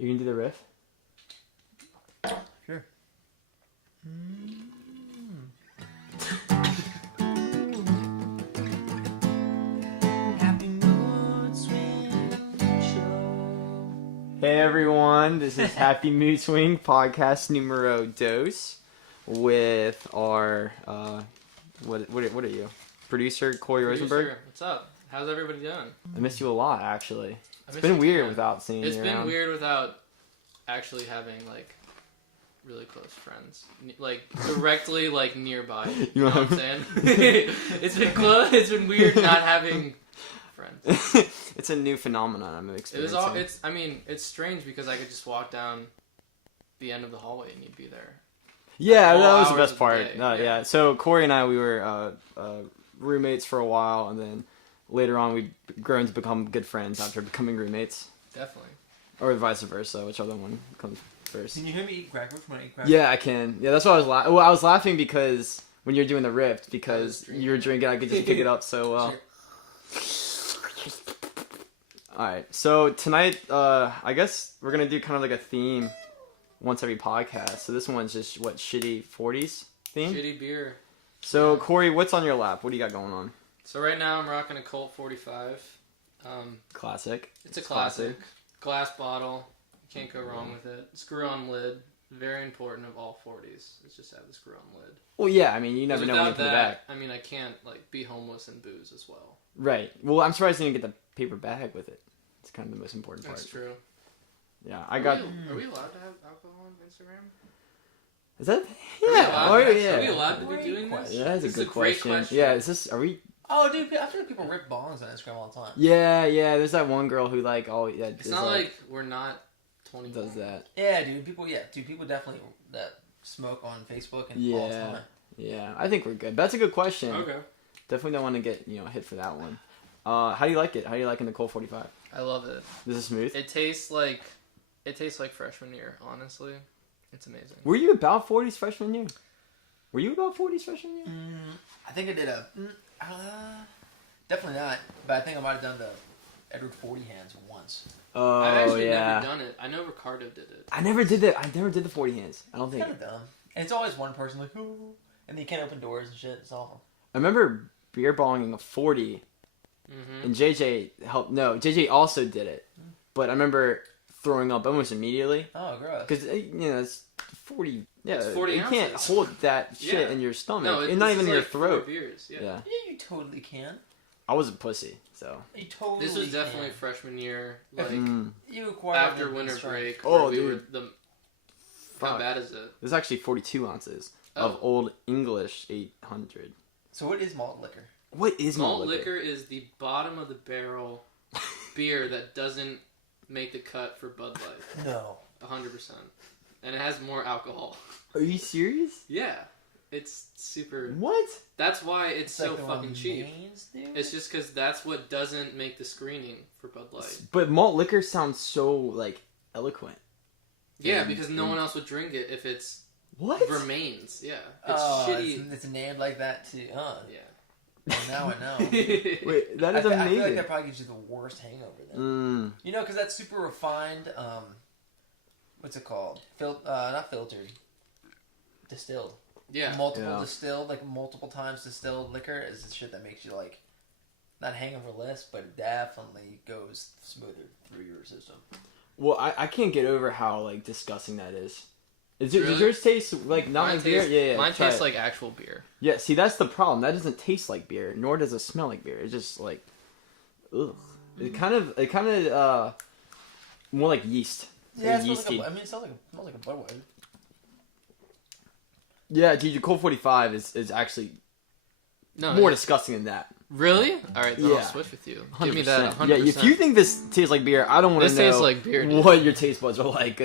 You can do the riff? Sure. Happy Mood Swing Show. Hey everyone, this is Happy Mood Swing podcast numero dos with our, what are you? Producer Corey Rosenberg? What's up? How's everybody doing? I miss you a lot, actually. It's miss been you weird too. without seeing It's you been around. weird without actually having, like, really close friends. Like, directly, like, nearby. You know what I'm saying? It's been close. It's been weird not having friends. It's a new phenomenon I'm experiencing. It's strange because I could just walk down the end of the hallway and you'd be there. Yeah, all that was the hours best of the part. day. Yeah. So Corey and I, we were roommates for a while, and then later on we've grown to become good friends after becoming roommates. Definitely. Or vice versa, whichever one comes first. Can you hear me eat crackers when I eat crackers? Yeah, I can. Yeah, that's why I was laughing. Well, I was laughing because when you're doing the rift, because you were drinking, I could just pick it up so well. Alright, so tonight, I guess we're gonna do kind of like a theme once every podcast. So this one's just, what, shitty 40s theme? Shitty beer. So, Yeah. Corey, what's on your lap? What do you got going on? So right now I'm rocking a Colt 45. Classic. It's a classic. Glass bottle. You can't go wrong with it. Screw-on lid. Very important of all 40s. It's just have the screw-on lid. Well, yeah, I mean, you never know when you Without put it back. I mean, I can't, like, be homeless and booze as well. Right. Well, I'm surprised you didn't get the paper bag with it. It's kind of the most important part. That's true. Yeah, I got... Are we allowed to have alcohol on Instagram? Is that... Are we Yeah. allowed- Oh, Are yeah. we allowed to be Great doing this? question. Yeah, that's This a is good great question. Yeah, is this... Are we... Oh, dude, I feel like people rip bongs on Instagram all the time. Yeah, there's that one girl who, like, oh, yeah... It's not like we're not 21. Does that. Yeah, dude, people definitely that smoke on Facebook and all the time. Yeah, I think we're good. That's a good question. Okay. Definitely don't want to get, hit for that one. How do you like it? How do you liking the Colt 45? I love it. Is it smooth? It tastes like freshman year, honestly. It's amazing. Were you about 40s freshman year? Were you about 40s freshman year? I think I did definitely not, but I think I might have done the Edward 40 hands once. Oh, I've actually yeah. never done it. I know Ricardo did it. I never did that. I never did the 40 hands. I don't It's think. kind of dumb. And it's always one person like, ooh, and you can't open doors and shit. It's awful. I remember beer balling a 40, and JJ helped. No, JJ also did it, but I remember throwing up almost immediately. Oh, gross. Because, it's 40. Yeah, It's 40 you can't ounces. hold that shit Yeah. in your stomach. No, and not this even is in your like 4 throat. beers. Yeah. Yeah. Yeah, you totally can. I was a pussy, so. You totally This was definitely can. freshman year, like You acquire after the winter strength. break. Oh, where we dude. were how Fuck. bad is it? There's actually 42 ounces of Oh. Old English 800. So what is malt liquor? What is Malt liquor is the bottom of the barrel beer that doesn't make the cut for Bud Light. No. 100%. And it has more alcohol. Are you serious? Yeah. It's super... What? That's why it's so like the one fucking cheap. Mains, dude? It's just because that's what doesn't make the screening for Bud Light. But malt liquor sounds so, like, eloquent. Yeah, because no one else would drink it if it's What? remains. Yeah. It's Oh, shitty. it's named like that too, huh? Yeah. Well, now I know. Wait, that is I feel amazing. like that probably gives you the worst hangover then. You know, because that's super refined, what's it called? Not filtered. Distilled. Yeah. Distilled, like multiple times distilled liquor is the shit that makes you like, not hangover-less, but it definitely goes smoother through your system. Well, I can't get over how, like, disgusting that is. Does Really? yours taste, like, not Mine like beer? tastes- Yeah, Mine try tastes it. like actual beer. Yeah, see, that's the problem. That doesn't taste like beer, nor does it smell like beer. It's just, like, ugh. It kind of, more like yeast. Yeah, Very it smells yeasty. it smells like a Budweiser. Yeah, dude, your Colt 45 is actually No. more disgusting than that. Really? Alright, then Yeah. I'll switch with you. 100%. Give me that 100%. Yeah, if you think this tastes like beer, I don't want to This know tastes like beer, dude. what your taste buds are like,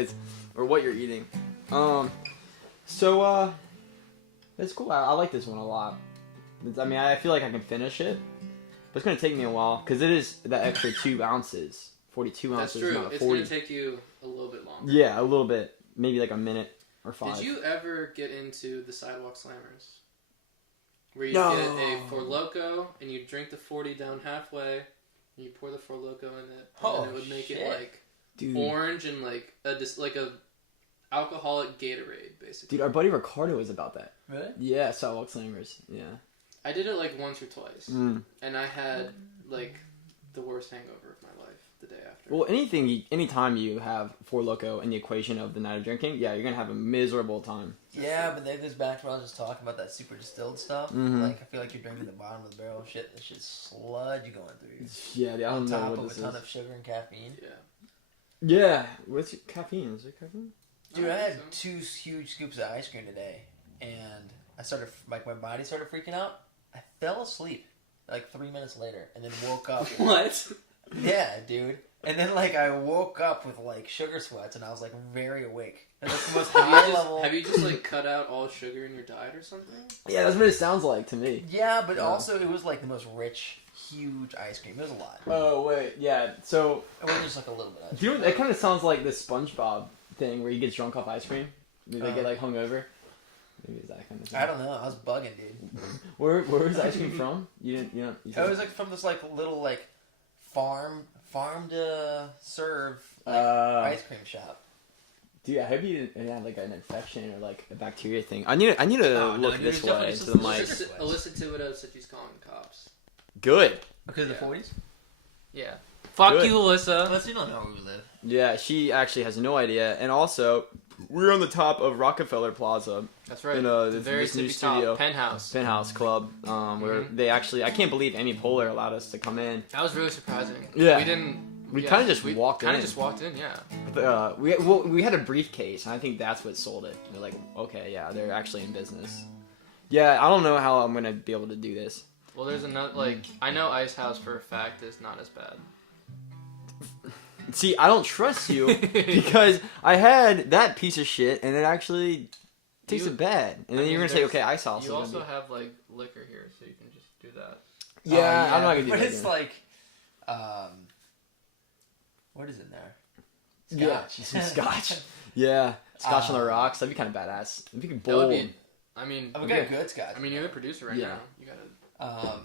or what you're eating. So, that's cool. I like this one a lot. I mean, I feel like I can finish it, but it's going to take me a while, because it is that extra 2 ounces. 42 That's ounces, true. not It's 40. going to take you a little bit longer. Yeah, a little bit. Maybe like a minute or 5. Did you ever get into the sidewalk slammers? Where you No. get a Four Loko, and you drink the 40 down halfway, and you pour the Four Loko in it, and then it would make it shit. like Dude. orange and like a alcoholic Gatorade, basically. Dude, our buddy Ricardo was about that. Really? Yeah, Sidewalk Slammers. Yeah. I did it like once or twice, and I had like the worst hangover of my life the day after. Well, anytime you have Four Loko in the equation of the night of drinking, yeah, you're gonna have a miserable time. Yeah, but that goes back to what I was just talking about, that super distilled stuff. Mm-hmm. Like, I feel like you're drinking the bottom of the barrel shit. This shit's sludge going through. Yeah, I don't know On what top of this a ton is. of sugar and caffeine. Yeah, what's caffeine? Is there caffeine? Dude, I had 2 huge scoops of ice cream today, and I started, like, my body started freaking out. I fell asleep, like, 3 minutes later, and then woke up. What? Yeah, dude. And then, like, I woke up with, like, sugar sweats, and I was, like, very awake. And that's the most high level. Have you just, like, cut out all sugar in your diet or something? Yeah, that's what it sounds like to me. Yeah, but also it was, like, the most rich, huge ice cream. It was a lot. Oh, wait, yeah, so... It wasn't just, like, a little bit of ice Do you cream. know, that kind of sounds like the SpongeBob thing where he gets drunk off ice cream. Maybe they get, like, hungover. Maybe it's that kind of thing. I don't know. I was bugging, dude. Where was the ice cream from? You It was, like, from this, like, little, like, farm to serve, like, ice cream shop. Dude, I hope you didn't have like an infection or like a bacteria thing. I need to look this way into the mic. Alyssa Thibodeau said she's calling the cops. Good. Because of the 40s? Yeah. Fuck Good. you, Alyssa. Unless you don't know where we live. Yeah, she actually has no idea. And also, we're on the top of Rockefeller Plaza. That's right. In this new studio. Penthouse Club. Where they actually, I can't believe Amy Poehler allowed us to come in. That was really surprising. Yeah. We kind of just walked in. Kind of just walked in, yeah. But, we had a briefcase, and I think that's what sold it. They're like, okay, yeah, they're actually in business. Yeah, I don't know how I'm gonna be able to do this. Well, there's another, like, I know Ice House for a fact is not as bad. See, I don't trust you because I had that piece of shit, and it actually tasted bad. And then you're gonna say, okay, Ice House. You also have like liquor here, so you can just do that. Yeah, I'm not gonna do that. But it's like, what is in there? Scotch. Yeah, some scotch. Yeah, scotch on the rocks. That'd be kind of badass. If you could bold. I mean, we got a good scotch. I mean, you're the producer right now. You gotta.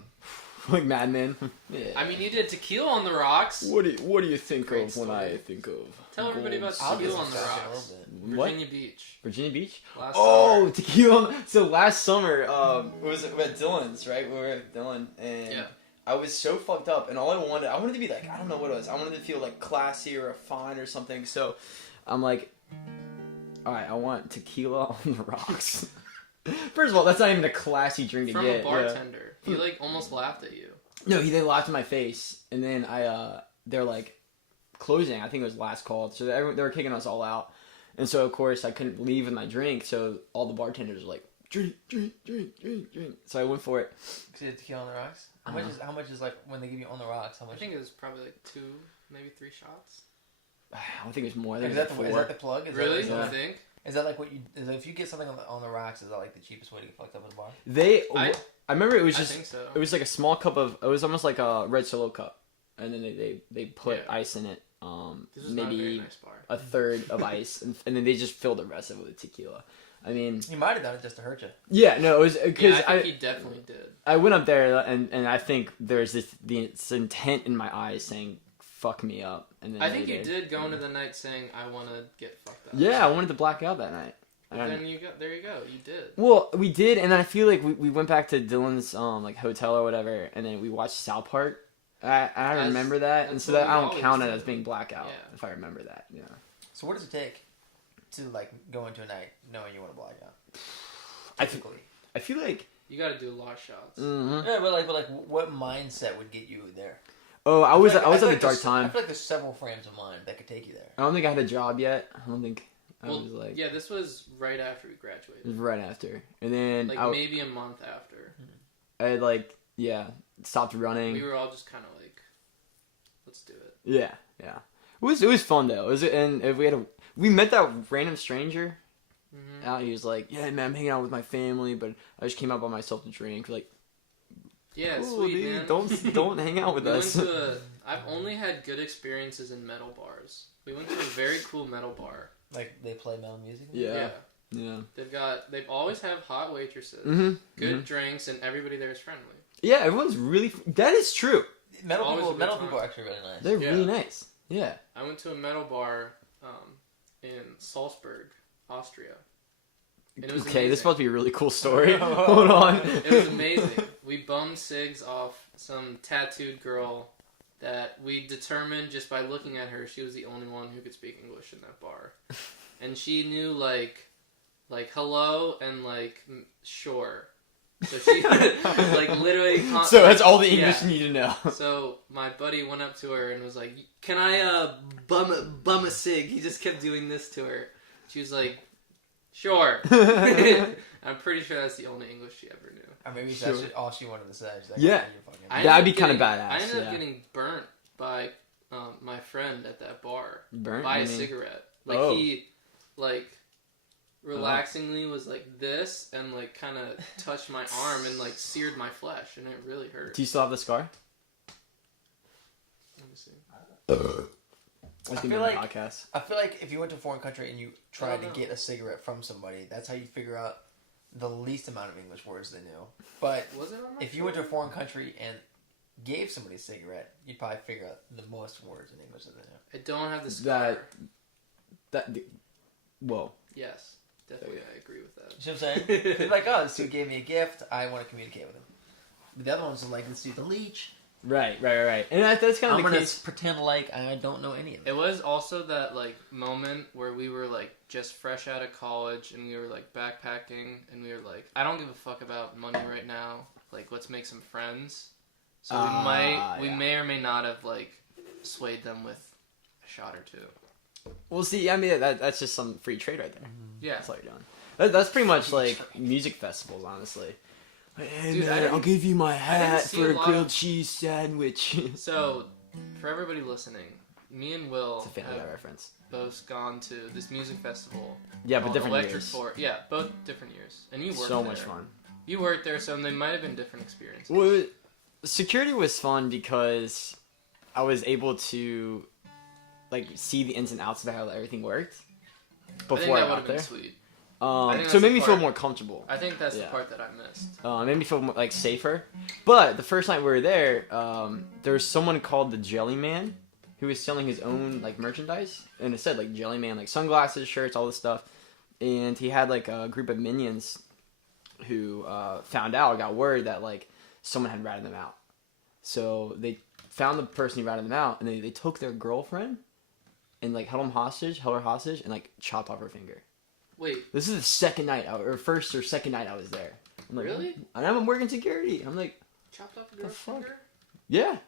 Like Mad Men. Yeah. I mean, you did tequila on the rocks. What do you think Great of when story. I think of? Tell everybody about tequila on the rocks. Virginia Beach. Virginia Beach? Last summer. Tequila. So last summer, it was at Dylan's, right? We were at Dylan, and I was so fucked up, and all I wanted to be like, I don't know what it was. I wanted to feel like classy or refined or something. So I'm like, all right, I want tequila on the rocks. First of all, that's not even a classy drink to From get. a bartender. He like almost laughed at you. No, they laughed in my face, and then they're like closing. I think it was last call, so they were kicking us all out, and so of course I couldn't leave with my drink. So all the bartenders were like, drink. So I went for it. Because you had tequila on the rocks. How much is like when they give you on the rocks? How much? I think it was probably like 2, maybe 3 shots. I don't think it was more. I think Is it was that like the 4. is that the plug? Is Really? That, You think? Is that like what you? Is that if you get something on the rocks, is that like the cheapest way to get fucked up at the bar? I remember it was just. I think so. It was like a small cup of. It was almost like a red Solo cup, and then they put ice in it. This was not a very nice bar. A third of ice, and then they just filled the rest of it with tequila. I mean, you might have done it just to hurt you. Yeah, no, it was because I think he definitely did. I went up there, and I think there's this intent in my eyes saying, "Fuck me up." And then I think you did go into the night saying, "I want to get fucked up." Yeah, I wanted to black out that night. But then there you go, you did. Well, we did, and then I feel like we went back to Dylan's like hotel or whatever, and then we watched South Park. I remember that, and so that I don't count it as being blackout if I remember that. Yeah. So what does it take to like go into a night knowing you want to black out? I feel like you got to do a lot of shots. Mm-hmm. Yeah, but like, what mindset would get you there? Oh, I was at a like dark time. I feel like there's several frames of mind that could take you there. I don't think I had a job yet. I don't think. Well, this was right after we graduated. It was right after, and then maybe a month after. I had stopped running. We were all just kind of like, let's do it. Yeah. It was fun though. We met that random stranger. Mm-hmm. Out, he was like, "Yeah, man, I'm hanging out with my family, but I just came out by myself to drink." Like, yeah, cool, sweet, dude. man. Don't hang out with us. I've only had good experiences in metal bars. We went to a very cool metal bar. Like they play metal music. Yeah. They've always have hot waitresses, good drinks, and everybody there is friendly. Yeah, everyone's really. That is true. Metal people are actually really nice. They're really nice. Yeah. I went to a metal bar in Salzburg, Austria. And it was Okay, amazing. this is supposed to be a really cool story. Hold on. It was amazing. We bummed cigs off some tattooed girl that we determined just by looking at her, she was the only one who could speak English in that bar. And she knew, like hello and, like, sure. So she, like, literally... So that's all the English you need to know. So my buddy went up to her and was like, can I, bum a cig? He just kept doing this to her. She was like, sure. I'm pretty sure that's the only English she ever knew. Or maybe that's all she wanted to say. She's like, yeah. That'd be kind of badass. I ended up getting burnt by my friend at that bar. Burnt? By a cigarette. Like, he, like, relaxingly was like this and, like, kind of touched my arm and, like, seared my flesh. And it really hurt. Do you still have the scar? Let me see. I feel like if you went to a foreign country and you tried to get a cigarette from somebody, that's how you figure out the least amount of English words they knew. But if you went to a foreign country and gave somebody a cigarette, you'd probably figure out the most words in English that they knew. I don't have the scar. Whoa. Yes, definitely, I agree with that. You know what I'm saying? You're like, oh, this dude gave me a gift, I want to communicate with him. But the other ones are like, this dude's a leech. Right. And that's kind of I'm the gonna case. pretend like I don't know any of it. It was also that, like, moment where we were, like, just fresh out of college and we were, like, backpacking and we were like, I don't give a fuck about money right now. Like, let's make some friends. So we may or may not have, like, swayed them with a shot or two. Well, see, I mean, that's just some free trade right there. Yeah. That's all you're doing. That's pretty much like music festivals, honestly. Hey, dude, man, I'll give you my hat for a grilled cheese sandwich. So, for everybody listening, me and Will it's a fan of that reference. Both gone to this music festival. Yeah, but different Electric years. Forest. Yeah, both different years. And you worked so there. much fun. You worked there, so they might have been different experiences. Well, security was fun because I was able to, like, see the ins and outs of how everything worked before I got there. Been sweet. So it made me feel more comfortable. I think that's the part that I missed. It made me feel more, like, safer. But the first night we were there, there was someone called the Jelly Man who was selling his own, like, merchandise. And it said, like, Jelly Man, like, sunglasses, shirts, all this stuff. And he had, like, a group of minions who found out, got word that, like, someone had ratted them out. So they found the person who ratted them out, and they took their girlfriend and, like, held her hostage, and, like, chopped off her finger. Wait. This is the second night, first or second night I was there. I'm like, really? And I'm working security. I'm like, chopped off a girl's finger? Yeah.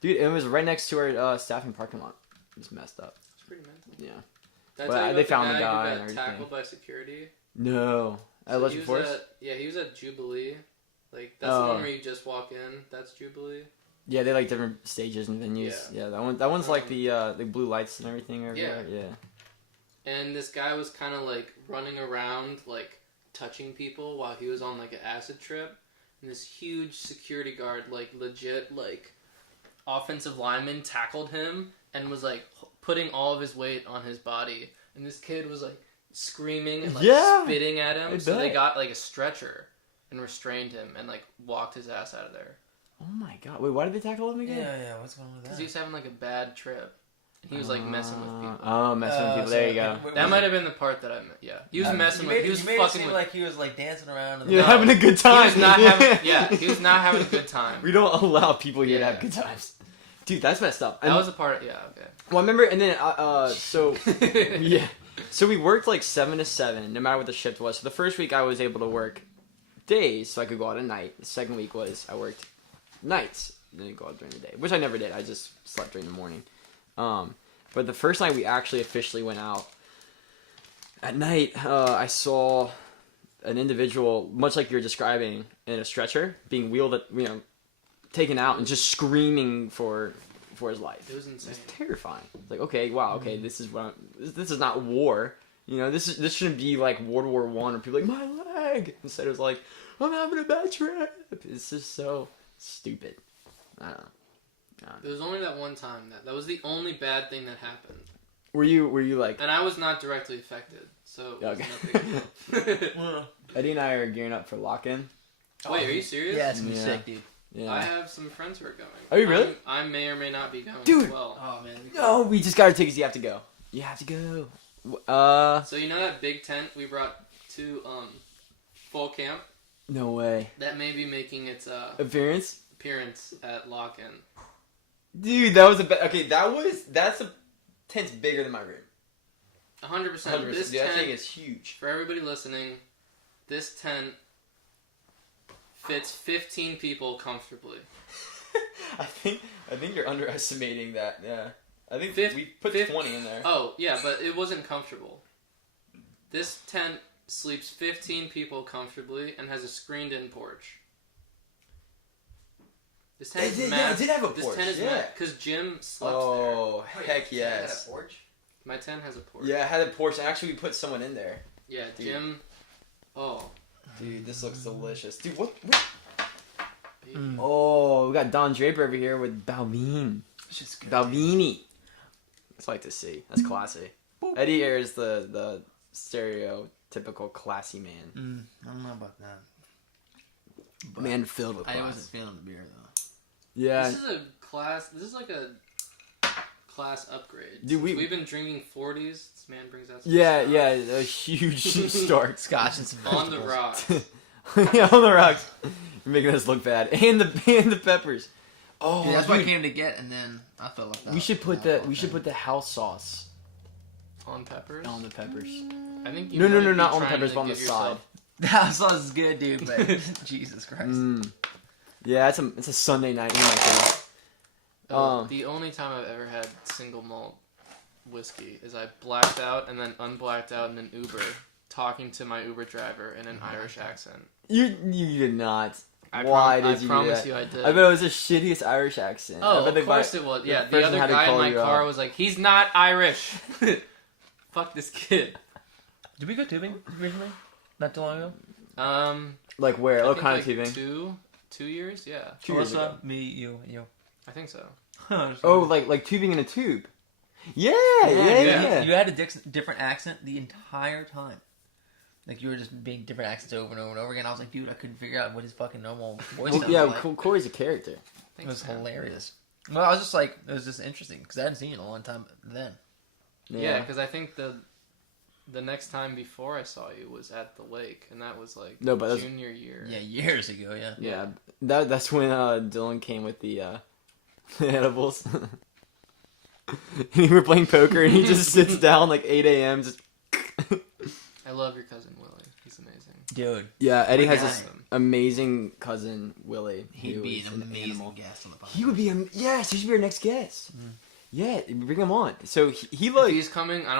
Dude, it was right next to our staffing parking lot. It was messed up. It's pretty mental. Yeah. But they found the guy who got and everything. tackled by security? No. At Electric Forest? He was at Jubilee. Like, that's the one where you just walk in. That's Jubilee. Yeah, they like different stages and venues. Yeah, that one's like the blue lights and everything everywhere. Yeah. And this guy was kind of like running around, like touching people while he was on like an acid trip. And this huge security guard, like legit, like offensive lineman, tackled him and was like putting all of his weight on his body. And this kid was like screaming and like spitting at him. So they got like a stretcher and restrained him and like walked his ass out of there. Oh my god! Wait, why did they tackle him again? Yeah. What's going on with that? Because he was having like a bad trip. He was like messing with people. Messing with people. There you go. That might have been the part that I meant. Yeah, he was messing with. He was fucking with. Like he was like dancing around. And having a good time. He was not having. Yeah, he was not having a good time. We don't allow people here to have good times. Dude, that's messed up. That was the part. Yeah. Okay. Well, I remember, and then so we worked like 7 to 7, no matter what the shift was. So the first week I was able to work days, so I could go out at night. The second week was I worked nights, then go out during the day, which I never did. I just slept during the morning. But the first night we actually officially went out at night, I saw an individual, much like you're describing, in a stretcher, being wheeled, taken out and just screaming for his life. It was insane. It was terrifying. It's like, okay, wow, okay, this is not war. This shouldn't be like World War I, or people like, my leg. Instead, it was like, I'm having a bad trip. It's just so stupid. I don't know. There was only that one time that was the only bad thing that happened. Were you like? And I was not directly affected, so it wasn't a big deal. Eddie and I are gearing up for lock-in. Wait, are you serious? Yeah, it's gonna be sick, dude. Yeah. I have some friends who are going. Are you really? I may or may not be going Dude. as well. Oh man. No, we just got our tickets. You have to go. You have to go. So you know that big tent we brought to Full Camp? No way. That may be making its appearance at Lock-In. Dude, that was that's a tent's bigger than my room. 100%. This Dude, that tent thing is huge. For everybody listening, this tent fits 15 people comfortably. I think you're underestimating that. Yeah. I think we put 20 in there. Oh, yeah, but it wasn't comfortable. This tent sleeps 15 people comfortably and has a screened-in porch. This tent is massive. It did have a porch. This tent is massive because Jim slept there. Oh, heck yes. Had a porch? My tent has a porch. Yeah, it had a porch. Actually, we put someone in there. Yeah, Dude. Jim. Oh. Dude, this looks delicious. Dude, what? Mm. Oh, we got Don Draper over here with Balvin. Balvini. It's like to see. That's classy. Boop. Eddie Air is the stereotypical classy man. I don't know about that. But man filled with class. I wasn't feeling the beer though. Yeah. This is like a class upgrade. Dude, we've been drinking 40s. This man brings out some a huge start. Scotch and some on the rocks. Yeah, on the rocks. You're making us look bad. And the peppers. Oh, dude, that's what I came to get, and then I fell off that. We should put the house sauce on peppers. On the peppers. I think you no, not on the peppers, but on the side. The house sauce is good, dude, but Jesus Christ. Yeah, it's a Sunday night. The only time I've ever had single malt whiskey is I blacked out and then unblacked out in an Uber, talking to my Uber driver in an Irish accent. You did not. Why did you? I promise you, I did. I bet it was the shittiest Irish accent. Oh, of course it was. Yeah, the other guy in my car was like, "He's not Irish." Fuck this kid. Did we go tubing recently? Not too long ago. Like where? What kind of tubing? 2 years. Yeah. 2 years ago. Me, you. I think so. Oh, like tubing in a tube. Yeah. You had a different accent the entire time. Like, you were just being different accents over and over and over again. I was like, dude, I couldn't figure out what his fucking normal voice sounded like. Corey's a character. It was hilarious. Well, I was just like, it was just interesting, because I hadn't seen you in a long time then. Yeah, because I think the next time before I saw you was at the lake, and that was like junior year. Yeah, years ago, yeah. Yeah, that's when Dylan came with the edibles. We were playing poker, and he just sits down like 8 a.m. just... I love your cousin Willie. He's amazing. Dude. Yeah, Eddie has this amazing cousin Willie. He'd be an amazing guest on the podcast. He would be yes, he should be our next guest. Yeah, bring him on. So he if he's coming, I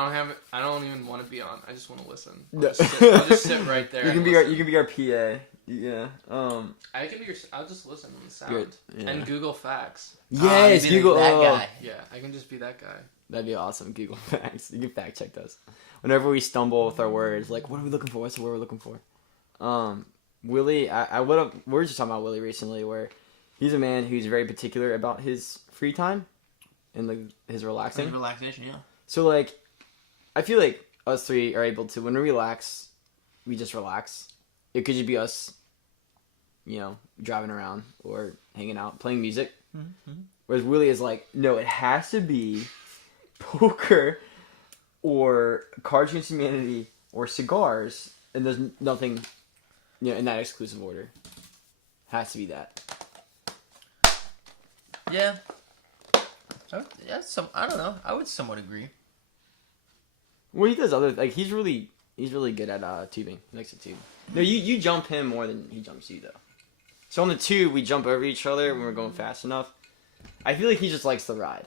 don't even want to be on. I just want to listen. I'll just sit right there. You can be our PA. Yeah. I can be I'll just listen on the sound and Google Facts. Yes, Google that guy. Yeah, I can just be that guy. That'd be awesome. Google Facts. You can fact check those. Whenever we stumble with our words, like, what are we looking for? What's the word we're looking for? Willie, we were just talking about Willie recently, where he's a man who's very particular about his free time and his relaxing. His relaxation, yeah. So, like, I feel like us three are able to, when we relax, we just relax. It could just be us, driving around or hanging out, playing music. Mm-hmm. Whereas Willie is like, no, it has to be poker or Cards Against Humanity or cigars, and there's nothing, in that exclusive order. Has to be that. Yeah. I don't know. I would somewhat agree. Well, he does he's really good at tubing. He likes to tube. No, you jump him more than he jumps you, though. So on the tube, we jump over each other when we're going fast enough. I feel like he just likes the ride.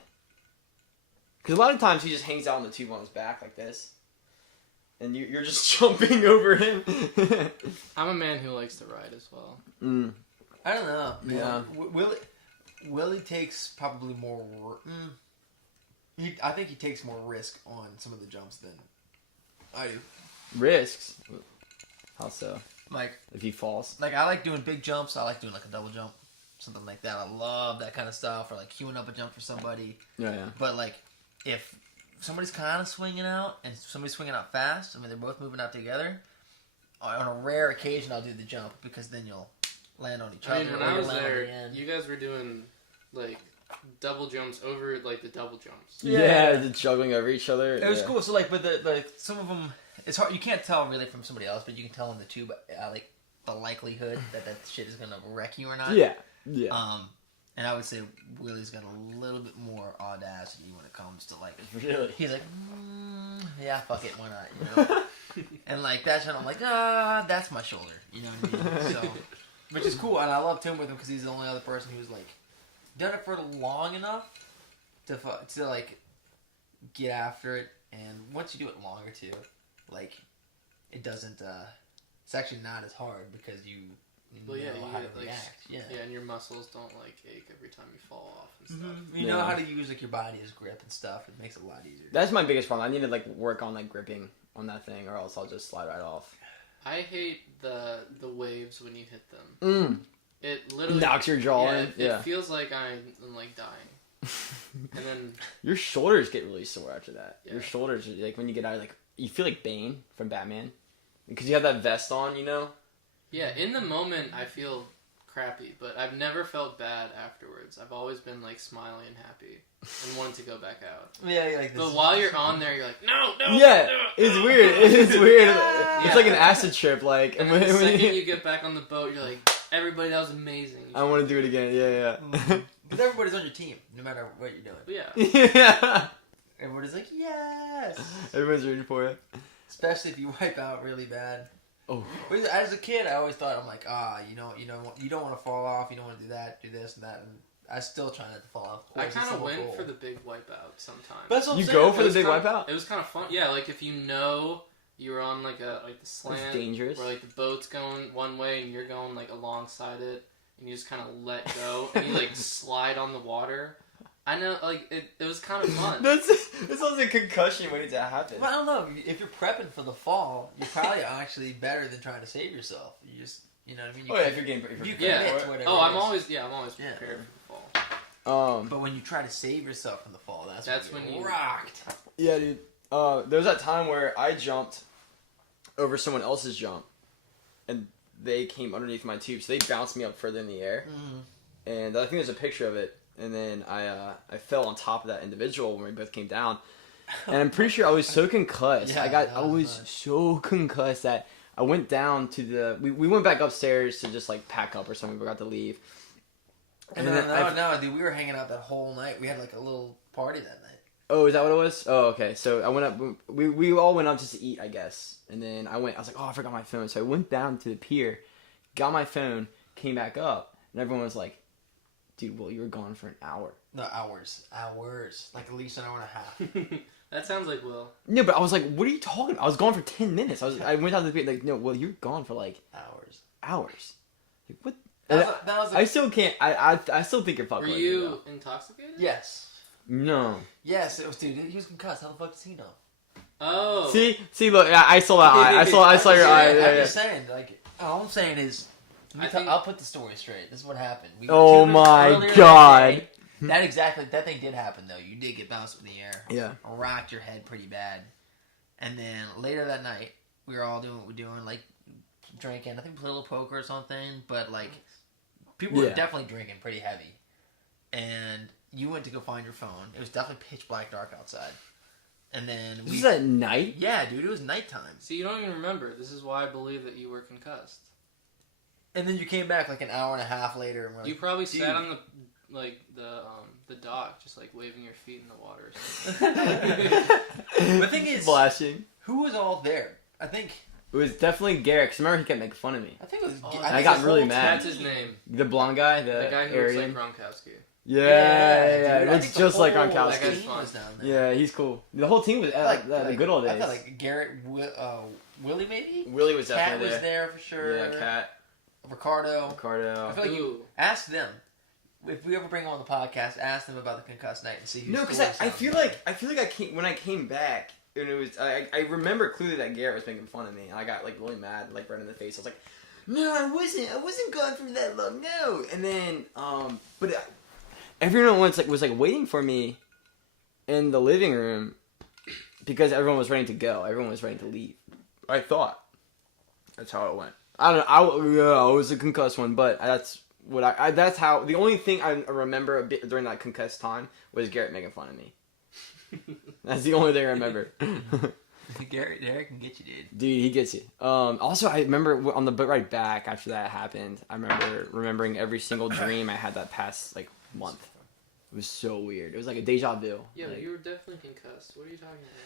Because a lot of times he just hangs out on the tube on his back like this. And you're just jumping over him. I'm a man who likes to ride as well. I don't know. Man. Yeah. Willie takes probably more... I think he takes more risk on some of the jumps than I do. Risks? How so? Like... If he falls? Like, I like doing big jumps. I like doing, like, a double jump. Something like that. I love that kind of stuff. Or, like, queuing up a jump for somebody. Yeah. But, like, if somebody's kind of swinging out and somebody's swinging out fast, they're both moving out together, on a rare occasion I'll do the jump, because then you'll land on each other. When I was there, you guys were doing like double jumps over like the double jumps. Yeah, juggling over each other. It was cool. So like, but some of them, it's hard. You can't tell really from somebody else, but you can tell in the tube like the likelihood that shit is gonna wreck you or not. Yeah. And I would say Willie's got a little bit more audacity when it comes to like. Really? He's like, yeah, fuck it, why not? You know. And like that's when I'm like, that's my shoulder. You know what I mean? So, which is cool, and I love Tim with him because he's the only other person who's like done it for long enough to like get after it. And once you do it longer too, like it doesn't. It's actually not as hard because you know how to react. Yeah, and your muscles don't like ache every time you fall off and stuff. You know how to use like your body as grip and stuff. It makes it a lot easier. That's my biggest problem. I need to like work on like gripping on that thing, or else I'll just slide right off. I hate the waves when you hit them. It literally knocks your jaw in. It feels like I'm like dying. And then your shoulders get really sore after that. Yeah. Your shoulders, like when you get out, like you feel like Bane from Batman because you have that vest on, you know. Yeah, in the moment I feel crappy, but I've never felt bad afterwards. I've always been like smiling and happy and wanting to go back out. Yeah, like this. But while you're on there, you're like, no. Yeah, it's weird. It's weird. It's like an acid trip. Like, and then the second you get back on the boat, you're like, everybody, that was amazing. I want to do it again. Yeah. Because everybody's on your team, no matter what you're doing. Yeah. Everybody's like, yes. Everyone's rooting for it. Especially if you wipe out really bad. Oh. As a kid, I always thought, I'm like, you don't want to fall off. You don't want to do that, do this and that. And I still try not to fall off. I kind of went for the big wipeout sometimes. But you go for the big wipeout? It was kind of fun. Yeah, like if you know you're on like the slant. It's dangerous. Where like the boat's going one way and you're going like alongside it. And you just kind of let go. And you like slide on the water. I know, like, it was kind of fun. This sounds like a concussion waiting to happen. Well, I don't know. If you're prepping for the fall, you're probably actually better than trying to save yourself. You just, you know what I mean? If you're getting prepared for it. I'm always prepared for the fall. But when you try to save yourself from the fall, that's when you rocked. Yeah, dude. There was that time where I jumped over someone else's jump, and they came underneath my tube, so they bounced me up further in the air. Mm-hmm. And I think there's a picture of it. And then I fell on top of that individual when we both came down. And I'm pretty sure I was so concussed. I was so concussed that I went down to we went back upstairs to just like pack up or something. We forgot to leave. And dude, we were hanging out that whole night. We had like a little party that night. Oh, is that what it was? Oh, okay. So I went up. We all went up just to eat, I guess. And then I was like, I forgot my phone. So I went down to the pier, got my phone, came back up, and everyone was like, dude, well, you were gone for an hour. No, hours. Like at least an hour and a half. That sounds like Will. No, but I was like, what are you talking about? I was gone for 10 minutes. I went down to the beach, like, no, well, you're gone for like... Hours. Like, what? I still can't... I still think you're fucking... Were you intoxicated? Yes. No. Yes, it was, dude. He was concussed. How the fuck does he know? Oh. See, look, I saw that eye. I saw your eye. I'm just saying, like, all I'm saying is... I'll put the story straight. This is what happened. Oh my god. That thing did happen though. You did get bounced in the air. Yeah. Rocked your head pretty bad. And then later that night, we were all doing what we're doing, like drinking. I think a little poker or something. But like, people were definitely drinking pretty heavy. And you went to go find your phone. It was definitely pitch black dark outside. And then this is at night? Yeah, dude. It was nighttime. See, you don't even remember. This is why I believe that you were concussed. And then you came back like an hour and a half later. And you probably sat on the dock, just like waving your feet in the water. Or something. The thing is, flashing. Who was all there? I think it was definitely Garrett. Cause remember he kept making fun of me. I think it was. I got really mad. That's his name. The blonde guy, the guy who looks like Gronkowski. Yeah. It's just like Gronkowski. That guy's fun. Yeah, he's cool. The whole team was like the good old days. I thought like Garrett, Willie maybe. Willie was definitely Cat was there for sure. Yeah, Cat. Ricardo. I feel like you ask them if we ever bring them on the podcast. Ask them about the concussed night and see who's. No, because I feel like when I came back and it was I remember clearly that Garrett was making fun of me. I got like really mad, like right in the face. I was like, no, I wasn't gone for that long. No, and then but everyone was like waiting for me in the living room because everyone was ready to go. Everyone was ready to leave. I thought that's how it went. I don't know. It was a concussed one, but that's what that's how, the only thing I remember a bit during that concussed time was Garrett making fun of me. That's the only thing I remember. Derek can get you, dude. Dude, he gets you. Also, I remember on the boat ride back after that happened, I remember remembering every single dream I had that past, like, month. It was so weird. It was like a deja vu. Yeah, like, but you were definitely concussed. What are you talking about?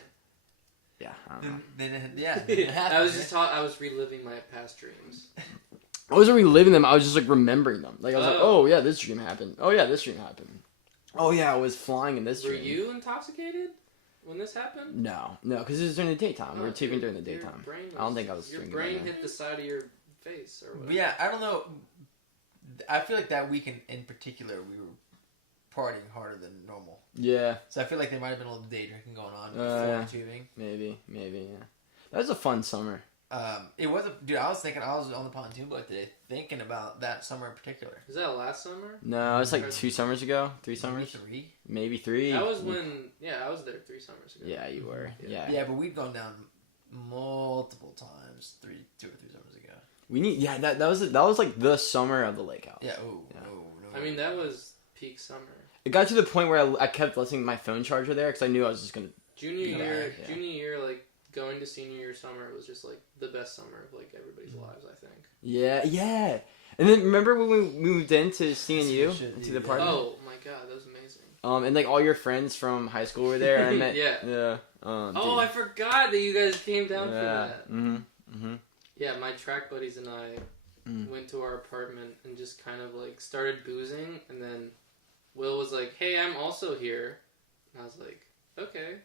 Yeah, I don't know. I was I was reliving my past dreams. I wasn't reliving them. I was just like remembering them. Like I was like, oh yeah, this dream happened. Oh yeah, this dream happened. Oh yeah, I was flying in this dream. Were you intoxicated when this happened? No, because it was during the daytime. We were taping during the daytime. I don't think I was. Your brain hit the side of your face or whatever. Yeah, I don't know. I feel like that weekend in particular, we were partying harder than normal. Yeah. So I feel like there might have been a little day drinking going on before tubing. Maybe, yeah. That was a fun summer. It was dude. I was on the pontoon boat today, thinking about that summer in particular. Was that last summer? No, it was like 2 summers ago, 3 summers. Maybe 3. That was when, I was there 3 summers ago. Yeah, you were. Yeah. Yeah, but we've gone down multiple times, 2 or 3 summers ago. We need. Yeah, that was like the summer of the lake house. Yeah. I mean, that was peak summer. It got to the point where I kept listening my phone charger there because I knew I was just gonna. Junior year, like going to senior year summer was just like the best summer of like everybody's lives, I think. Yeah. And then remember when we moved into seeing you to the apartment? Oh my god, that was amazing. And like all your friends from high school were there. I met. Yeah. I forgot that you guys came down for that. Mm-hmm. Yeah, my track buddies and I went to our apartment and just kind of like started boozing, and then Will was like, "Hey, I'm also here," and I was like, "Okay,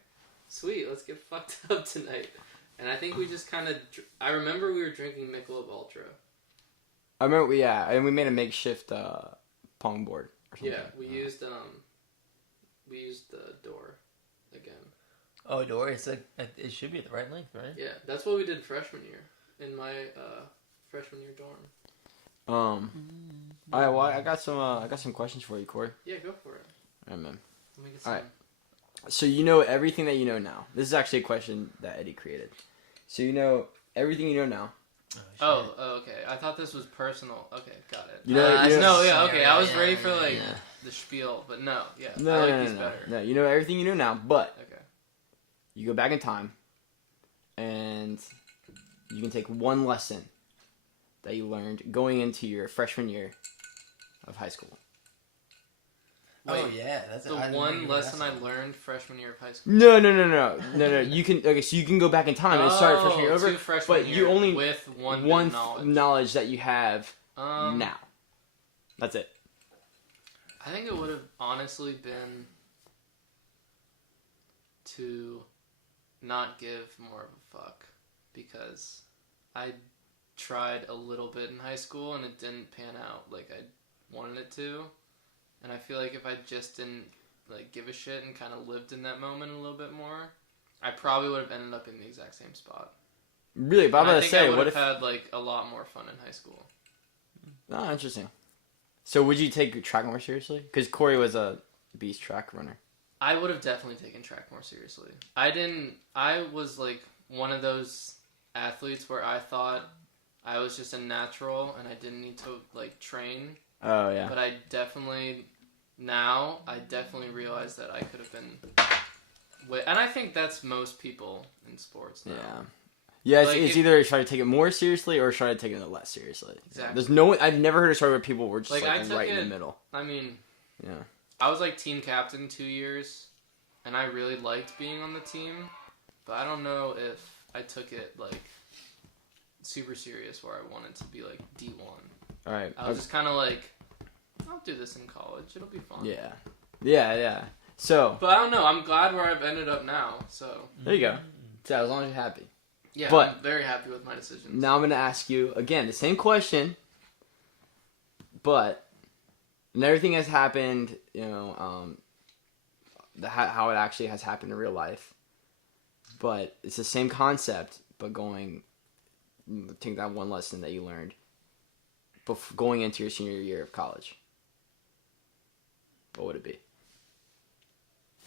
sweet, let's get fucked up tonight." And I think we just kind of. I remember we were drinking Michelob Ultra. I remember, and we made a makeshift pong board. Or something. Yeah, we used the door again. Oh, door! It should be at the right length, right? Yeah, that's what we did freshman year in my freshman year dorm. All right. Well, I got some questions for you, Corey. Yeah, go for it. All right, man. Let me get some. All right. So you know everything that you know now. This is actually a question that Eddie created. So you know everything you know now. Oh, okay. I thought this was personal. Okay, got it. Okay. I was ready for the spiel, but no. Yeah, I like these better. No, you know everything you know now, but okay. You go back in time, and you can take one lesson that you learned going into your freshman year of high school. Wait, that's the one lesson I learned freshman year of high school. No. You can so you can go back in time and start freshman year over, but you only with one knowledge that you have now. That's it. I think it would have honestly been to not give more of a fuck, because I tried a little bit in high school and it didn't pan out like I wanted it to. And I feel like if I just didn't like give a shit and kind of lived in that moment a little bit more, I probably would have ended up in the exact same spot. Really? But I think I would have had like a lot more fun in high school. Oh, interesting. So would you take track more seriously? Because Corey was a beast track runner. I would have definitely taken track more seriously. I was like one of those athletes where I thought I was just a natural and I didn't need to like train. Oh, yeah. But I definitely realize that I could have been... And I think that's most people in sports now. Yeah, it's either try to take it more seriously or try to take it less seriously. Exactly. There's no... I've never heard a story where people were just right in the middle. I mean... Yeah. I was like team captain 2 years, and I really liked being on the team, but I don't know if I took it like super serious where I wanted to be like D1. All right. I was just kind of like, I'll do this in college. It'll be fun. Yeah. So. But I don't know. I'm glad where I've ended up now. So. There you go. So as long as you're happy. Yeah, but I'm very happy with my decisions. Now I'm going to ask you again the same question, but everything has happened. How it actually has happened in real life. But it's the same concept, but take that one lesson that you learned going into your senior year of college. What would it be?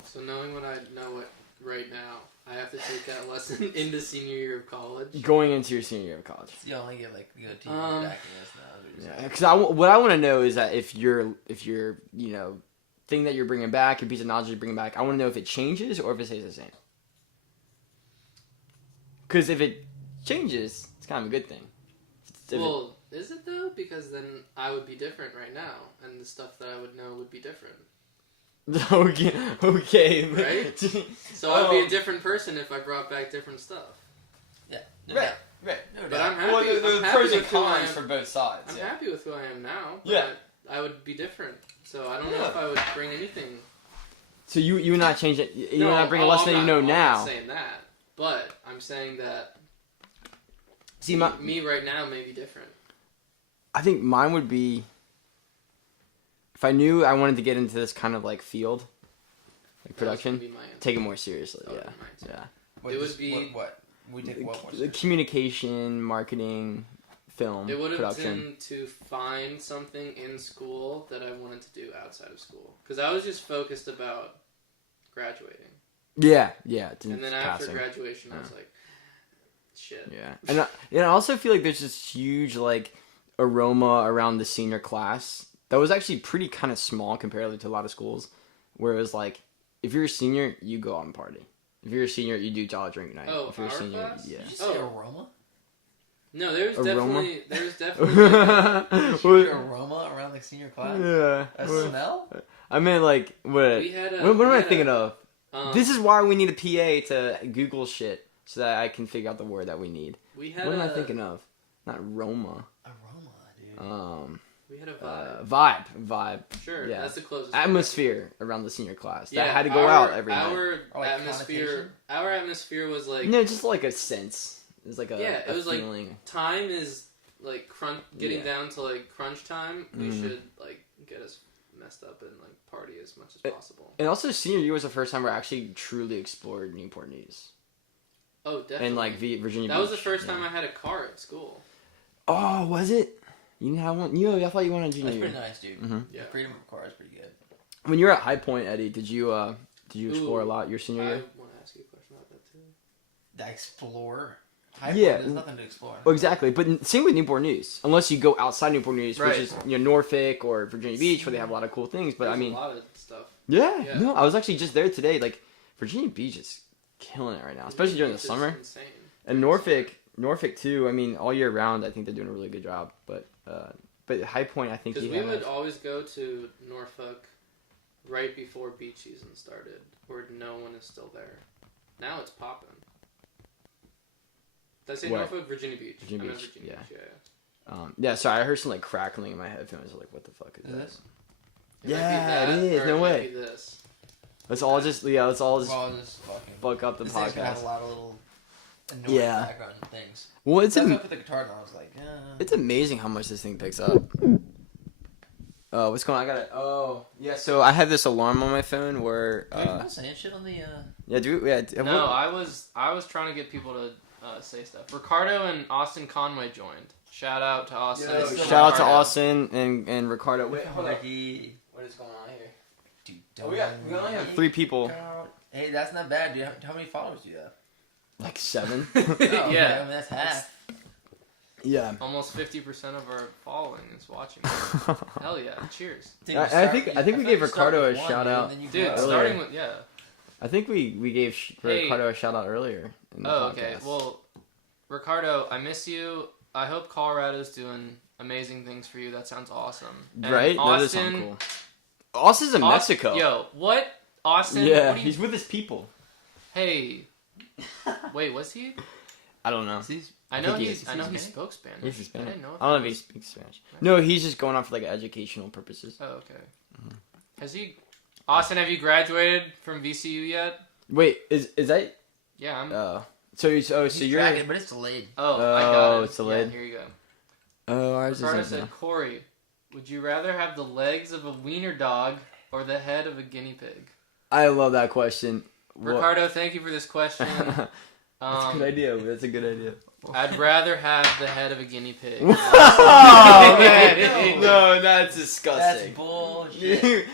So knowing what I know right now, I have to take that lesson into senior year of college. Going into your senior year of college. You only get like good team backing us now. Yeah, because what I want to know is that if you're thing that you're bringing back, your piece of knowledge you're bringing back, I want to know if it changes or if it stays the same. Because if it changes, it's kind of a good thing. Well, is it though? Because then I would be different right now, and the stuff that I would know would be different. Okay. Right? So I'd be a different person if I brought back different stuff. Yeah. Right. No, but I'm happy. Well, the pros and cons for both sides. I'm happy with who I am now. But yeah. I would be different. So I don't know if I would bring anything. So you would not change it? You would not bring a lesson that you know now? I'm not saying that. But I'm saying that me right now may be different. I think mine would be, if I knew I wanted to get into this kind of like field, like production, take it more seriously. Yeah. It would be what? We take what more seriously? Communication, marketing, film, it would have production. been to find something in school that I wanted to do outside of school. Because I was just focused about graduating. Yeah. And then after graduation, I was like, shit. Yeah. And I also feel like there's this huge like aroma around the senior class that was actually pretty kind of small comparatively to a lot of schools, where it was like, if you're a senior, you go out and party. If you're a senior, you do Jolly Drink Night. Oh, if you're a senior, class? yeah. Did you say aroma? No, there's definitely aroma around the senior class. Yeah. A smell? I meant like what am I thinking of? This is why we need a PA to Google shit so that I can figure out the word that we need. What am I thinking of? Not Roma. Aroma, dude. We had a vibe. Vibe. Sure, yeah. That's the closest. Atmosphere around the senior class. That had to go out every night. Our atmosphere was like... No, just like a sense. It was like a it was feeling. Like, time is like getting down to like crunch time. We should like get us messed up and like party as much as possible. And also senior year was the first time we actually truly explored Newport News. Oh, definitely. And like Virginia Beach. That was the first time I had a car at school. Oh, was it? You didn't have one? I thought you wanted a junior year. That's pretty nice, dude. Mm-hmm. Yeah. The freedom of car is pretty good. When you were at High Point, Eddie, did you explore a lot your senior year? I want to ask you a question about that too. The explore? High yeah. Point, there's nothing to explore. Well, exactly. But same with Newport News. Unless you go outside Newport News, which is Norfolk or Virginia Beach, where they have a lot of cool things. But There's I mean, a lot of stuff. Yeah. No, I was actually just there today. Like, Virginia Beach is killing it right now, especially during the summer. Insane. And Norfolk too. I mean, all year round, I think they're doing a really good job. But High Point, I think because we would always go to Norfolk right before beach season started, where no one is still there. Now it's popping. Did I say Norfolk? Virginia Beach. Virginia Beach. Yeah. Sorry, I heard some like crackling in my headphones. I was like, what the fuck is this? Yeah, it is. No way. Let's all just fuck up the this podcast. Have a lot of little annoying background things. Well, that's why I put the guitar down. I was like, It's amazing how much this thing picks up. Oh, what's going on? So I have this alarm on my phone where. You're saying shit on the. No, I was trying to get people to say stuff. Ricardo and Austin Conway joined. Shout out to Austin. Shout out to Austin and Ricardo. Wait, hold on. What is going on here? Dude, we only have 3 people. Hey, that's not bad, dude. How many followers do you have? Like 7. Yeah, I mean, that's half. Yeah. Almost 50% of our following is watching. Hell yeah! Cheers. Dude, I think we gave Ricardo a shout out. Dude, starting with I think we gave Ricardo a shout out earlier. In the podcast. Okay. Well, Ricardo, I miss you. I hope Colorado's doing amazing things for you. That sounds awesome. And right? Austin, that does sound cool. Austin's in Mexico. Yo, what? Austin? Yeah, he's with his people. Hey. Wait, was he? I don't know. I know he spoke Spanish. He's Hispanic. I didn't know. I don't know if he speaks Spanish. No, he's just going on for like educational purposes. Oh, okay. Mm-hmm. Has he? Austin, have you graduated from VCU yet? Wait, is that? Yeah, I'm. So you're. Dragging, but it's delayed. Oh, I got it. It's delayed. Yeah, here you go. Oh, ours is. Ricardo said, Corey, would you rather have the legs of a wiener dog or the head of a guinea pig? I love that question. Ricardo, thank you for this question. That's a good idea. That's a good idea. I'd rather have the head of a guinea pig. Oh, man. No, that's disgusting. That's bullshit.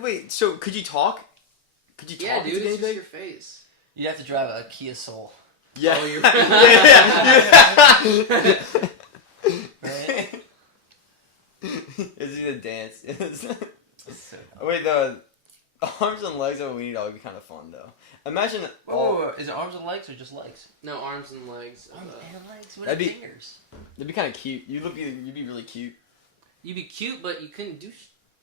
Wait, so could you talk? Yeah, dude, it's just your face. You'd have to drive a Kia Soul. Yeah. Oh, you're... Right? Is he a dance? So wait, the arms and legs of a weenie dog would be kind of fun though. Imagine. Is it arms and legs or just legs? No, arms and legs. Arms and legs. What That'd be fingers? That'd be kind of cute. You'd be really cute. You'd be cute, but you couldn't do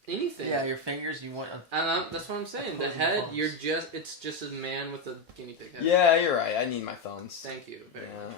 anything. Yeah, your fingers. You want. I don't know. That's what I'm saying. The head, it's just a man with a guinea pig head. Yeah, you're right. I need my thumbs. Thank you.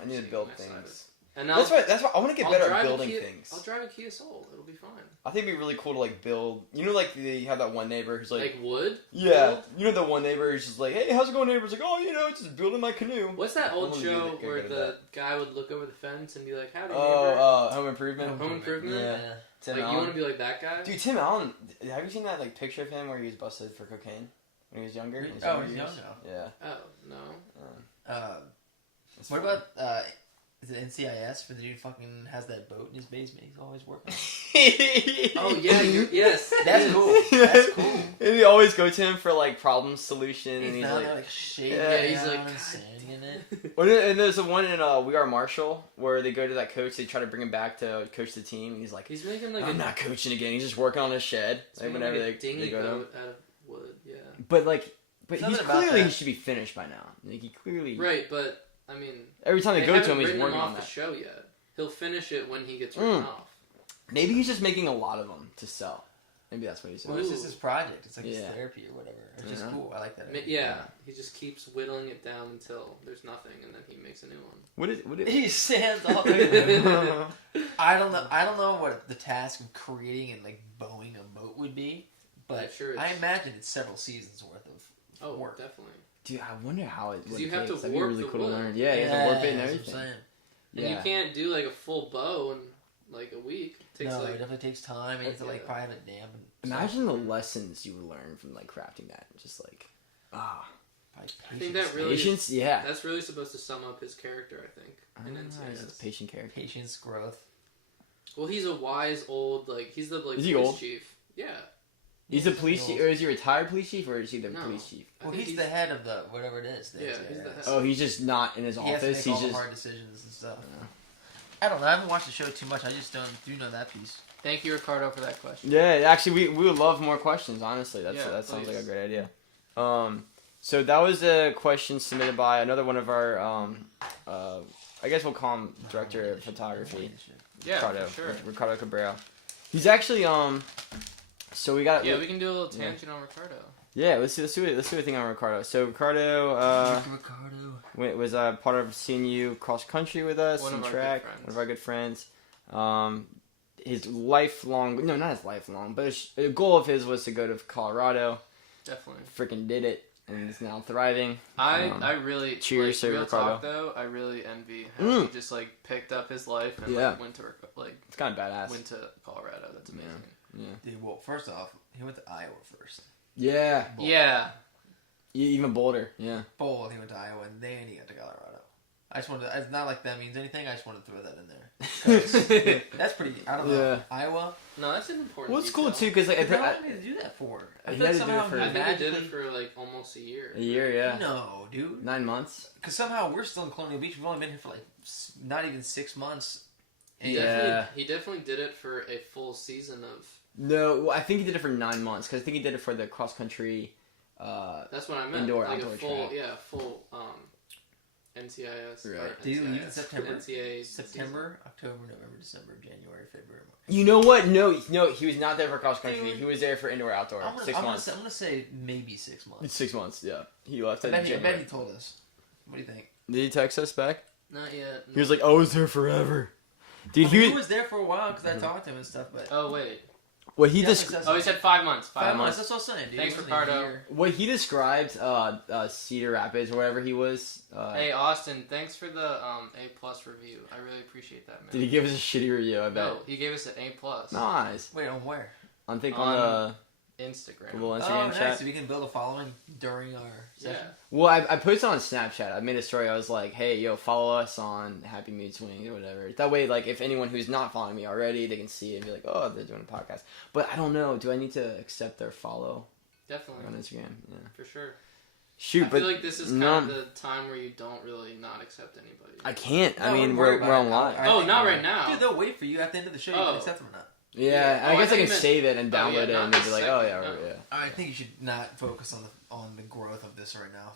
I need to build things. And that's why I want to get better at building things. I'll drive a Kia Soul. It'll be fine. I think it'd be really cool to like build. You know, like you have that one neighbor who's like wood. Yeah, build? you know the one neighbor who's just like, hey, how's it going, neighbor? It's like, oh, you know, just building my canoe. What's that old show where the guy would look over the fence and be like, howdy, neighbor? Home Improvement. Home Improvement. Yeah. Tim Allen. You want to be like that guy? Dude, Tim Allen. Have you seen that like picture of him where he was busted for cocaine when he was younger? He's young now. Yeah. Oh no. What about is it NCIS for the dude fucking has that boat in his basement? He's always working. Oh yeah, yes, that's cool. That's cool. And we always go to him for like problem solution, and he's like shaking. Yeah, he's like singing it. And there's the one in We Are Marshall where they go to that coach. They try to bring him back to coach the team. And he's like, he's making like I'm not coaching again. He's just working on his shed. Like whenever they go to him. Out of wood, yeah. But he's clearly he should be finished by now. Like he clearly right, but. I mean, every time they go to him, he's working on the show yet. He'll finish it when he gets written off. Maybe he's just making a lot of them to sell. Maybe that's what he's saying. Well, it's just his project. It's like his therapy or whatever. It's just cool. I like that. Yeah, he just keeps whittling it down until there's nothing, and then he makes a new one. What is he stands up. I don't know what the task of creating and like bowing a boat would be, but I imagine it's several seasons worth of work. Definitely. Dude, I wonder how it. You have to warp really the cool wood. to learn. Yeah, you have to warp it and everything. And you can't do like a full bow in like a week. It takes it definitely takes time. And you have to like probably have it damp. Imagine the lessons you would learn from like crafting that. Just like I think that really patience. Yeah, that's really supposed to sum up his character. I think in NCIS. Patient character. Patience, growth. Well, he's a wise old is he police old? chief. Yeah. He's a police chief, or is he a retired police chief, or is he the police chief? Well, he's the head of the whatever it is. Yeah, he's the head. Oh, he's just not in his office. Has to make he's all just the hard decisions and stuff. I don't know. I haven't watched the show too much. I just do know that piece. Thank you, Ricardo, for that question. Yeah, actually, we would love more questions. Honestly, that sounds like a great idea. So that was a question submitted by another one of our, I guess we'll call him director of photography. Yeah, Ricardo, for sure. Ricardo Cabrera. He's actually So we got. Yeah, we can do a little tangent on Ricardo. Yeah, let's do a thing on Ricardo. So Ricardo was part of CNU cross country with us in track. One of our good friends. His lifelong, no, not his lifelong, but a goal of his was to go to Colorado. Definitely. Freaking did it, and is now thriving. I really cheers to real Ricardo. Talk, though, I really envy how he just like picked up his life and went to it's kind of badass. Went to Colorado. That's amazing. Yeah. Dude, well, first off, he went to Iowa first. Yeah. Bold. Yeah. Even bolder. Yeah. Bold. He went to Iowa and then he got to Colorado. I just wanted to, it's not like that means anything. I just wanted to throw that in there. That's pretty. I don't know. Iowa. No, that's an important. Well, it's cool too because like how long did he do that for? I think he did it for like almost a year. A year, yeah. No, dude. 9 months. Because somehow we're still in Colonial Beach. We've only been here for like not even 6 months. He definitely did it for a full season of. No, well, I think he did it for 9 months because I think he did it for the cross country. That's what I meant. Indoor, like outdoor a full, track. yeah, full NCIS. Right. Did he leave in September? NCAA September, October, November, December, January, February, March. You know what? No, he was not there for cross country. He was there for indoor, outdoor. 6 months. I'm gonna say maybe 6 months. 6 months. Yeah, he left. I bet he told us. What do you think? Did he text us back? Not yet. No. He was like, "I was there forever." Dude, he was there for a while because I talked to him and stuff. But wait. What he he said 5 months. 5 months. That's what I was saying, dude. Thanks, Ricardo. What he described, Cedar Rapids or wherever he was. Hey, Austin, thanks for the A+ review. I really appreciate that, man. Did he give us a shitty review? I bet. No, he gave us an A+. Nice. Wait, on where? I think on Instagram. Little Instagram chat. Nice. So we can build a following during our session. Yeah. Well, I posted on Snapchat. I made a story. I was like, "Hey, yo, follow us on Happy Mood Swings or whatever." That way, like, if anyone who's not following me already, they can see it and be like, "Oh, they're doing a podcast." But I don't know. Do I need to accept their follow? Definitely On Instagram. Yeah. For sure. Shoot, I feel like this is kind of the time where you don't really not accept anybody. I can't. I mean, we're on live. Oh, not right now. Dude, they'll wait for you at the end of the show. You can accept them or not. Yeah, I guess I can save it and download it and they'll be like, oh yeah, yeah. I think you should not focus on the growth of this right now.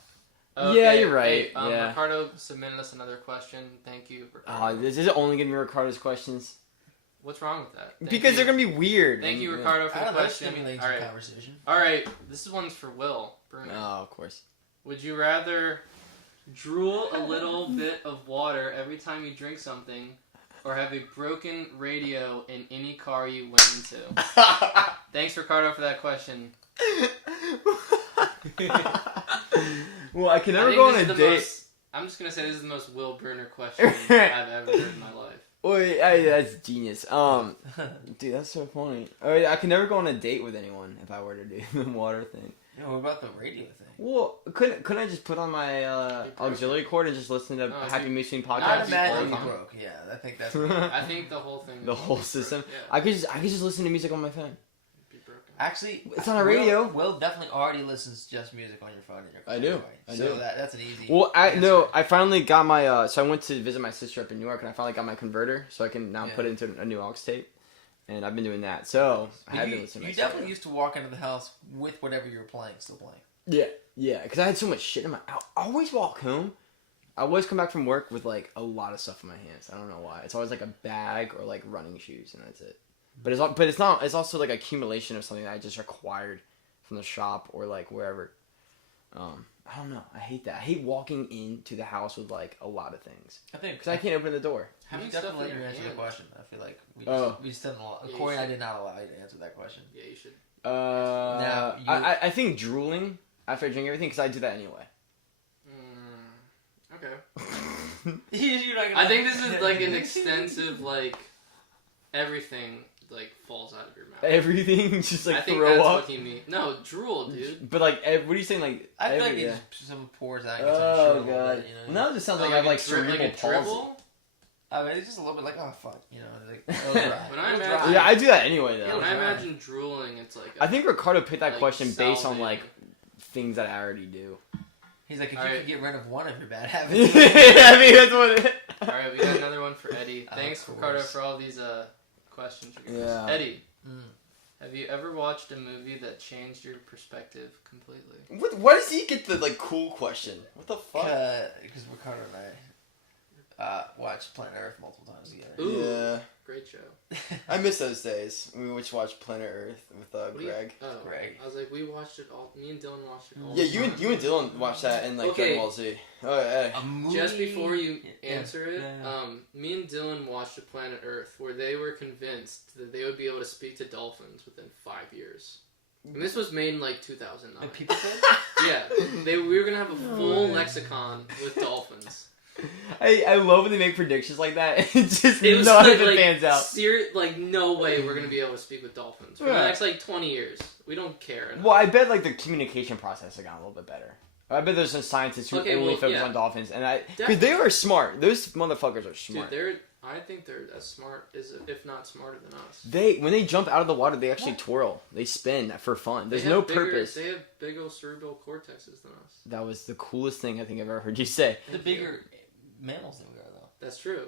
Okay, yeah, you're right. Hey, Ricardo submitted us another question. Thank you, Ricardo. This is only going to be Ricardo's questions. What's wrong with that? Because they're going to be weird. Thank you, Ricardo, for the question. All right. Conversation. All right, this one's for Will Bruner. Oh, of course. Would you rather drool a little bit of water every time you drink something, or have a broken radio in any car you went into? Thanks, Ricardo, for that question. Well, I can never go on a date. I'm just gonna say this is the most Will Bruner question I've ever heard in my life. Wait, that's genius. Dude, that's so funny. I can never go on a date with anyone if I were to do the water thing. Yeah, what about the radio thing? Well, couldn't I just put on my auxiliary cord and just listen to Happy Machine podcast? Not imagine you broke. Yeah, I think that's. I think the whole thing. The whole system. Yeah. I could just listen to music on my phone. Actually, it's on a radio. Will definitely already listens to just music on your phone. I do. So that's an easy. Well, I finally got my. So I went to visit my sister up in New York, and I finally got my converter, so I can now put it into a new aux tape. And I've been doing that. So I have been listening. You definitely used to walk into the house with whatever you were playing, still playing. Yeah, because I had so much shit in my. I always walk home. I always come back from work with like a lot of stuff in my hands. I don't know why. It's always like a bag or like running shoes, and that's it. But it's not. It's also like accumulation of something that I just acquired from the shop or like wherever. I don't know. I hate that. I hate walking into the house with like a lot of things. I think because I can't open the door. How many definitely let you answer the question? I feel like we just didn't allow. Yeah, Corey and I did not allow you to answer that question. Yeah, you should. Now I think drooling after I drink everything because I do that anyway. Okay. I think this is like an extensive like everything like falls out of your mouth. Everything just like I think throw that's up. what he means. No, drool, dude. But like, what are you saying? Like, I feel like some pours out. Oh god. You know? No, it just sounds like I have like cerebral palsy. I mean, it's just a little bit like, oh fuck, you know. Like, when I imagine, yeah, I do that anyway though. When I imagine drooling, it's like. I think Ricardo picked that question based on like things that I already do. He's like, if you could get rid of one of your bad habits. I mean, that's what it is. Alright, we got another one for Eddie. Thanks, Ricardo, for all these questions. Yeah. Eddie, have you ever watched a movie that changed your perspective completely? Why does he get the like cool question? What the fuck? Because Ricardo and I watched Planet Earth multiple times together. Ooh, yeah. Great show. I miss those days. We watched Planet Earth with Greg. Greg. I was like, we watched it all. Me and Dylan watched it all. Yeah, you and Dylan watched that in like Dragon Ball Z. Oh yeah. Just before you answer it, me and Dylan watched a Planet Earth where they were convinced that they would be able to speak to dolphins within 5 years. And this was made in like 2009. And people said? Yeah, we were gonna have a full lexicon with dolphins. I love when they make predictions like that. It just was none like, of it pans out. Like, no way we're going to be able to speak with dolphins. For the next, like, 20 years. We don't care enough. Well, I bet, like, the communication process has gotten a little bit better. I bet there's some scientists who only focus on dolphins. And because they are smart. Those motherfuckers are smart. Dude, I think they're as smart, if not smarter than us. When they jump out of the water, they actually twirl. They spin for fun. There's no purpose. They have bigger cerebral cortexes than us. That was the coolest thing I think I've ever heard you say. The bigger mammals than we are, though. That's true.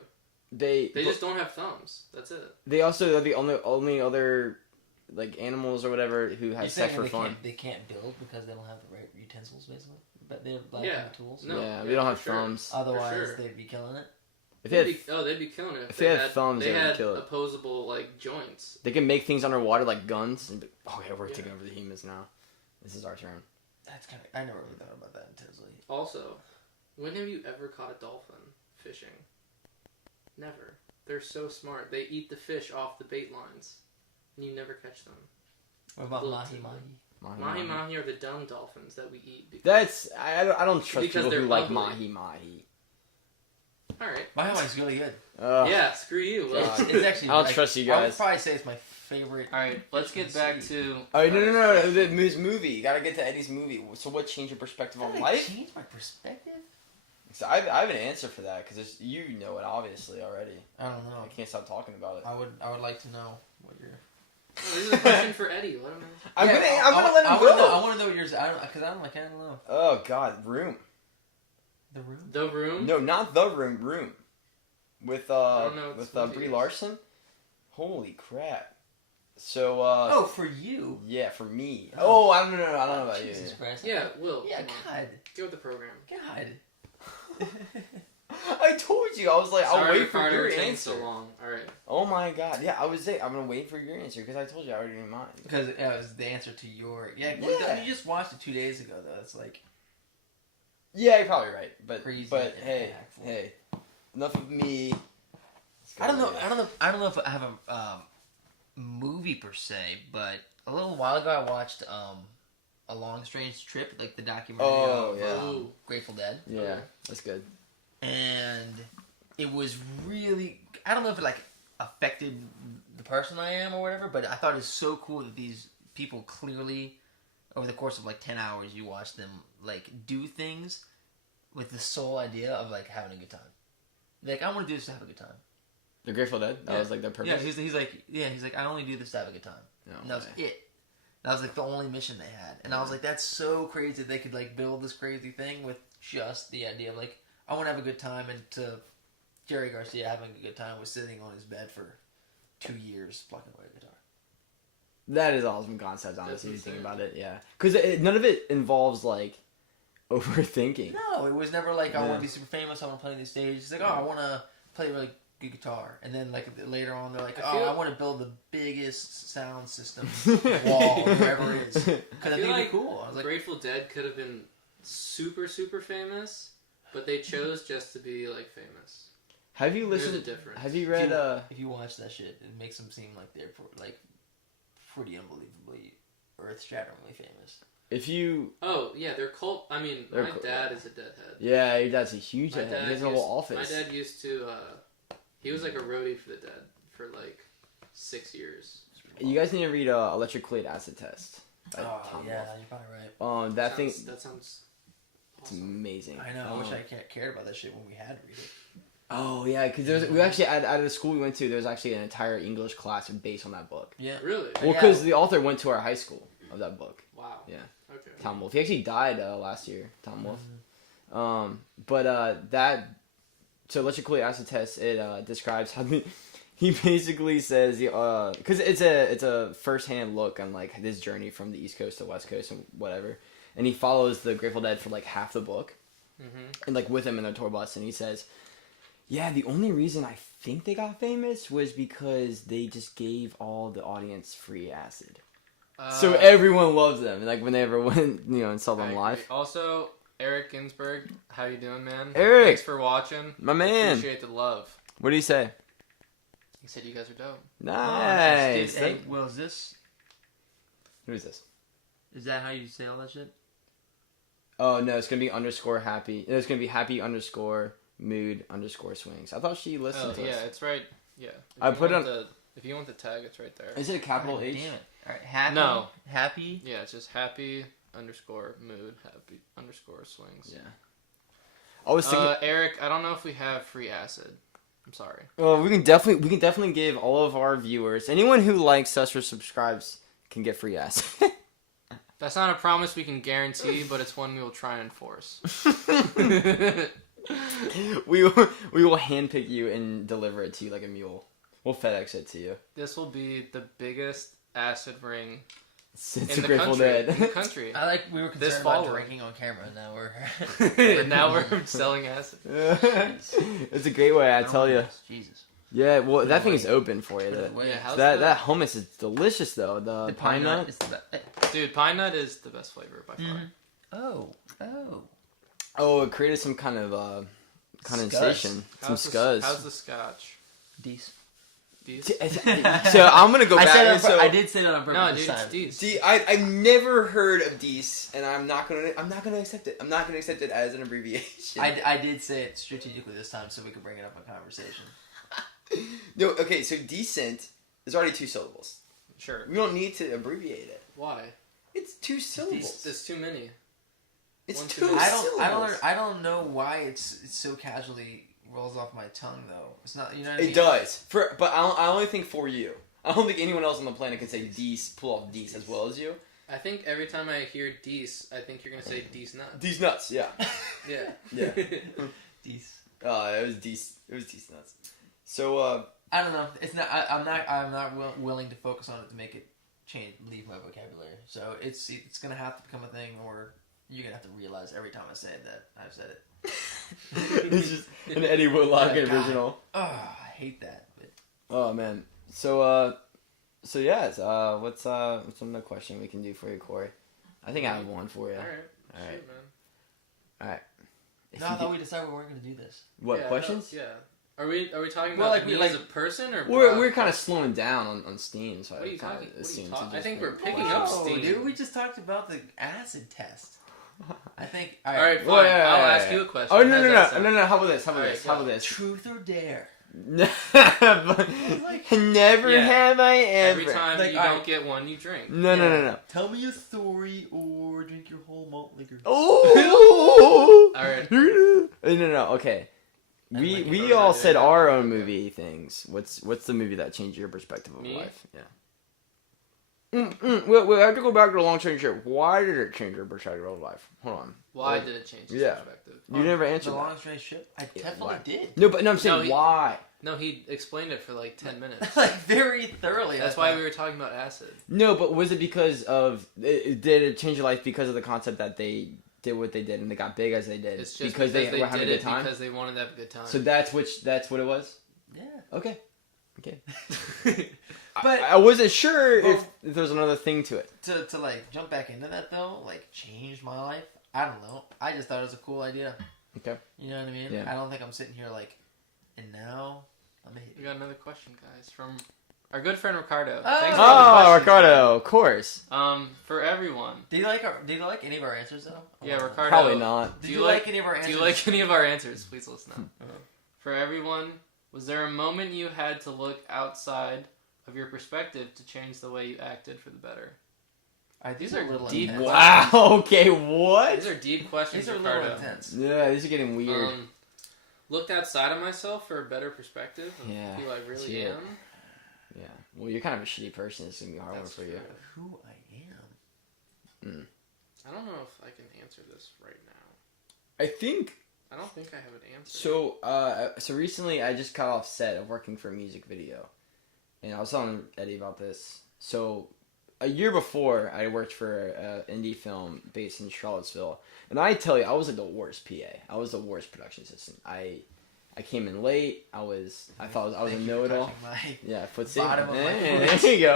They just don't have thumbs. That's it. They also are the only other like animals or whatever who have sex for fun. They can't build because they don't have the right utensils, basically. But they're lacking the tools. No, they don't have thumbs. Otherwise, they'd be killing it. They'd be killing it. If they had thumbs, they would kill it. Opposable like joints. They can make things underwater like guns. And we're taking over the humans now. This is our turn. That's kind of. I never really thought about that intensely. Also, when have you ever caught a dolphin fishing? Never. They're so smart. They eat the fish off the bait lines, and you never catch them. What about mahi-mahi? Mahi-mahi are the dumb dolphins that we eat. I don't trust people who like mahi-mahi. Alright. Mahi-mahi's really good. Yeah, screw you. It's actually. I don't trust you guys. I would probably say it's my favorite. Alright, let's get back to. Oh no! The movie. You gotta get to Eddie's movie. So what changed your perspective on life? Changed my perspective. So I have an answer for that because you know it obviously already. I don't know. I can't stop talking about it. I would like to know what your. This is a question for Eddie. Let him know. I'm gonna let him go. I want to know what yours. I don't know. Oh God, Room. The Room. The Room. No, not The Room. Room. With Brie Larson. Holy crap. So for you. Yeah, for me. Oh, I don't know about you. Jesus Christ. Yeah, Will. Yeah, God. Get with the program. God. I told you. I was like, I'll wait for your answer. So long. All right. Oh my God. Yeah, I'm gonna wait for your answer because I told you I already knew mine. Because it was the answer to your you just watched it 2 days ago though. It's like. Yeah, you're probably right. But crazy hey, enough of me. I don't know if I have a movie per se, but a little while ago I watched A Long Strange Trip, like the documentary of Grateful Dead. Yeah, that's good. And it was really, I don't know if it like affected the person I am or whatever, but I thought it was so cool that these people clearly, over the course of like 10 hours, you watch them like do things with the sole idea of like having a good time. Like, I want to do this to have a good time. The Grateful Dead? That was like their purpose? Yeah, he's like, I only do this to have a good time. And that was it. That was like the only mission they had. And I was like, that's so crazy that they could like build this crazy thing with just the idea of like, I want to have a good time, and to Jerry Garcia having a good time was sitting on his bed for 2 years plucking away a guitar. That is awesome concept, honestly, if you think about it, yeah. Because none of it involves, like, overthinking. No, it was never like, I want to be super famous, I want to play on these stages. It's like, I want to play a really good guitar. And then, like, later on, they're like, I want to build the biggest sound system wall, wherever it is. Because I think it'd be cool. I was like, Grateful Dead could have been super, super famous, but they chose just to be, like, famous. Have you listened? There's a difference. Have you read? If you watch that shit, it makes them seem like they're pretty unbelievably, earth-shatteringly famous. If you... Oh, yeah, they're cult... I mean, my dad is a Deadhead. Yeah, your dad's a huge Deadhead. He has a whole office. My dad used to... he was like a roadie for the Dead for like 6 years. You guys need to read Electric Acid Test. Yeah, you're probably right. That sounds... It's amazing. I know. I wish I cared about that shit when we had to read it. Oh yeah, because we actually at a school we went to, there was actually an entire English class based on that book. Yeah, really? Well, because the author went to our high school of that book. Wow. Yeah. Okay. Tom Wolfe. He actually died last year. Tom Wolfe. So Electric Acid Test, it describes how he basically says because it's a first-hand look on like this journey from the East Coast to West Coast and whatever. And he follows the Grateful Dead for like half the book, and like with him in the tour bus, and he says, "Yeah, the only reason I think they got famous was because they just gave all the audience free acid, so everyone loves them. And like when they ever went, and saw them live." Also, Eric Ginsberg, how you doing, man? Eric, thanks for watching. My man, appreciate the love. What did he say? He said you guys are dope. Nice. Hey, well, is this? Who is this? Is that how you say all that shit? Oh no, it's gonna be _happy. It's gonna be happy_mood_swings. I thought she listened to us. Yeah, it's right. Yeah. I put it on. If you want the tag, it's right there. Is it a capital H? Damn it! All right, happy. No. Happy. Yeah, it's just happy_mood happy_swings. Yeah. I was thinking. Eric, I don't know if we have free acid. I'm sorry. Well, we can definitely give all of our viewers, anyone who likes us or subscribes, can get free acid. That's not a promise we can guarantee, but it's one we will try and enforce. we will handpick you and deliver it to you like a mule. We'll FedEx it to you. This will be the biggest acid ring since in the Grateful country. Dead. In the country. We were concerned about drinking on camera, and now we're selling acid. It's a great way, I tell you. Jesus. Yeah, well, that thing is open for you. That hummus is delicious, though. The pine nut. Dude, pine nut is the best flavor by Oh. far. Oh, it created some kind of condensation. Some scuzz. How's the scotch? Decent. So I'm gonna go back. I did say that on purpose. No, dude, it's Dees. I've never heard of Dees, and I'm not gonna accept it. I'm not gonna accept it as an abbreviation. I did say it strategically this time so we could bring it up in conversation. No, okay, so decent is already 2 syllables. Sure. We don't need to abbreviate it. Why? It's 2 syllables. There's too many. It's 2 syllables. I don't know why it's so casually rolls off my tongue though. It's not, you know what I mean? It does. But I only think for you. I don't think anyone else on the planet can say "dies," pull off "dies" as well as you. I think every time I hear "dies," I think you're gonna say "dies nuts." "Dies nuts," yeah. Yeah. Dies. It was "dies." It was "dies nuts." So I don't know. It's not. I'm not willing to focus on it to make it leave my vocabulary. So it's gonna have to become a thing, or you're gonna have to realize every time I say it that I've said it. It's just an Eddie Whitlock original. Oh, I hate that. But... Oh man. So yes. What's another question we can do for you, Corey? I think I have one for you. All right. Shoot, man. All right. No, I thought we decided we weren't gonna do this. What questions? Yeah. Are we talking about me as a person or? We're kind of slowing down on Steam, so what are you talking? I think we're picking up Steam, dude. We just talked about the acid test. I think. All right, fine. I'll ask you a question. Oh no! How about this? How about this? Truth or dare? Never have I ever. Every time you don't get one, you drink. No. Tell me a story or drink your whole malt liquor. Oh! Alright. No. Okay. We all said our own movie things. What's the movie that changed your perspective of life? Yeah. We have to go back to the long story short. Why did it change your perspective of life? Hold on. Why did it change your perspective? You never answered the long strange ship. I definitely did. No, I'm saying why. No, he explained it for like 10 minutes. Like very thoroughly. That's why we were talking about acid. No, but was it because of did it change your life because of the concept that they did what they did and they got big as they did? It's just because they were having a good time. Because they wanted to have a good time. So that's what it was. Yeah. Okay. But I wasn't sure if there was another thing to it. To like jump back into that though, like change my life. I don't know. I just thought it was a cool idea. Okay. You know what I mean? Yeah. I don't think I'm sitting here like, and now I'm a hippie. We got another question, guys, from our good friend Ricardo. Ricardo, of course. For everyone. Do you like any of our answers though? Yeah, Ricardo. Probably not. Do you like any of our answers? Do you like any of our answers? Please listen up. For everyone, was there a moment you had to look outside of your perspective to change the way you acted for the better? These are little deep. Intense. Wow. Okay. What? These are deep questions. These are Ricardo. a little intense. Yeah, these are getting weird. Looked outside of myself for a better perspective of who I really am. Yeah. Well, you're kind of a shitty person. It's gonna be a hard one for you. Who I am. I don't know if I can answer this right now. I don't think I have an answer. So recently I just got off set of working for a music video, and I was telling Eddie about this. So a year before, I worked for an indie film based in Charlottesville, and I tell you, I was like the worst PA. I was the worst production assistant. I came in late. I thought I was a know-it-all. Yeah, footsie. There you go.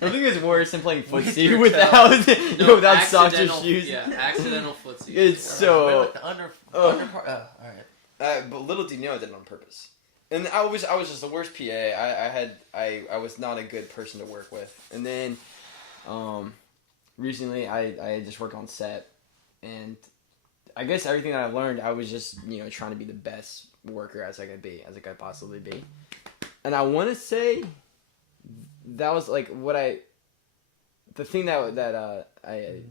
I think it's worse than playing footsie without socks or shoes. Yeah, accidental footsie. It's so. Like the under part. All right. But little do you know, I did it on purpose. And I was just the worst PA. I was not a good person to work with. And then, recently I just worked on set, and I guess everything that I learned, I was just trying to be the best worker as I could possibly be. And I want to say that was like the thing that I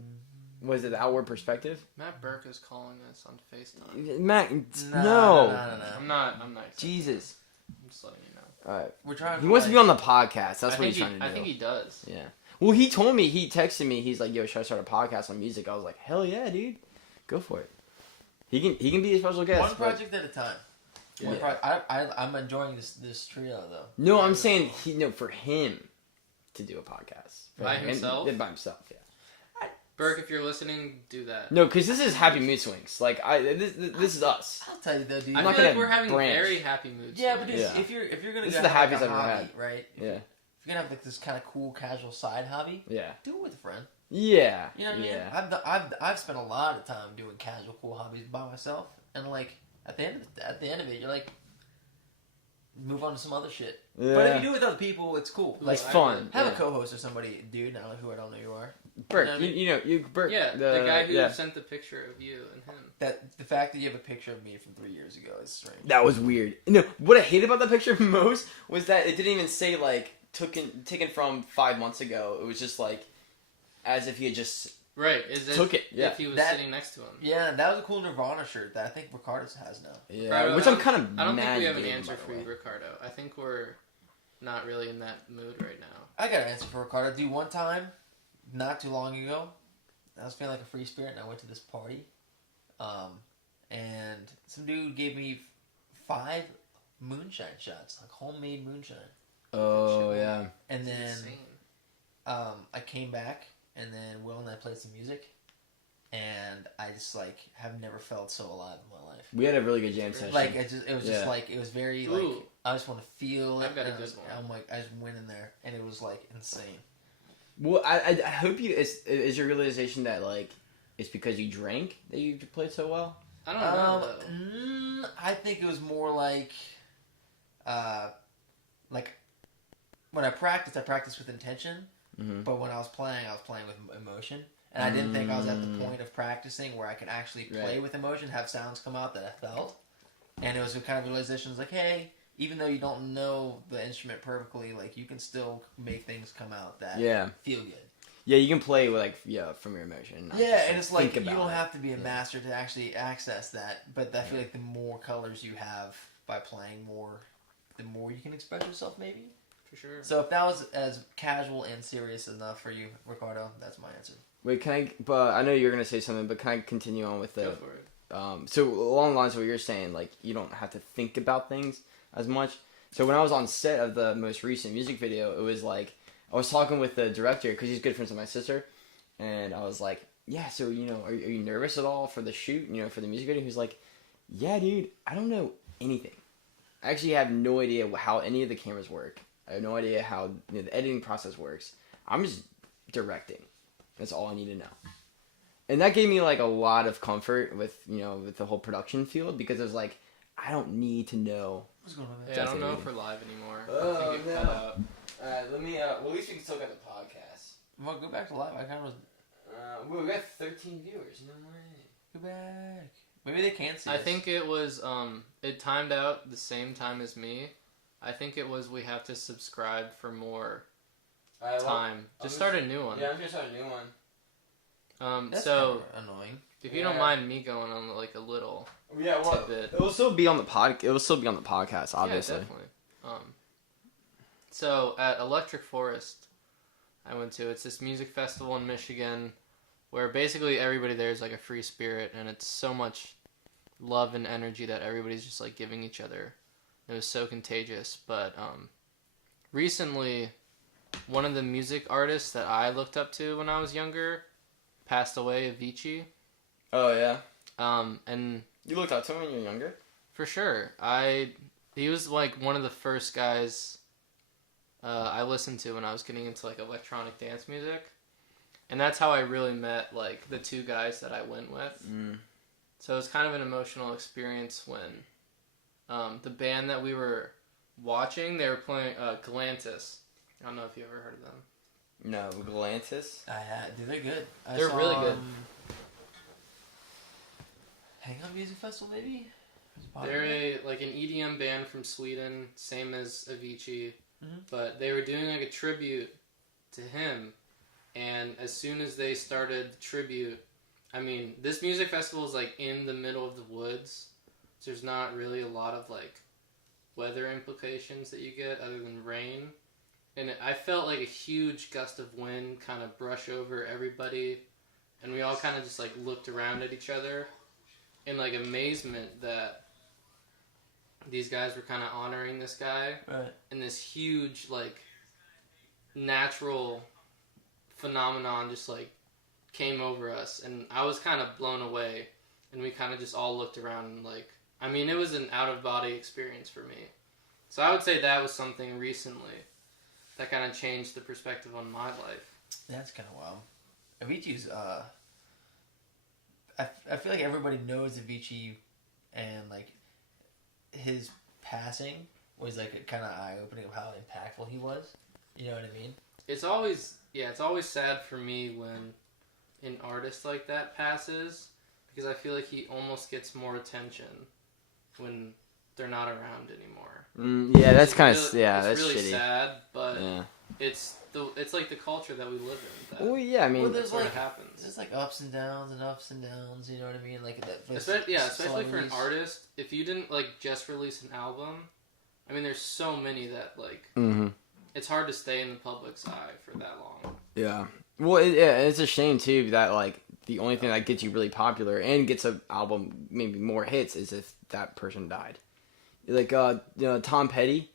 was it the outward perspective. Matt Burke is calling us on FaceTime. Matt, no. I'm not. Jesus. I'm just letting you know. All right. We're trying. He wants to be on the podcast. That's what he's trying to do. I think he does. Yeah. Well, he told me. He texted me. He's like, "Yo, should I start a podcast on music?" I was like, "Hell yeah, dude, go for it." He can be a special guest. One project at a time. Yeah. I'm enjoying this trio though. No, I'm saying for him to do a podcast by himself. By himself, yeah. Burke, if you're listening, do that. No, because this is Happy Mood Swings. Like this is us. I'll tell you though, dude. I feel like we're having very happy mood swings. Yeah, but if you're gonna this go is the have happiest like a I've ever hobby, had. right? Yeah. If you're gonna have like this kind of cool, casual side hobby, yeah, do it with a friend. Yeah. You know what I mean? I've spent a lot of time doing casual, cool hobbies by myself, and like at the end of it, you're like, move on to some other shit. Yeah. But if you do it with other people, it's cool. Like, it's fun. Have a co-host or somebody, dude. Who I don't know you are. Burke, you Burke. Yeah, the guy who sent the picture of you and him. The fact that you have a picture of me from 3 years ago is strange. That was weird. No, what I hated about that picture most was that it didn't even say like taken from 5 months ago. It was just like as if he had just took it. Yeah, if he was sitting next to him. Yeah, that was a cool Nirvana shirt that I think Ricardo has now. Yeah, Ricardo, which I'm kind of. I don't think we have an answer for you, Ricardo. I think we're not really in that mood right now. I got an answer for Ricardo. Dude, one time, not too long ago, I was feeling like a free spirit, and I went to this party, and some dude gave me 5 moonshine shots, like homemade moonshine. Oh, yeah. And then I came back, and then Will and I played some music, and I just, like, have never felt so alive in my life. We had a really good jam session. Like, it was very, like, I just want to feel it. I've got a good one. I'm like, I just went in there, and it was, like, insane. Well, I hope is your realization that, like, it's because you drank that you played so well? I don't know, I think it was more like when I practiced with intention, but when I was playing with emotion. And I didn't think I was at the point of practicing where I could actually play with emotion, have sounds come out that I felt. And it was a kind of realization, like, hey, even though you don't know the instrument perfectly, like, you can still make things come out that feel good. Yeah, you can play with, like, from your emotion. And it's like, you don't have to be a master to actually access that, but I feel like the more colors you have by playing more, the more you can express yourself, maybe? For sure. So if that was as casual and serious enough for you, Ricardo, that's my answer. Wait, but I know you're going to say something, but can I continue on with the... Go for it. So along the lines of what you're saying, like, you don't have to think about things as much. So when I was on set of the most recent music video, it was like, I was talking with the director, because he's good friends with my sister, and I was like, yeah, so, are you nervous at all for the shoot, for the music video? He was like, yeah, dude, I don't know anything. I actually have no idea how any of the cameras work. I have no idea how the editing process works. I'm just directing. That's all I need to know. And that gave me, like, a lot of comfort with, with the whole production field, because it was like, I don't need to know. What's going on? Yeah, I don't know if we're live anymore. Oh, I think it cut out. Alright, let me, well, at least we can still get the podcast. Well, go back to live. I kind of was... we got 13 viewers. No way. Go back. Maybe they can't see I us. think it was, it timed out the same time as me. I think it was we have to subscribe for more time. Just start a new one. Yeah, I'm just starting a new one. That's so annoying. If you don't mind me going on, like, a little tidbit. It will still be on the podcast, obviously. Yeah, definitely. So at Electric Forest, I went to. It's this music festival in Michigan, where basically everybody there is like a free spirit, and it's so much love and energy that everybody's just like giving each other. It was so contagious. But recently, one of the music artists that I looked up to when I was younger passed away, Avicii. Oh yeah. And you looked up to him when you were younger? For sure. He was like one of the first guys I listened to when I was getting into like electronic dance music. And that's how I really met like the two guys that I went with. So it was kind of an emotional experience when the band that we were watching, they were playing Galantis. I don't know if you ever heard of them. No, Galantis? I had. Dude, they're good. They're really good. Hang On Music Festival, maybe? They're an EDM band from Sweden, same as Avicii, but they were doing like a tribute to him, and as soon as they started the tribute, I mean, this music festival is like in the middle of the woods, so there's not really a lot of like weather implications that you get other than rain, and I felt like a huge gust of wind kind of brush over everybody, and we all kind of just like looked around at each other in like amazement that these guys were kind of honoring this guy, right? And this huge like natural phenomenon just like came over us, and I was kind of blown away, and we kind of just all looked around and like, I mean, it was an out of body experience for me. So I would say that was something recently that kind of changed the perspective on my life. That's kind of wild. Avicii's I feel like everybody knows Avicii, and like his passing was like kind of eye-opening of how impactful he was. You know what I mean? It's always sad for me when an artist like that passes, because I feel like he almost gets more attention when they're not around anymore. Yeah, that's kind of it's that's really shitty. sad, but it's like the culture that we live in. Well, yeah, I mean, there's what like happens. There's like ups and downs. You know what I mean? Like that. Especially for an artist, if you didn't like just release an album, I mean, there's so many that like it's hard to stay in the public's eye for that long. Yeah. Well, it's a shame too that like the only thing that gets you really popular and gets an album maybe more hits is if that person died. Like Tom Petty,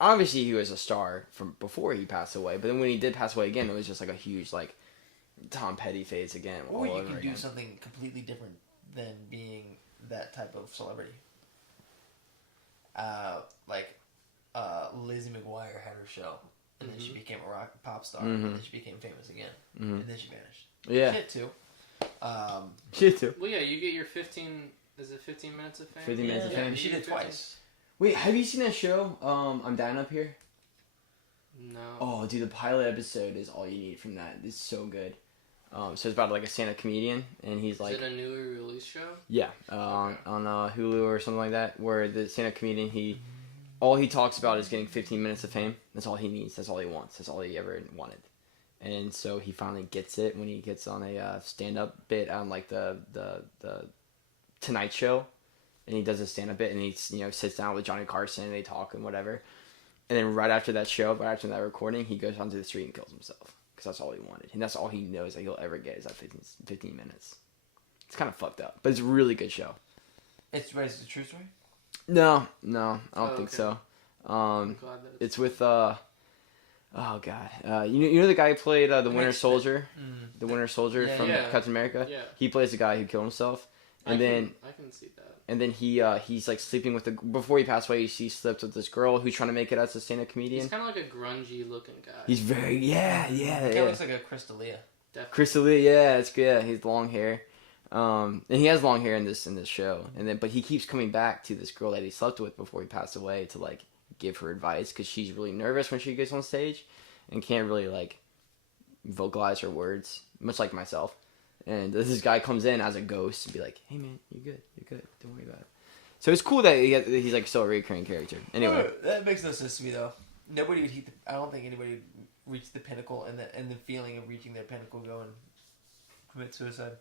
obviously he was a star from before he passed away, but then when he did pass away again, it was just like a huge like Tom Petty phase again. Or you can do something completely different than being that type of celebrity. Lizzie McGuire had her show, and then she became a rock pop star, and then she became famous again, and then she vanished. Yeah. Shit too. Well, yeah, you get your 15. Is it 15 minutes of fame? 15 minutes of fame. She did twice. Wait, have you seen that show? I'm Down Up Here. No. Oh, dude, the pilot episode is all you need from that. It's so good. So it's about like a stand-up comedian, and he's like. Is it a newly released show? Yeah, on Hulu or something like that, where the stand-up comedian all he talks about is getting 15 minutes of fame. That's all he needs. That's all he wants. That's all he ever wanted. And so he finally gets it when he gets on a stand-up bit on like the Tonight Show, and he does a stand-up bit, and he sits down with Johnny Carson and they talk and whatever. And then right after that show, right after that recording, he goes onto the street and kills himself because that's all he wanted, and that's all he knows that he'll ever get is that 15 minutes. It's kind of fucked up, but it's a really good show. It's a true story? No, I don't think okay. so. I'm glad that It's with oh god, you know the guy who played the Winter Soldier, the Winter Soldier from Captain America. Yeah. He plays the guy who killed himself, and I can see that. And then he's like sleeping with before he passed away. He slept with this girl who's trying to make it as a stand-up comedian. He's kind of like a grungy looking guy. He's very He looks like a Crystalia. Crystalia, yeah, it's good. He's long hair. And he has long hair in this show, but he keeps coming back to this girl that he slept with before he passed away to like give her advice because she's really nervous when she gets on stage and can't really like vocalize her words, much like myself. And this guy comes in as a ghost and be like, "Hey man, you're good, don't worry about it." So it's cool that he's like still a recurring character. Anyway, that makes no sense to me though. Nobody would I don't think anybody would reach the pinnacle and the feeling of reaching their pinnacle go and commit suicide.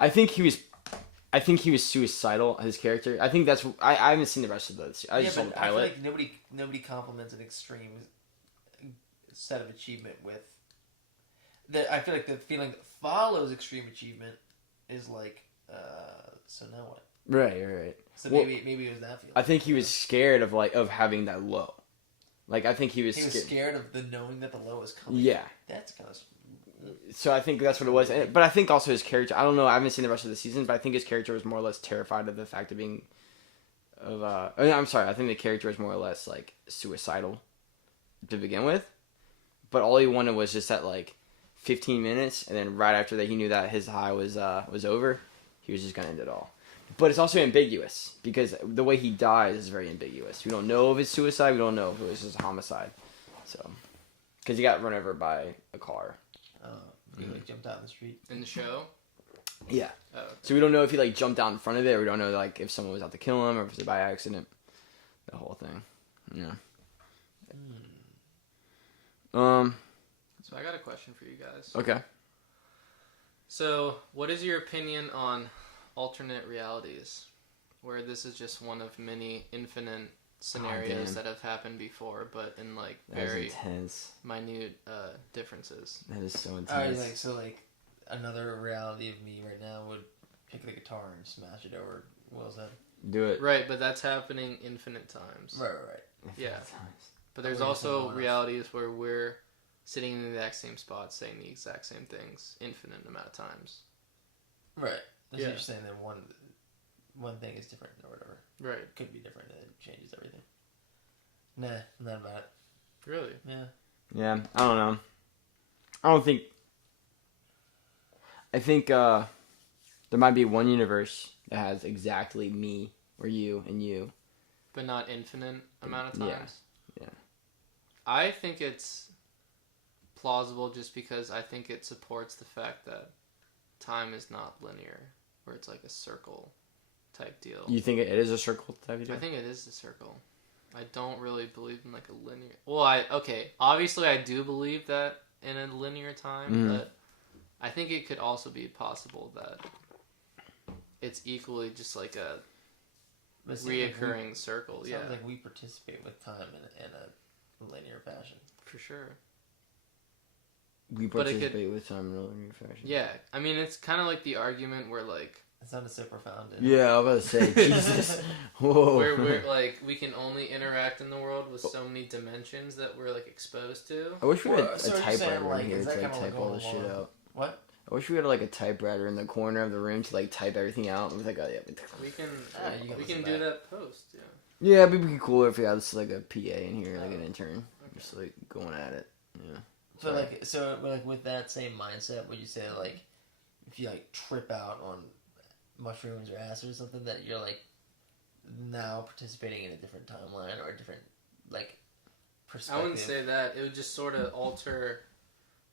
I think he was suicidal. His character. I think that's. I haven't seen the rest of those. I just saw the pilot. I feel like nobody compliments an extreme set of achievement with. I feel like the feeling that follows extreme achievement is like, so now what? Right. So maybe it was that feeling. I think he was scared of having that low. Like I think he was scared of the knowing that the low is coming. Yeah. That's kind of. So I think that's what it was. But I think also his character, I don't know, I haven't seen the rest of the season, but I think his character was more or less terrified of the fact of being, I'm sorry, I think the character was more or less, like, suicidal to begin with. But all he wanted was just that, like, 15 minutes, and then right after that he knew that his high was over, he was just going to end it all. But it's also ambiguous, because the way he dies is very ambiguous. We don't know if it's suicide, we don't know if it was just a homicide. So, because he got run over by a car. He like jumped out in the street in the show. Yeah. Oh, okay. So we don't know if he like jumped out in front of it, or we don't know like if someone was out to kill him, or if it was by accident. The whole thing. Yeah. So I got a question for you guys. Okay. So, what is your opinion on alternate realities, where this is just one of many infinite scenarios that have happened before, but in like very minute differences? That is so intense. Like another reality of me right now would pick the guitar and smash it over Will's head. Do it. Right, but that's happening infinite times. Right. Yeah. But there's also realities where we're sitting in the exact same spot saying the exact same things infinite amount of times. Right. That's what you're saying, that one thing is different or whatever. Right. It could be different and it changes everything. Nah, not about it. Really? Yeah. Yeah, I don't know. I think there might be one universe that has exactly me or you and you. But not infinite amount of times? Yeah. I think it's plausible just because I think it supports the fact that time is not linear, where it's like a circle type deal. You think it is a circle type deal? I think it is a circle. I don't really believe in like a linear... Well, obviously I do believe that in a linear time, but I think it could also be possible that it's equally just like a reoccurring circle. Yeah, sounds like we participate with time in a linear fashion. For sure. We participate with time in a linear fashion. Yeah, I mean it's kind of like the argument where like. It sounded so profound. Yeah, I was about to say, Jesus. Whoa. Where we're like, we can only interact in the world with so many dimensions that we're like exposed to. I wish we had a typewriter in here to like type all this shit out. What? I wish we had like a typewriter in the corner of the room to like type everything out. It was like, we can do that post. Yeah. Yeah, it'd be cooler if we had like a PA in here, like an intern, just like going at it. Yeah. So with that same mindset, would you say like if you like trip out on mushrooms or acid or something that you're like now participating in a different timeline or a different like perspective? I wouldn't say that. It would just sort of alter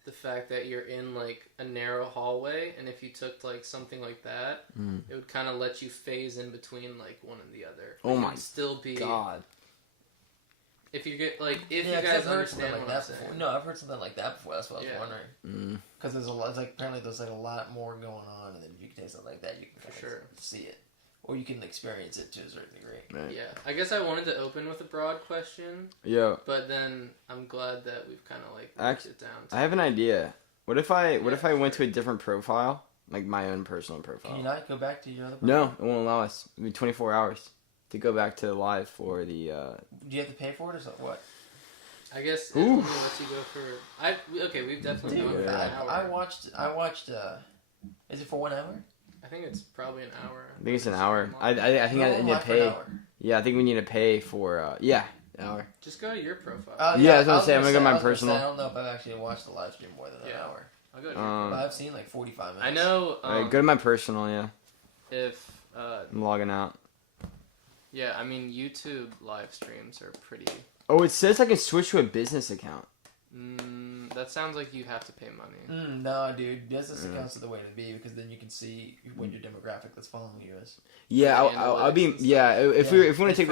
the fact that you're in like a narrow hallway, and if you took like something like that, it would kind of let you phase in between like one and the other. Oh my still be God. If you get like if you guys understand like what I'm saying. saying. No, I've heard something like that before. That's what I was wondering. Because there's a lot. It's like apparently there's like a lot more going on, and then if you can take something like that, you can kind of see it, or you can experience it to a certain degree. Right. Yeah, I guess I wanted to open with a broad question. Yeah. But then I'm glad that we've kind of like worked it down. I have an idea. What if I went to a different profile, like my own personal profile? Can you not go back to your other profile? No, it won't allow us. It'll be 24 hours to go back to live for the. Do you have to pay for it or something? What? I guess it only lets you go for. We've definitely gone for an hour. I watched. Is it for 1 hour? I think it's probably an hour. I think it's an hour. I think I need to pay. Yeah, I think we need to pay for. An hour. Just go to your profile. I was gonna say I'm gonna go to my personal. I don't know if I've actually watched the live stream more than an hour. I'll go to your but I've seen like 45 minutes. I know. Alright, go to my personal. Yeah. If I'm logging out. Yeah, I mean YouTube live streams are pretty. Oh, it says I can switch to a business account. That sounds like you have to pay money. No, dude. Business accounts are the way to be because then you can see what your demographic that's following you is. Yeah, I'll be. Yeah, if we want to take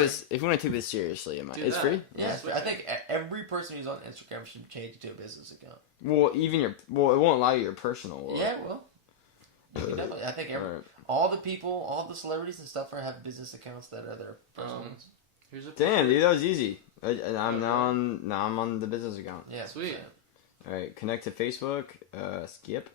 this seriously, it's free. Yeah, I think every person who's on Instagram should change it to a business account. Well, it won't allow you your personal. Yeah, well, definitely. I think all the people, all the celebrities and stuff have business accounts that are their personal ones. Damn, dude, that was easy. I'm on the business account. Yeah, sweet. All right, connect to Facebook. Skip.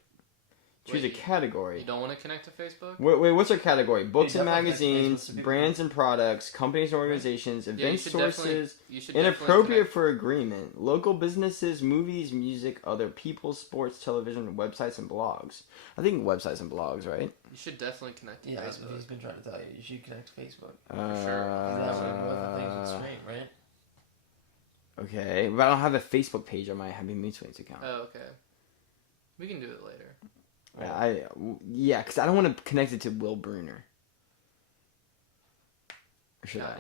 Choose a category. You don't want to connect to Facebook? Wait, what's our category? Books and magazines, brands and products, companies and organizations, event sources, inappropriate for agreement, local businesses, movies, music, other people, sports, television, websites, and blogs. I think websites and blogs, right? You should definitely connect to Facebook. That's what he's been trying to tell you. You should connect to Facebook. For sure. That's what the things would stream, right? Okay, but I don't have a Facebook page on my Happy Meat Swings account. Oh, okay. We can do it later. Because I don't want to connect it to Will Bruner. Or should I?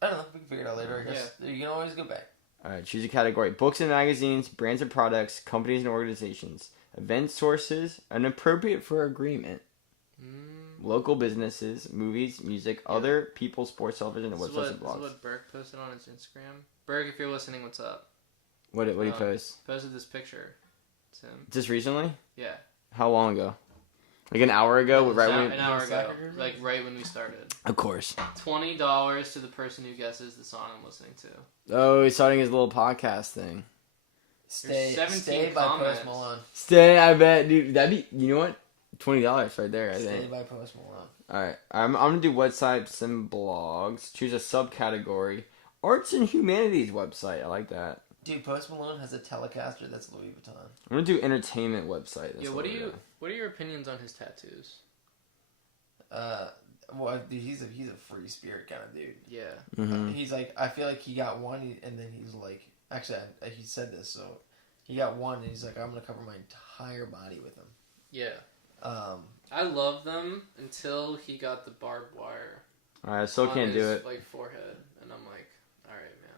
I don't know. We can figure it out later. I guess you can always go back. All right, choose a category: books and magazines, brands and products, companies and organizations, event sources, inappropriate for agreement, local businesses, movies, music, other people, sports, television, and websites and blogs. This is what Berg posted on his Instagram. Berg, if you're listening, what's up? What did he post? Posted this picture. It's him. Just recently? Yeah. How long ago? Like an hour ago? An hour ago. Like right when we started. Of course. $20 to the person who guesses the song I'm listening to. Oh, he's starting his little podcast thing. Stay by Post Malone. Stay, I bet, dude. That'd be, you know what? $20 right there, I think. Stay by Post Malone. Alright, I'm gonna do websites and blogs. Choose a subcategory. Arts and humanities website. I like that. Dude, Post Malone has a Telecaster that's Louis Vuitton. I'm gonna do entertainment website. Yeah, what are your opinions on his tattoos? Well, dude, he's a free spirit kind of dude. Yeah. Mm-hmm. He's like, I feel like he got one, and then he's like, actually, he said this, so he got one, and he's like, I'm gonna cover my entire body with them. Yeah. I love them until he got the barbed wire. Alright, I still can't do it. Like forehead, and I'm like, all right, man.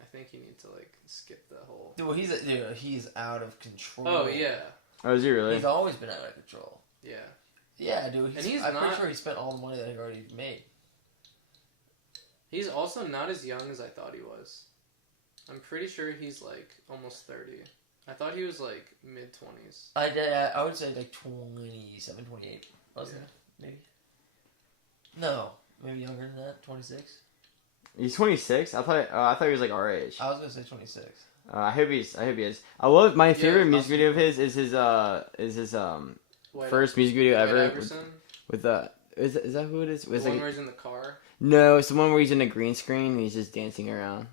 I think you need to like skip the whole. Dude, he's out of control. Oh yeah. Oh, is he really? He's always been out of control. Yeah. Yeah, dude. I'm pretty sure he spent all the money that he already made. He's also not as young as I thought he was. I'm pretty sure he's like almost 30. I thought he was like mid-20s. I would say like 27, 28. Wasn't it? Maybe. No. Maybe younger than that, 26. He's 26. I thought he was like our age. I was gonna say 26. I hope he is. I love my favorite music video of his is his first music video ever with is that who it is? The one where he's in the car. No, it's the one where he's in a green screen and he's just dancing around.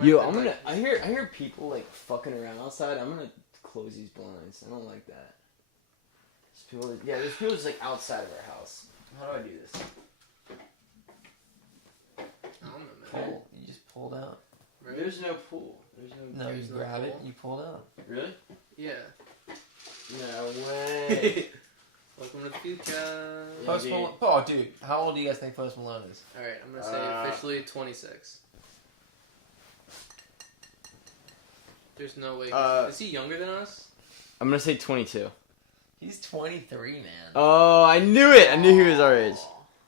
I hear people like fucking around outside. I'm gonna close these blinds. I don't like that. There's people just like outside of our house. How do I do this? I don't know, man. Pull. You just pulled out. Really? There's no pool. No, you grab it. You pulled out. Really? Yeah. No way. Welcome to the future. Post Malone. Oh, dude, how old do you guys think Post Malone is? All right, I'm gonna say officially 26. There's no way. Is he younger than us? I'm gonna say 22. He's 23, man. Oh, I knew it. I knew he was our age.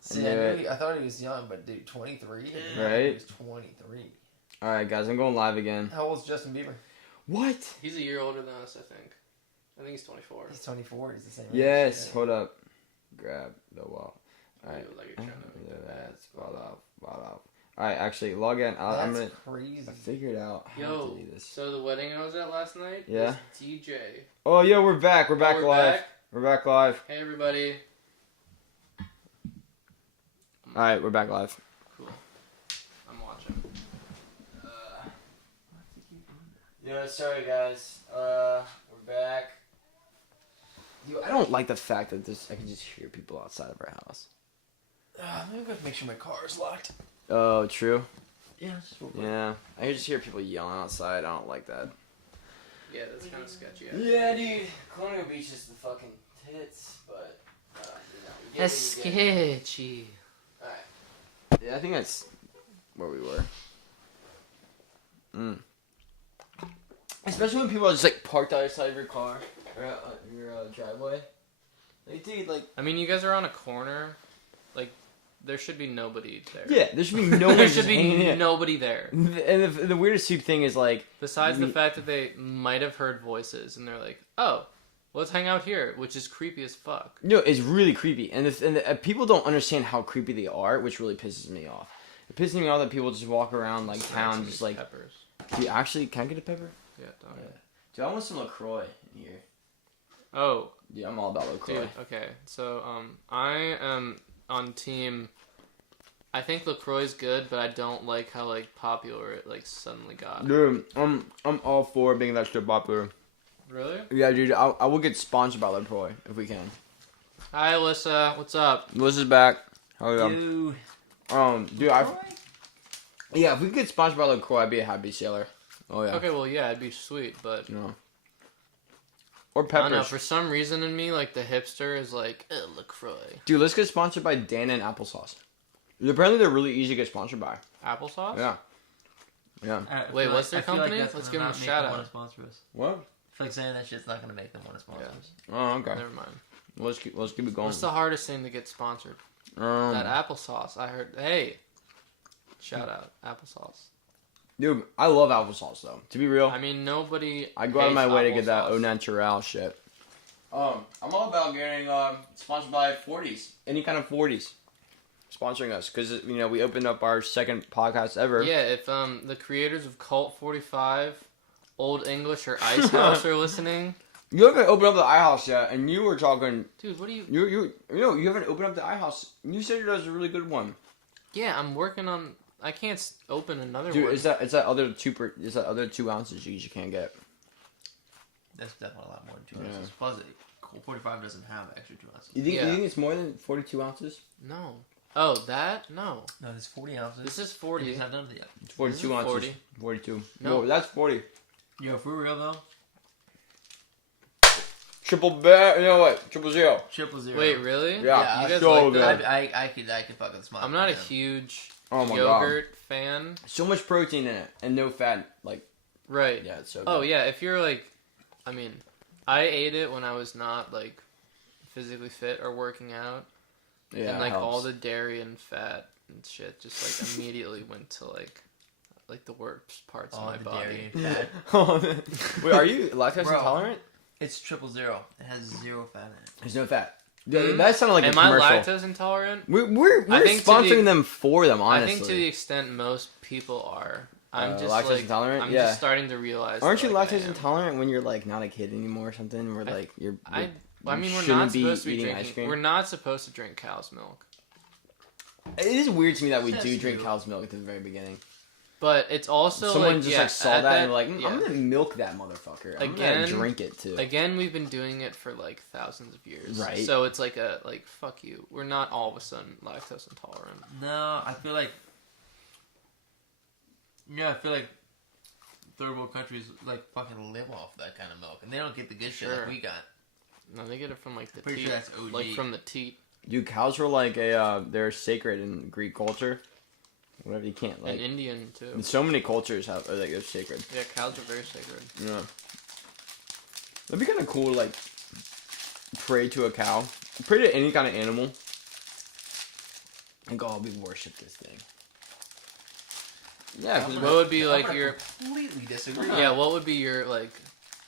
See, I thought he was young, but dude, 23? Right? He was 23. Alright, guys, I'm going live again. How old's Justin Bieber? What? He's a year older than us, I think. I think he's 24. He's 24. He's the same age. Yes, hold up. Grab the wall. Alright. Alright, actually, log in. I'm gonna. Crazy. I figured out how to do this. So the wedding I was at last night was DJ. Oh, yo, we're back. We're back live. We're back live. Hey, everybody. Alright, we're back live. Cool. I'm watching. Yeah, sorry guys. We're back. Yo, I don't like the fact that I can just hear people outside of our house. Maybe I gotta make sure my car is locked. Oh, true? Yeah. Yeah. I just hear people yelling outside. I don't like that. Yeah, that's kind of sketchy. Yeah, dude. Colonial Beach is the fucking tits, but... That's sketchy. Alright. Yeah, I think that's where we were. Especially when people are just like parked outside of your car or your driveway. Like, dude, like. I mean, you guys are on a corner. Like, there should be nobody there. Yeah, there should be no one. There should be nobody there. And the weirdest thing is like. Besides the fact that they might have heard voices and they're like, oh, let's hang out here, which is creepy as fuck. No, it's really creepy, and people don't understand how creepy they are, which really pisses me off. It pisses me off that people just walk around like town, just like. Peppers. Do you actually can I get a pepper? Yeah, don't. Yeah. Dude, I want some LaCroix in here. Oh. Yeah, I'm all about LaCroix. Dude, okay. So, I am on team. I think LaCroix is good, but I don't like how like popular it like suddenly got. Dude, I'm all for being that shit popular. Really? Yeah, dude, I will get sponsored by LaCroix if we can. Hi, Alyssa. What's up? Alyssa's back. How are you? Dude, yeah, if we could get sponsored by LaCroix, I'd be a happy sailor. Oh yeah. Okay, well, yeah, it'd be sweet, but no. Or peppers. I don't know. For some reason in me, like the hipster is like LaCroix. Dude, let's get sponsored by Dana and Applesauce. Apparently, they're really easy to get sponsored by. Applesauce? Yeah. Yeah. Wait, what's their company? Let's give them a shout out. What? I feel like saying that shit's not gonna make them want to sponsor us. Oh, okay. Never mind. Let's keep it going. What's the hardest thing to get sponsored? That applesauce. I heard. Hey, shout out applesauce. Dude, I love applesauce though. To be real, I mean nobody. I go out of my way to get that au naturel shit. I'm all about getting sponsored by 40s, any kind of 40s, sponsoring us because we opened up our second podcast ever. Yeah, if the creators of Cult 45, Old English or Ice House are listening. You haven't opened up the iHouse yet, and you were talking. Dude, what are you? You haven't opened up the iHouse. You said it was a really good one. Yeah, I'm working on. I can't open another one. Dude, is that other 2 ounces you can't get? That's definitely a lot more than 2 ounces. Plus, Colt 45 doesn't have extra 2 ounces. You think it's more than 42 ounces? No. Oh, that? No. No, it's 40 ounces. This is 40. It's not done yet. It's 42 ounces. 40. 42. No, that's 40. Yo, for real though. Triple bear. You know what? 000. 000. Wait, really? Yeah, you guys so like that? I could fucking smile. I'm not a huge yogurt fan. So much protein in it and no fat. Right. Yeah, it's so good. Oh yeah, if you're I mean, I ate it when I was not physically fit or working out. Yeah, and all the dairy and fat and shit just immediately went to the worst parts of my body. Dairy and fat. Wait, are you lactose intolerant? It's 000. It has 0 fat in it. There's no fat. That sounded like a commercial. Am I lactose intolerant? We're sponsoring them for them, honestly. I think to the extent most people are. I'm just lactose intolerant. I'm just starting to realize. Aren't you lactose intolerant when you're like not a kid anymore or something? Where like you're. I mean, we're not supposed to be drinking ice cream. We're not supposed to drink cow's milk. It is weird to me that we do drink cow's milk at the very beginning. But it's also someone just saw that and like, I'm gonna milk that motherfucker. I'm gonna drink it too. Again, we've been doing it for like thousands of years, right? So it's like fuck you. We're not all of a sudden lactose intolerant. No, I feel like third world countries like fucking live off that kind of milk, and they don't get the good shit like we got. No, they get it from like the Pretty teat, sure that's OG. like from the teat. Dude, cows were like they're sacred in Greek culture. Whatever, you can't like. And Indian too. And so many cultures are like they're sacred. Yeah, cows are very sacred. Yeah. That'd be kind of cool to like pray to a cow, pray to any kind of animal, and go, "Oh, we worship this thing." Yeah. What would be like your? Completely disagree. Yeah, what would be your like?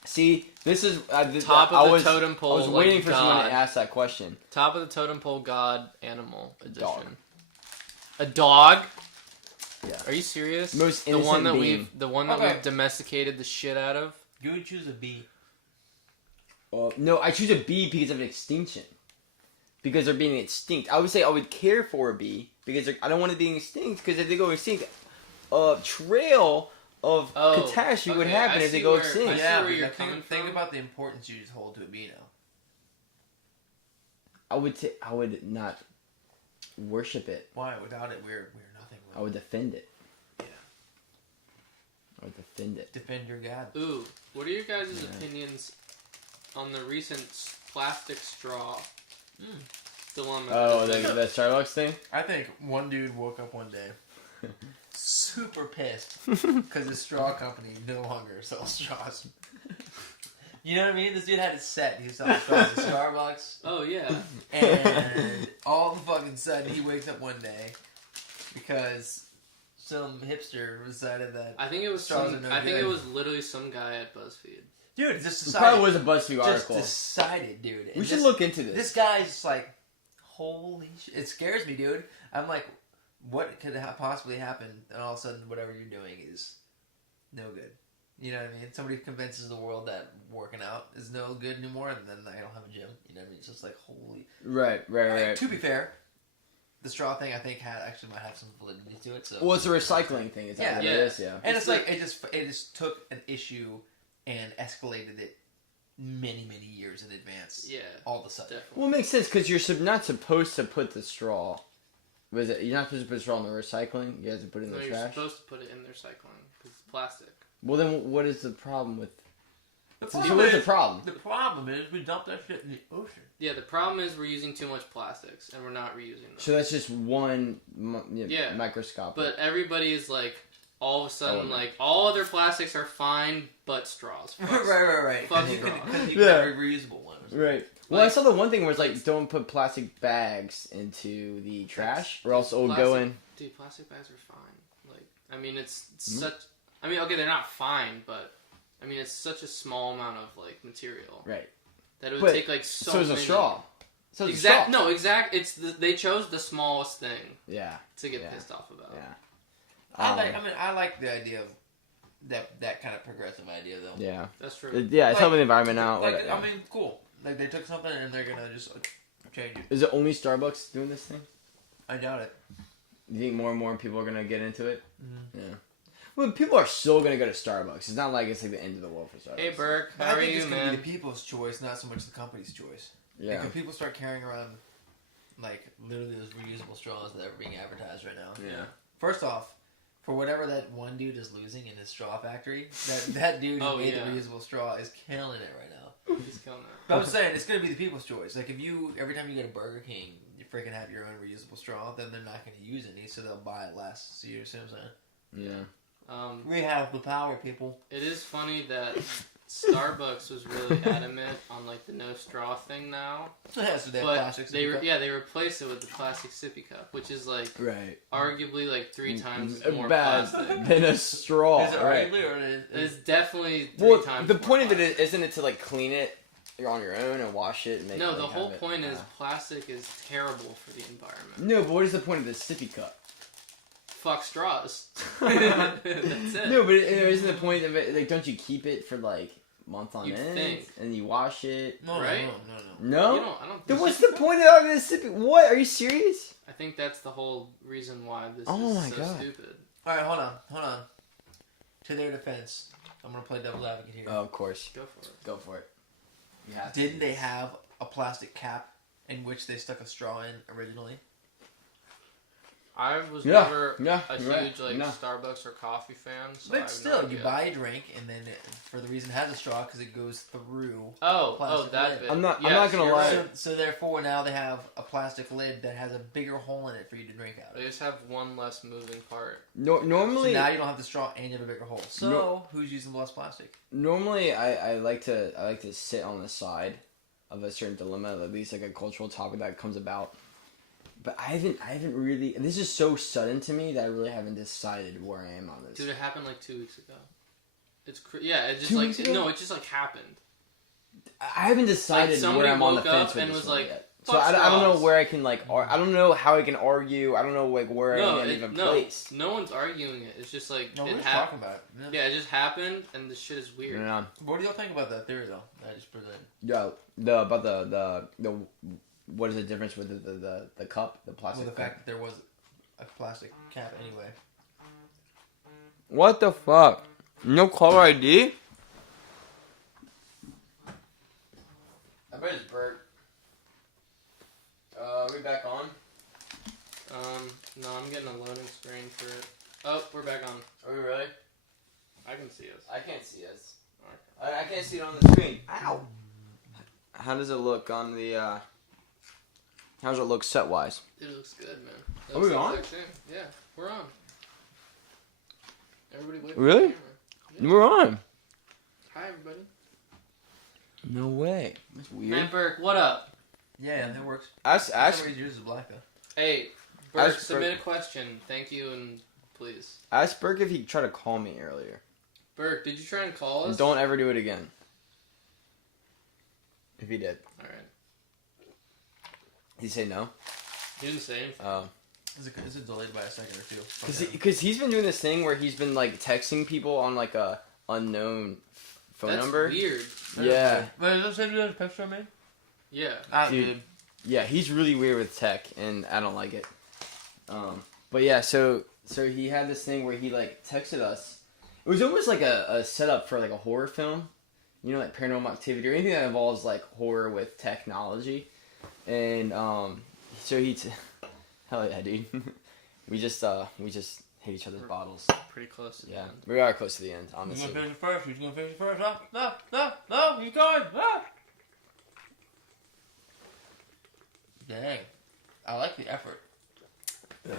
See, this is top of the totem pole. I was waiting for someone to ask that question. Top of the totem pole, God, animal edition. Dog. A dog. Yeah. Are you serious? Most innocent we've domesticated the shit out of. You would choose a bee. No, I choose a bee because of extinction. Because they're being extinct. I would say I would care for a bee because I don't want it being extinct. Because if they go extinct, a trail of catastrophe would happen if they go extinct. Yeah, but think about the importance you just hold to a bee now. I would not worship it. Why? Without it, we're nothing. I would defend it. Yeah. I would defend it. Defend your God. Ooh, what are your guys' opinions on the recent plastic straw dilemma? Oh, the Starbucks thing? I think one dude woke up one day super pissed because the straw company no longer sells straws. You know what I mean? This dude had it set. He was selling straws at Starbucks. Oh, yeah. And all of a fucking sudden, he wakes up one day because some hipster decided that I think it was straws are no I think good. it was literally some guy at BuzzFeed. Dude, just decided. It probably was a BuzzFeed article. Just decided, dude. We should look into this. This guy's just like, holy shit. It scares me, dude. I'm like, what could possibly happen? And all of a sudden, whatever you're doing is no good. You know what I mean? Somebody convinces the world that working out is no good anymore, and then I don't have a gym. You know what I mean? It's just like, holy... Right. To be fair, the straw thing, I think, actually might have some validity to it. So well, it's a recycling thing. Is that what it is? Yeah. And it's like, it just took an issue and escalated it many, many years in advance. Yeah. All of a sudden. Definitely. Well, it makes sense, because you're not supposed to put the straw... Was it? You're not supposed to put straw in the recycling? You have to put it in the trash? You're supposed to put it in the recycling, because it's plastic. Well, then what is the problem with... What is the problem? The problem is we dump that shit in the ocean. Yeah, the problem is we're using too much plastics, and we're not reusing them. So that's just one microscopic. But everybody is like, all of a sudden, like, all other plastics are fine, but straws. Right. Fuck you straws. can have a reusable one. Right. Well, I saw the one thing where it's like, don't put plastic bags into the trash, or else it'll go in. Dude, plastic bags are fine. Like, I mean, it's such... I mean, okay, they're not fine, but... I mean, it's such a small amount of, like, material. Right. That it would take, like, so many... So is a straw. They chose the smallest thing. Yeah. To get pissed off about. Yeah. I like the idea of that kind of progressive idea, though. Yeah. That's true. Yeah, it's helping the environment out. I mean, cool. Like, they took something and they're gonna just change it. Is it only Starbucks doing this thing? I doubt it. You think more and more people are gonna get into it? Mm-hmm. Yeah. Well, people are still gonna go to Starbucks. It's not like it's like the end of the world for Starbucks. Hey, Burke, how are you, man? I think it's gonna be the people's choice, not so much the company's choice. Yeah. Because people start carrying around, like, literally those reusable straws that are being advertised right now. Yeah. First off, for whatever that one dude is losing in his straw factory, that dude who made the reusable straw is killing it right now. He's killing it. But I'm saying, it's going to be the people's choice. Like, if you, every time you go to Burger King, you freaking have your own reusable straw, then they're not going to use any, so they'll buy it less. So you see what I'm saying? Yeah. We have the power, people. It is funny that Starbucks was really adamant on, like, the no straw thing now. Yeah, so they have plastic sippy cup. They replaced it with the plastic sippy cup, which is, like, arguably, like, 3 times more bad plastic than a straw. Is it arguably, or it's definitely 3 times the more point plastic. of it isn't it to, like, clean it you're on your own and wash it. And make no, the whole point is plastic is terrible for the environment. No, but what is the point of the sippy cup? Fuck straws. That's it. No, but isn't the point of it, like, don't you keep it for, like, months on end? Think. And you wash it? No, right? No? You don't, I don't Then what's the point of having a sippy? What? Are you serious? I think that's the whole reason why this is so stupid. Alright, hold on. To their defense, I'm gonna play devil's advocate here. Oh, of course. Go for it. Didn't they have a plastic cap in which they stuck a straw in originally? I was never a huge huge Starbucks or coffee fan. So but still, you buy a drink and then for the reason it has a straw because it goes through. That lid. bit. I'm not gonna lie. So therefore, now they have a plastic lid that has a bigger hole in it for you to drink out of. They just have one less moving part. Normally, so now you don't have the straw and you have a bigger hole. So who's using less plastic? Normally, I like to sit on the side of a certain dilemma, at least like a cultural topic that comes about. But I haven't really. And this is so sudden to me that I really haven't decided where I am on this. Dude, it happened like 2 weeks ago. It's it just 2 weeks ago? it just like happened. I haven't decided where I'm on the fence with this one yet. So I don't know where I can I don't know how I can argue. I don't know where I can even place. No one's arguing it. It's just like we're talking about it. Yeah, it just happened, and this shit is weird. No. What do y'all think about that theory though? That I just presented. Yeah, about the what is the difference with the cup, the plastic? Well, the fact that there was a plastic cap anyway. What the fuck? No caller ID? I bet it's Bert. Are we back on? No, I'm getting a loading screen for it. Oh, we're back on. Are we really? I can see us. I can't see us. Okay. I can't see it on the screen. Ow! How does it look on the, how does it look set-wise? It looks good, man. Are we on? Yeah, we're on. Everybody wait for really? the camera. Yeah. We're on. Hi, everybody. No way. That's weird. Man, Burke, what up? Yeah, that works. Ask. Yours is black though. Hey, Burke, submit a question. Thank you and please. Ask Burke if he tried to call me earlier. Burke, did you try and call us? Don't ever do it again. If he did. Alright. Did he say no? He didn't say anything. Oh. Is it delayed by a second or two? Because he's been doing this thing where he's been like texting people on like a unknown phone number. That's weird. Yeah. But is that same as a picture of me? Yeah. Dude. Yeah, he's really weird with tech, and I don't like it. But yeah, so he had this thing where he like texted us. It was almost like a setup for like a horror film, you know, like Paranormal Activity or anything that involves like horror with technology. And so hell yeah, dude. we just hit each other's bottles. Pretty close to the end. We are close to the end, honestly. Who's gonna finish it first? No, he's going. Ah. Dang. I like the effort. Yeah.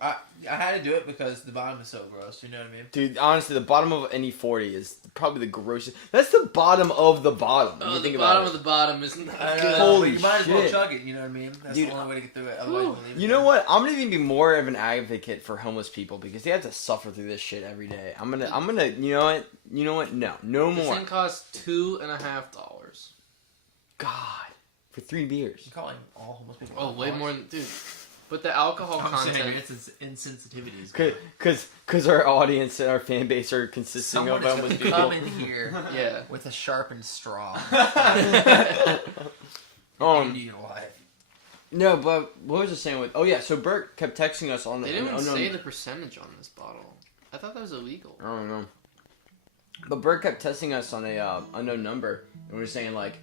I had to do it because the bottom is so gross, you know what I mean? Dude, honestly, the bottom of any 40 is probably the grossest. That's the bottom of the bottom. Oh, the bottom of the bottom isn't that good. Holy you might as well shit. chug it, you know what I mean? That's the only way to get through it. Otherwise, you'll leave it. You know what? I'm gonna even be more of an advocate for homeless people because they have to suffer through this shit every day. I'm gonna, you know what? No more. This thing costs $2.50. God, for 3 beers. You're calling all homeless people. Oh, way more than dude. But the alcohol content. It's insensitivities. Because our audience and our fan base are consisting of homeless people. Come in here, yeah, with a sharpened straw. Into your life. No, but what was I saying with? Oh yeah, so Bert kept texting us on the. They didn't even say the percentage on this bottle. I thought that was illegal. I don't know. But Bert kept testing us on a unknown number, and we were saying like,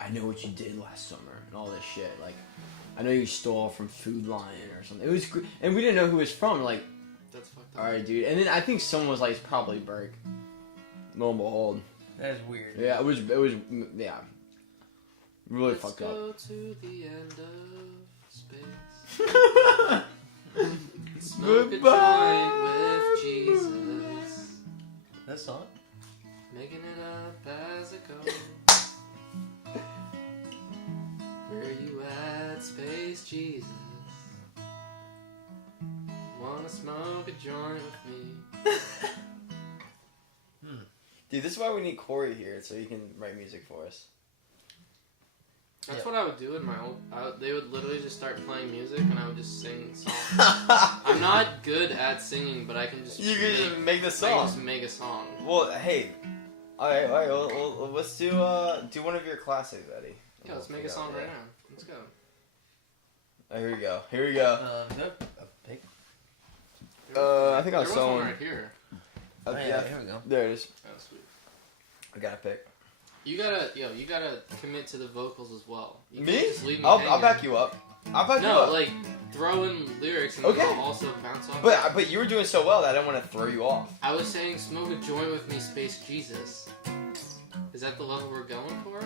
"I know what you did last summer," and all this shit. Like, I know you stole from Food Lion or something. It was, and we didn't know who it was from. Like, that's fucked up. All right, dude. And then I think someone was like, "It's probably Bert." Lo and behold. That is weird. Yeah, it was. Yeah. Really fucked up. Let's go to the end of space. Smoke a joint with Jesus. That song? Making it up as it goes. Where you at, Space Jesus? Wanna smoke a joint with me? Dude, this is why we need Corey here, so he can write music for us. That's what I would do in my old... they would literally just start playing music, and I would just sing songs. I'm not good at singing, but I can just... You can just make the song. I can just make a song. Well, hey. Alright, well, let's do one of your classics, Eddie. Yeah, let's make a song right now. Let's go. Oh, here we go. Here we go. Is that a pick? I think I was saw one right here. Yeah, here we go. there it is. Oh, sweet. I got a pick. You gotta commit to the vocals as well. You Me? can't just leave me I'll hanging. back you up. No, like throw in lyrics and then I'll also bounce off. But you were doing so well that I didn't want to throw you off. I was saying, smoke a joint with me, Space Jesus. Is that the level we're going for?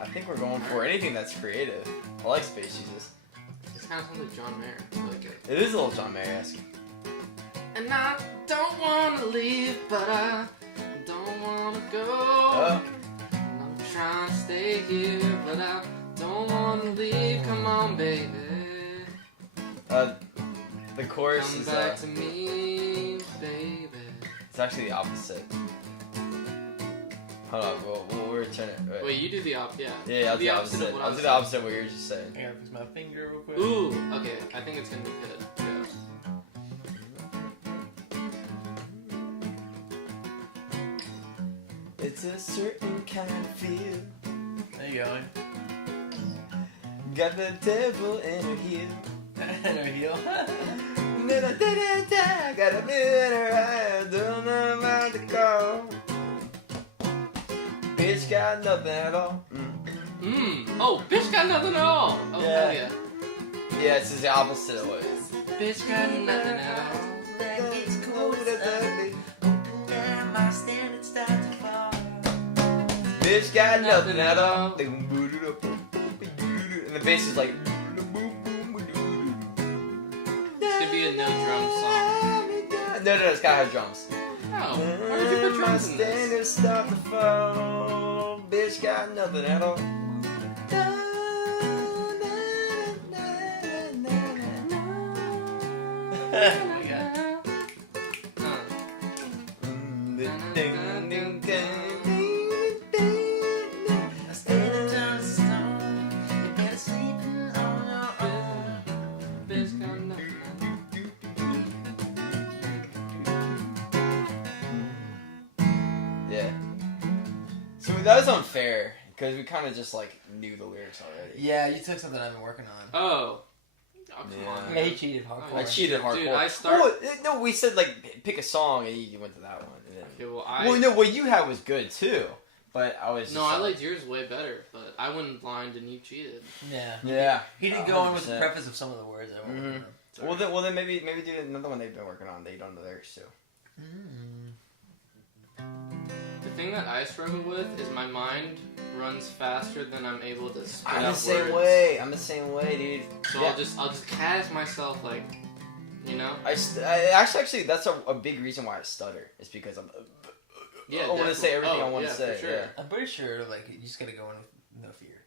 I think we're going for anything that's creative. I like Space Jesus. It kind of sounds like John Mayer. It's really good. It is a little John Mayer-esque. And I don't want to leave, but I don't want to go. I'm trying to stay here, but I don't want to leave. Come on, baby. The chorus Come is back to me, baby. It's actually the opposite. Hold on, we'll return it. Wait, you do the opposite. Yeah. Yeah, I'll do the opposite. Of what I'll do the opposite of what you're just saying. I gotta fix my finger real quick. Ooh, okay. I think it's gonna be good. Yeah. It's a certain kind of feel. There you go. Got the devil in her heel. In her heel. Got a bit in her eye. Don't know about the call. Bitch got nothing at all. Oh, bitch got nothing at all. Oh, Yeah. hell yeah. Yeah, it's the opposite of what. Bitch got nothing at all. It's cool as ugly. Bitch got nothing at all. And the bass is like. It's gonna be a no drum song. No, it's gotta have drums. Oh, why did you put drums in this? Stop the phone. Bitch got nothing at all. Oh my god. Yeah. So that was unfair because we kind of just like knew the lyrics already. Yeah, you took something I've been working on. Oh, come on. Yeah, he cheated hardcore. I cheated hardcore. Dude, I start. Well, no, we said like pick a song and you went to that one. And then... Okay, well, well, no, what you had was good too, but I was. No, I liked yours way better, but I went blind and you cheated. Yeah. Yeah. He did go in with the preface of some of the words. Well, then maybe do another one they've been working on that you don't know the lyrics to. The thing that I struggle with is my mind runs faster than I'm able to spit I'm out the same words. way. I'm the same way, dude. So yeah. I'll just catch myself like, you know. I actually that's a big reason why I stutter. It's because I'm. Yeah, I want to say everything I want to for say. sure. Yeah. I'm pretty sure, like, you just gotta go in with no fear.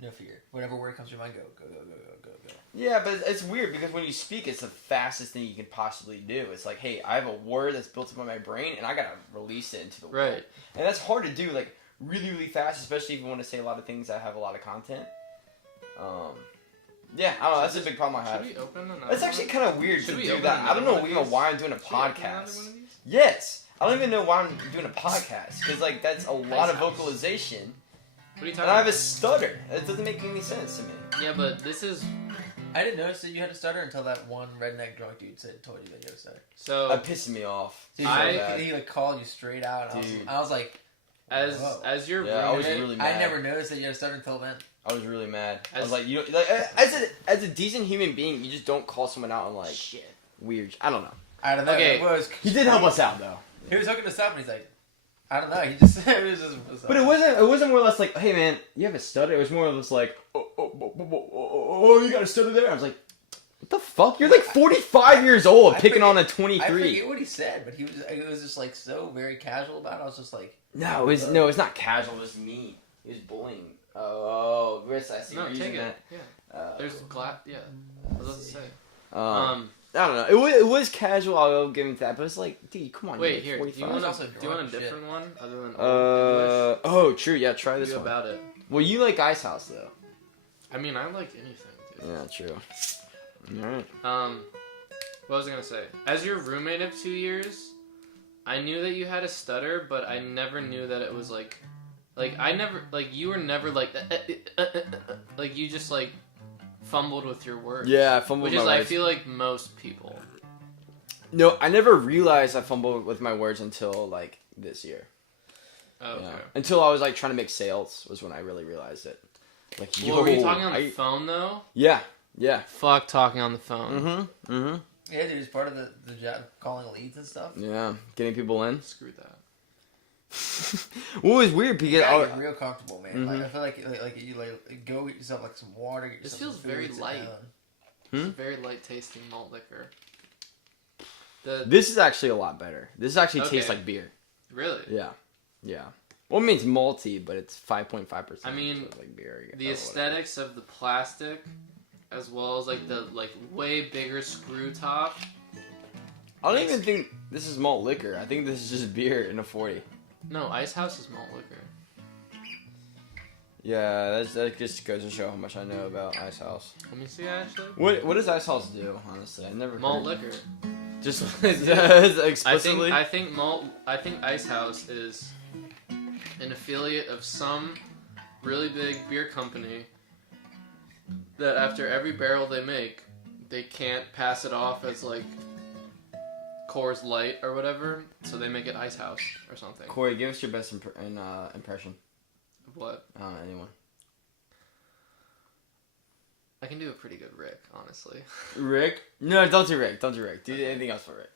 No fear. Whatever word comes to your mind, go. Yeah, but it's weird because when you speak, it's the fastest thing you can possibly do. It's like, hey, I have a word that's built up in my brain, and I gotta release it into the world. Right. And that's hard to do, like, really, really fast, especially if you want to say a lot of things that have a lot of content. Yeah, I don't know. That's a big problem I have. Should we open another It's actually kind of weird to do that. I don't know even why I'm doing a podcast. Yes. I don't even know why I'm doing a podcast. Because, like, that's a lot of vocalization. What are you talking And I have a about? stutter. It doesn't make any sense to me. Yeah, but this is... I didn't notice that you had a stutter until that one redneck drunk dude told you that you had a stutter. So... That pissed me off. So he like called you straight out. I was like... As your I was really mad. I never noticed that you had a stutter until then. I was really mad. I was like, as a decent human being, you just don't call someone out on like shit. Weird. I don't know. I don't know. Okay. He did help us out though. He was hooking us up, and he's like, I don't know. He just it was just. But it wasn't more or less like, hey man, you have a stutter. It was more or less like, oh, you got a stutter there. I was like, what the fuck? You're like 45 years old, picking on a 23. I forget what he said, but it was just like so very casual about it. I was just like, no, it's not casual. It was mean. He was bullying. Oh, I see. No, take it. That. Yeah. There's glass. Yeah. I was about to say. I don't know. No, it was casual. I'll give him that, but it's like, dude, come on. Wait, here. Do you want a different one other than oh, true. Yeah, try this one. About it. Well, you like Ice House though. I mean, I like anything, dude. Yeah, true. All right. What was I gonna say? As your roommate of 2 years, I knew that you had a stutter, but I never knew that it was like I never you were never like you just like fumbled with your words. Yeah, I fumbled with my words. I feel like most people. No, I never realized I fumbled with my words until like this year. Oh, okay. Yeah. Until I was like trying to make sales was when I really realized it. Like, well, were you talking on the phone though? Yeah. Fuck talking on the phone. Mm-hmm. Yeah, dude, it's part of the job, calling leads and stuff. Yeah, getting people in. Screw that. Well, it was weird because you get real comfortable, man. Mm-hmm. Like I feel like you go get yourself like some water. Get this feels very light. It's a very light tasting malt liquor. This is actually a lot better. This actually tastes like beer. Really? Yeah. Well, I mean it's malty, but it's 5.5%. I mean, so like beer. The aesthetics of the plastic, as well as like the way bigger screw top. I don't even think this is malt liquor. I think this is just beer in a 40. No, Ice House is malt liquor. Yeah, that just goes to show how much I know about Ice House. Let me see, actually. What does Ice House do? Honestly, I never. Malt liquor. Just explicitly. I think Ice House is an affiliate of some really big beer company that after every barrel they make, they can't pass it off as like Coors Light or whatever, so they make it Ice House or something. Corey, give us your best impression. Of what? Anyone. I can do a pretty good Rick, honestly. Rick? No, don't do Rick. Do anything else for Rick.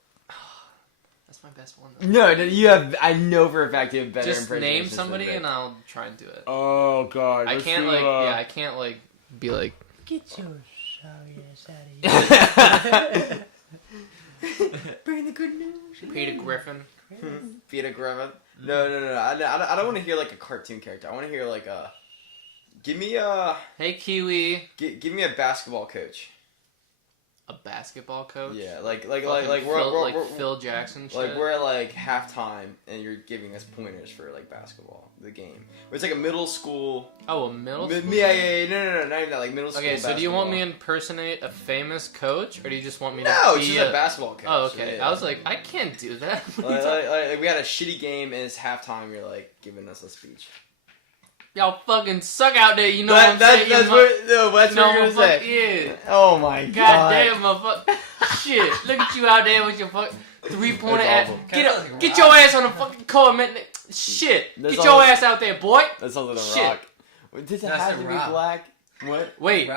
That's my best one, though. No, you have. I know for a fact you have better just impressions. Just name somebody and I'll try and do it. Oh God! I can't I can't be like. Get your sorry ass out of here. Bring the good news. Peter Griffin. Peter Griffin. No. I don't want to hear like a cartoon character. I want to hear like a. Give me a. Hey Kiwi. Give me a basketball coach. A basketball coach? Yeah, like Phil Jackson shit? Like we're at like halftime and you're giving us pointers for like basketball, the game. It's like a middle school. Oh, a middle school? Yeah. No, not even that. Like middle school. Okay, so do you want me to impersonate a famous coach, or do you just want me to No, it's just a basketball coach. Oh, okay. Yeah. I was like, I can't do that. like we had a shitty game and it's halftime. You're like giving us a speech. Y'all fucking suck out there, you know what I'm saying? That's what you're gonna say. Yeah. Oh my God. God damn, motherfucker. Shit, look at you out there with your fucking 3-pointer ass. Get your ass on the fucking court, man. Shit, get your ass out there, boy. That sounds like a rock. Does it have to be black? What? Wait,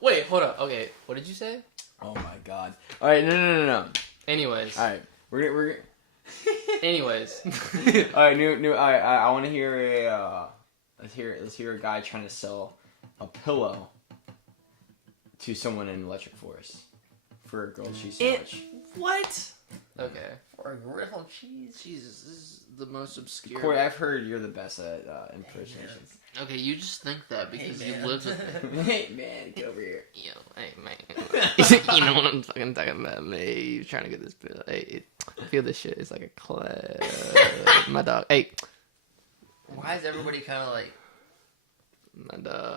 wait, hold up. Okay, what did you say? Oh my God. All right, no. Anyways. All right, we're. Anyways. All right, new. All right, I want to hear a. Let's hear a guy trying to sell a pillow to someone in Electric Forest for a grilled cheese sandwich. What? Okay. For a grilled cheese? Jesus, this is the most obscure. Corey, I've heard you're the best at impersonations. Okay, you just think that because you live with me. Hey man, get over here. Yo, hey man. You know what I'm fucking talking about, man. You're trying to get this pillow. Hey, feel this shit. It's like a club. My dog. Hey. Why is everybody kind of like...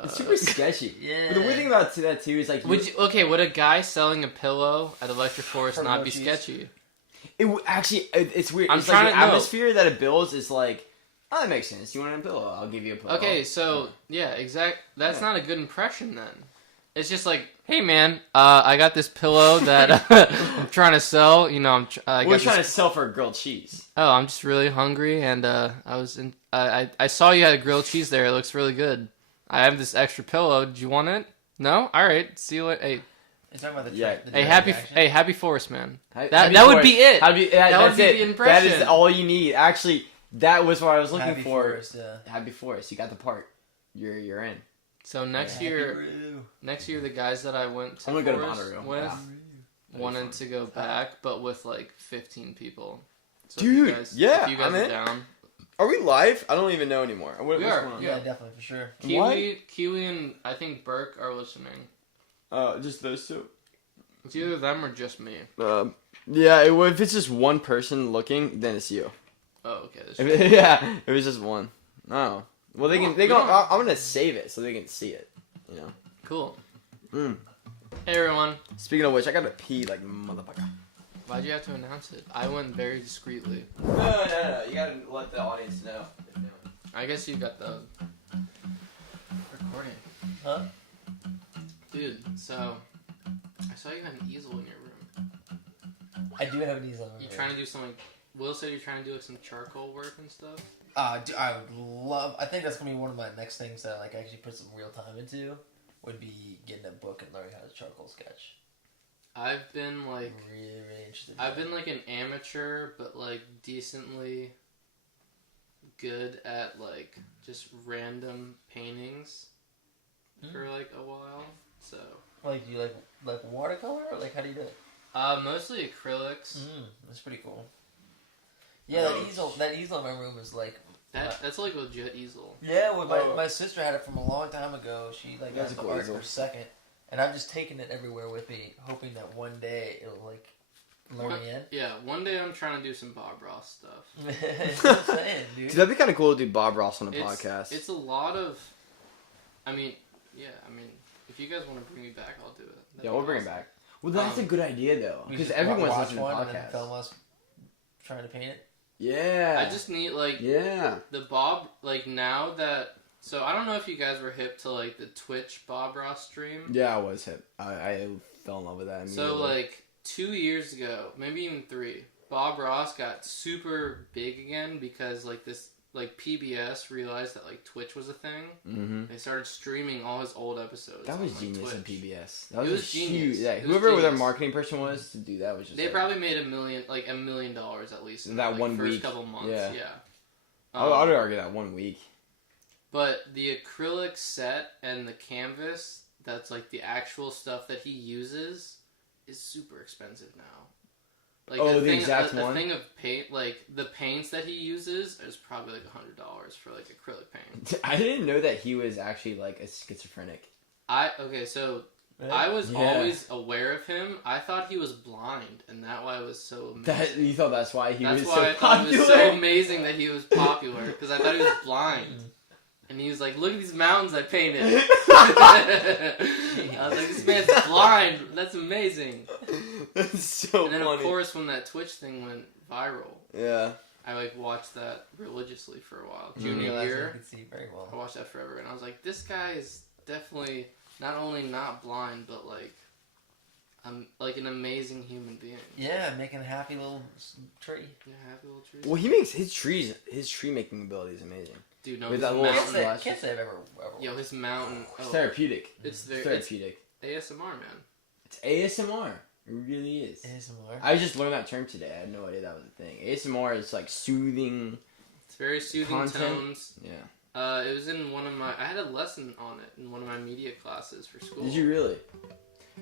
It's super sketchy. Yeah. But the weird thing about that too is like... would a guy selling a pillow at Electric Forest not be sketchy? It's weird. It's like the atmosphere that it builds is like, oh, that makes sense. You want a pillow? I'll give you a pillow. Okay, so, yeah, that's not a good impression then. It's just like, hey man, I got this pillow that I'm trying to sell. You know, we're trying to sell for grilled cheese. Oh, I'm just really hungry, and I saw you had a grilled cheese there. It looks really good. I have this extra pillow. Do you want it? No? All right. See you later. Hey. You're talking about the happy Forest, man. That would be it. That would be the impression. That is all you need. Actually, that was what I was looking for. Forest, yeah. Happy Forest. You got the part. You're in. So next year, the guys that I went to Forest with wanted to go back, but with like 15 people. So dude, if you guys are down. Are we live? I don't even know anymore. We are. Yeah, definitely, for sure. Kiwi and I think Burke are listening. Just those two? It's either them or just me. Yeah, if it's just one person looking, then it's you. Oh, okay. If it's just one. Oh. Well, I'm gonna save it so they can see it. You know. Cool. Hey everyone. Speaking of which, I gotta pee like motherfucker. Why'd you have to announce it? I went very discreetly. No. You gotta let the audience know. I guess you got the recording. Huh? Dude, so I saw you had an easel in your room. I do have an easel in my room. You trying to do some, like, Will said you're trying to do like some charcoal work and stuff? Dude, I would love, I think that's going to be one of my next things that like actually put some real time into, would be getting a book and learning how to charcoal sketch. I've been like, really interested. I've been like an amateur, but like decently good at like just random paintings for like a while. So like, do you like watercolor, or like how do you do it? Mostly acrylics. That's pretty cool. Yeah, that easel in my room is like that's like a legit easel. Yeah, well, my sister had it from a long time ago. She like got the art her second, and I've just taken it everywhere with me, hoping that one day it'll like lure me in. Yeah, one day I'm trying to do some Bob Ross stuff. That's what I'm saying, dude. Dude, that'd be kind of cool to do Bob Ross on a podcast. It's a lot of, I mean, if you guys want to bring me back, I'll do it. Yeah, we'll bring it back. Well, that's a good idea though, because everyone's listening to podcasts. Film us trying to paint it. Yeah. I just need the Bob now that. So I don't know if you guys were hip to like the Twitch Bob Ross stream. Yeah, I was hip. I fell in love with that. So like 2 years ago, maybe even 3, Bob Ross got super big again because like this like PBS realized that like Twitch was a thing. Mm-hmm. They started streaming all his old episodes. That was on, genius Twitch. in PBS. That was genius. Yeah, whoever their marketing person was to do that was just. They probably made $1 million at least in that like, one first week. Couple months. Yeah. I would argue that 1 week. But the acrylic set and the canvas, that's like the actual stuff that he uses, is super expensive now. Like the exact one? The thing of paint, like the paints that he uses is probably like $100 for like acrylic paint. I didn't know that he was actually like a schizophrenic. I was always aware of him. I thought he was blind, and that why it was so amazing. You thought that's why he was so popular? That's why I thought it was so amazing that he was popular, because I thought he was blind. And he was like, look at these mountains I painted. I was like, this man's blind. That's amazing. That's so funny. And then, of course, when that Twitch thing went viral, yeah, I like watched that religiously for a while. Junior year, I could see very well. I watched that forever, and I was like, this guy is definitely not only not blind, but like an amazing human being. Yeah, making a happy little tree. Yeah, happy little tree. Well, he makes his tree making ability is amazing. Dude, no, with his that mountain. Can't say I've ever. Yo, his mountain. It's therapeutic. It's therapeutic. It's ASMR, man. It's ASMR. It really is. ASMR. I just learned that term today. I had no idea that was a thing. ASMR is like soothing. It's very soothing content. tones. Yeah. It was in I had a lesson on it in one of my media classes for school. Did you really?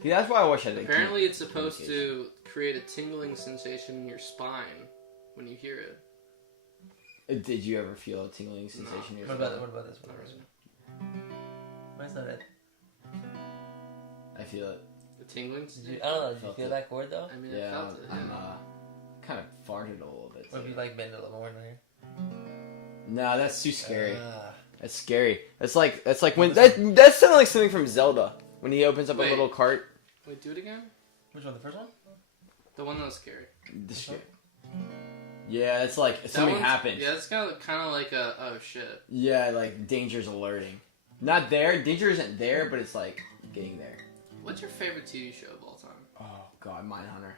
See, that's why I wish I did. Apparently, it's supposed to create a tingling sensation in your spine when you hear it. Did you ever feel a tingling sensation? No. What about this? Why is that it? I feel it. The tingling? I don't know. Did you feel that chord though? I mean, I felt it. I'm kind of farted a little bit. Or if you like bend it a little more in here? No, that's too scary. That's scary. That's like when that sounded like something from Zelda when he opens up a little cart. Wait, do it again. Which one? The first one? The one that was scary. Yeah, it's like something happened. Yeah, it's kind of like a oh shit. Yeah, like danger's alerting. Not there. Danger isn't there, but it's like getting there. What's your favorite TV show of all time? Oh God, Mindhunter.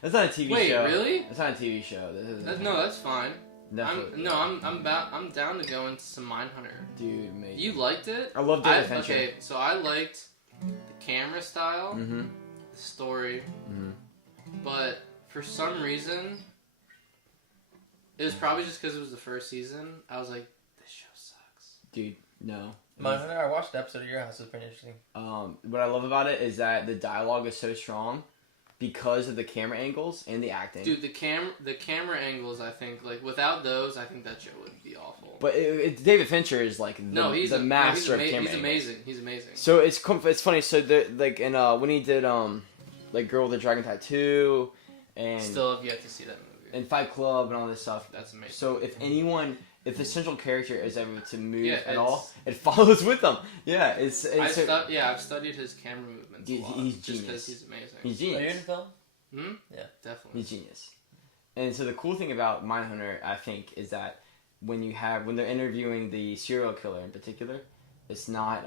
That's not a TV show. Wait, really? That's not a TV show. No, that's fine. Definitely. I'm down to go into some Mindhunter. Dude, amazing. You liked it? I loved David Fincher. Okay, so I liked the camera style, the story, but for some reason, it was probably just because it was the first season. I was like, this show sucks. Dude, no. Mindhunter, I watched the episode of your house. It was pretty interesting. What I love about it is that the dialogue is so strong because of the camera angles and the acting. Dude, the camera angles, I think, like, without those, I think that show would be awful. But David Fincher is like the master of camera angles. He's amazing. He's amazing. So it's funny. So when he did like Girl with the Dragon Tattoo, and still have yet to see that movie. And Fight Club and all this stuff. That's amazing. So if the central character is able to move at all, it follows with them. Yeah, I've studied his camera movements a lot. He's just genius. because he's amazing. He's genius. Are you in film? Yeah, definitely. He's genius. And so the cool thing about Mindhunter, I think, is that when they're interviewing the serial killer in particular, it's not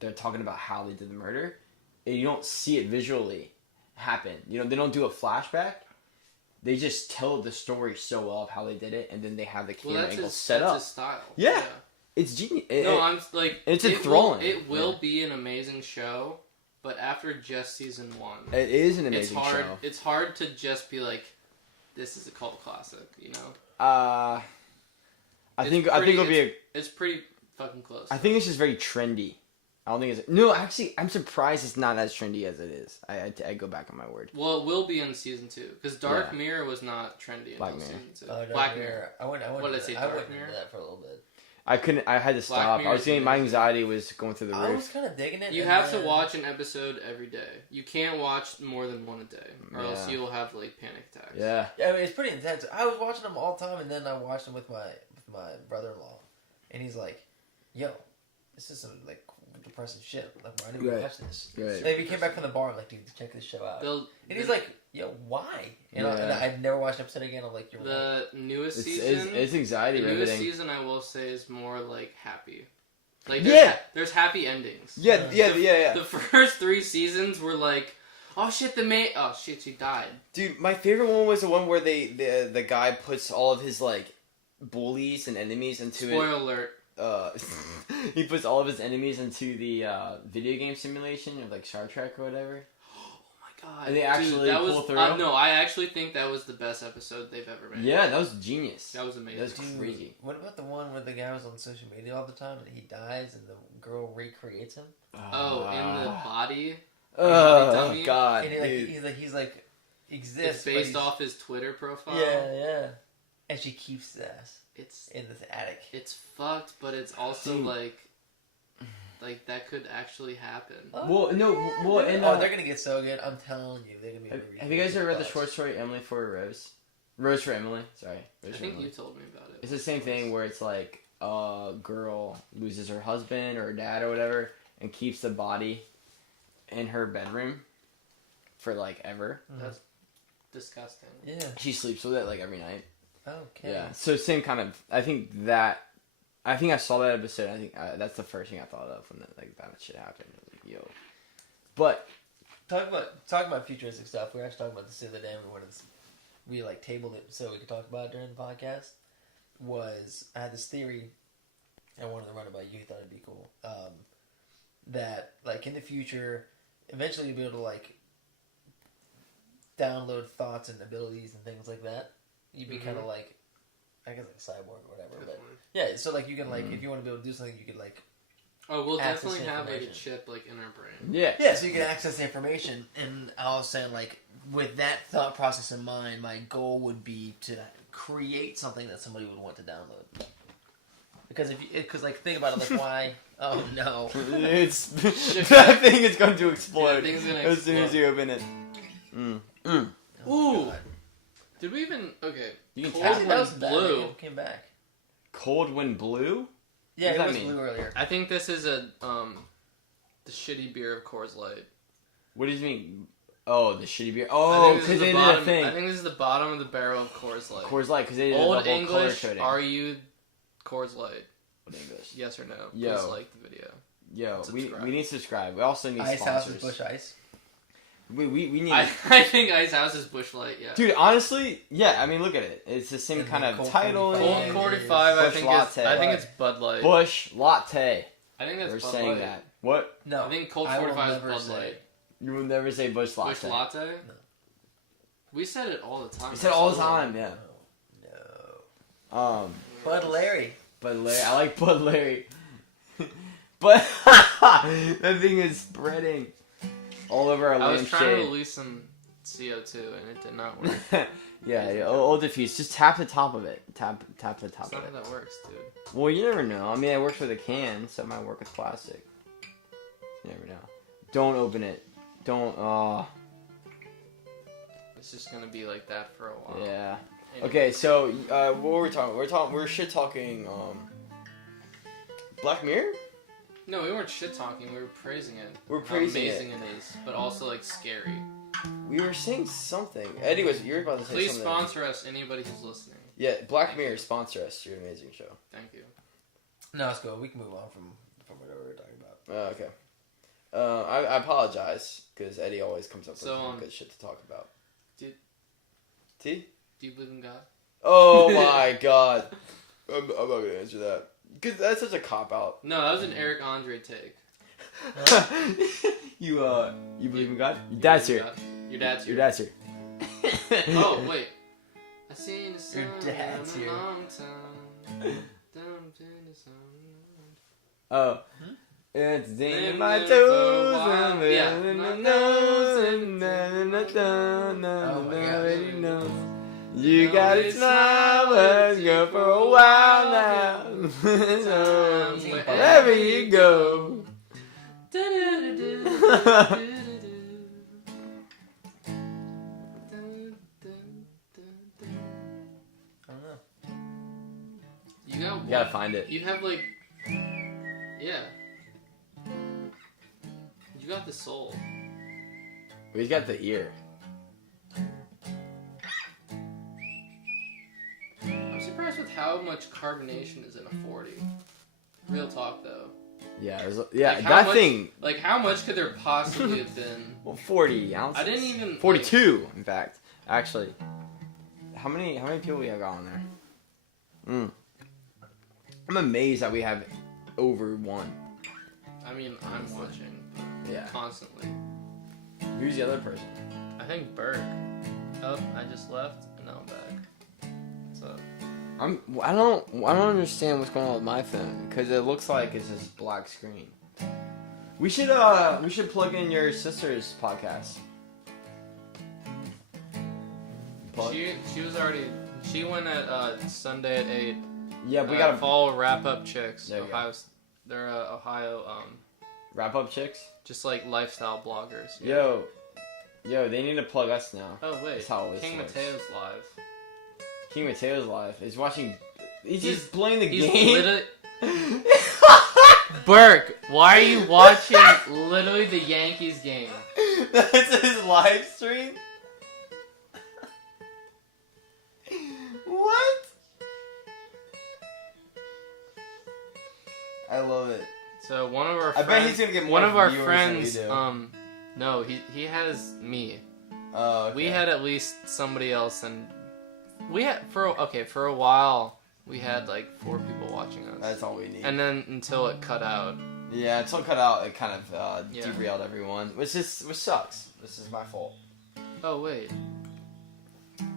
they're talking about how they did the murder. And you don't see it visually happen. You know, they don't do a flashback. They just tell the story so well of how they did it, and then they have the camera angle set up. That's his style. Yeah. It's genius. I'm like, it's enthralling. It will be an amazing show, but after just season 1, it is an amazing show. It's hard to just be like, this is a cult classic, you know. I think it'll be it's pretty fucking close. I think it's just very trendy. I don't think it's... No, actually, I'm surprised it's not as trendy as it is. I go back on my word. Well, it will be in season 2. Because Dark Mirror was not trendy until season 2. Black Mirror. What did I say? Dark Mirror? That for a little bit. I had to stop. I was getting... My anxiety was going through the roof. I was kind of digging it. You have to watch an episode every day. You can't watch more than one a day. Or else you'll have, like, panic attacks. Yeah. Yeah, I mean, it's pretty intense. I was watching them all the time, and then I watched them with my brother-in-law. And he's like, yo, this is some, like... depressing shit. Like, why did we watch this? Right. Like, we came back from the bar. I'm like, dude, check this show out. And he's like, yo, why? And I've never watched an episode again. I'm like, you're the newest season. It's anxiety riveting. The newest season, I will say, is more like happy. Like, there's happy endings. Yeah. The first 3 seasons were like, oh shit, she died. Dude, my favorite one was the one where the guy puts all of his like bullies and enemies into Spoiler alert. He puts all of his enemies into the video game simulation of like Star Trek or whatever. Oh my god! And they actually pull through. No, I actually think that was the best episode they've ever made. Yeah, that was genius. That was amazing. That was crazy. What about the one where the guy was on social media all the time and he dies and the girl recreates him? In the body. Oh god! And he's like exists. It's based off his Twitter profile. Yeah. And she keeps his ass. It's in this attic. It's fucked, but it's also like that could actually happen. And they're gonna get so good. I'm telling you, they're gonna be. Have you guys ever read the short story Emily for a Rose? Rose for Emily. Sorry, I think you told me about it. It's the same thing where it's like a girl loses her husband or her dad or whatever, and keeps the body in her bedroom for like ever. That's disgusting. Yeah. She sleeps with it like every night. Okay. Yeah. So same kind of. I think I saw that episode. I think that's the first thing I thought of when that shit happened. I was like, yo. But talking about futuristic stuff. We were actually talking about this the other day when we like tabled it so we could talk about it during the podcast. I had this theory. I wanted to run it by you. Thought it'd be cool. That like in the future, eventually you'll be able to like download thoughts and abilities and things like that. You'd be kind of like, I guess like a cyborg or whatever. But yeah, so like you can like if you want to be able to do something, you could like. Oh, we'll definitely have like a chip like in our brain. Yeah. So you can access the information, and I was saying like with that thought process in mind, my goal would be to create something that somebody would want to download. Because like think about it, like why? Oh no! That thing is going to explode as soon as you open it. Ooh. God. Did we even... Okay. You can Cold Wind Blue. It came back. Cold Wind Blue? Yeah, it was blue earlier. I think this is the shitty beer of Coors Light. What do you mean? Oh, the shitty beer. Oh, because they did a thing. I think this is the bottom of the barrel of Coors Light. Coors Light, because they did Old the whole English, color coding. are you Coors Light? Old English. Yes or no? Yo. Please like the video. Yo, we need to subscribe. We also need Ice sponsors. House is Bush Ice. We need... I think Ice House is Bush Light, yeah. Dude, honestly, yeah, I mean, look at it. It's the same kind of title. Cold 45, I think it's Bud Light. Bush Latte. I think that's We're Bud saying Light. that. What? No. I think Cold 45 is Bud Light. You will never say Bush Latte. Bush Latte? No. We said it all the time. We said it all the time, yeah. No. Bud Larry. Bud Larry. I like Bud Larry. But that thing is spreading all over our lampshade. I was trying to release some CO2 and it did not work. yeah, old diffuse. Just tap the top of it. Tap the top of it. That's not how that works, dude. Well, you never know. I mean, I worked with a can, so it might work with plastic. You never know. Don't open it. Don't. It's just gonna be like that for a while. Yeah. Anyway. Okay, so what were we talking? We're shit talking. Black Mirror. No, we weren't shit talking. We were praising it. We're praising how amazing it is, but also like scary. We were saying something. Anyways, you're about to say Please something. Please sponsor us, anybody who's listening. Yeah, Black Mirror, sponsor us. You're an amazing show. Thank you. No, let's go. We can move on from whatever we're talking about. Okay. I apologize because Eddie always comes up with good shit to talk about. Do you believe in God? Oh my God. I'm not gonna answer that because that's such a cop out. No, that was an Eric Andre take. You believe in God? Your dad's here. Your dad's here. Your dad's here. Oh wait. I seen the sun Your dad's here. a long time. Oh. It's in my toes and in my nose and nobody knows. You got a smile, let's go for a while now. So, wherever you go. You gotta find it. You have like, yeah. You got the soul. We got the ear. I'm surprised with how much carbonation is in a 40. Real talk though. Yeah, Like that thing. Like how much could there possibly have been? Well, 40 ounces. I didn't even. 42, in fact. Actually, how many people we have on there? I'm amazed that we have over one. I mean, I'm watching. Yeah. Constantly. Who's the other person? I think Burke. Oh, I just left and now I'm back. What's up? I don't understand what's going on with my phone because it looks like it's just black screen. We should plug in your sister's podcast. She was already. She went at Sunday at 8. Yeah, we gotta follow Wrap Up Chicks. There you Ohio. They're Ohio. Wrap Up Chicks. Just like lifestyle bloggers. Yeah. Yo, they need to plug us now. Oh wait, That's how King Mateo's live. King Mateo's live. He's watching. He's just playing the he's game. Burke, why are you watching literally the Yankees game? That's his live stream. What? I love it. So one of our friends, I bet he's gonna get more one of our viewers friends. than we do. No, he has me. Okay. We had at least somebody else, and we had for a while we had like 4 people watching us. That's all we need. And then until it cut out. Yeah, until it cut out, it kind of derailed everyone, which sucks. This is my fault. Oh wait.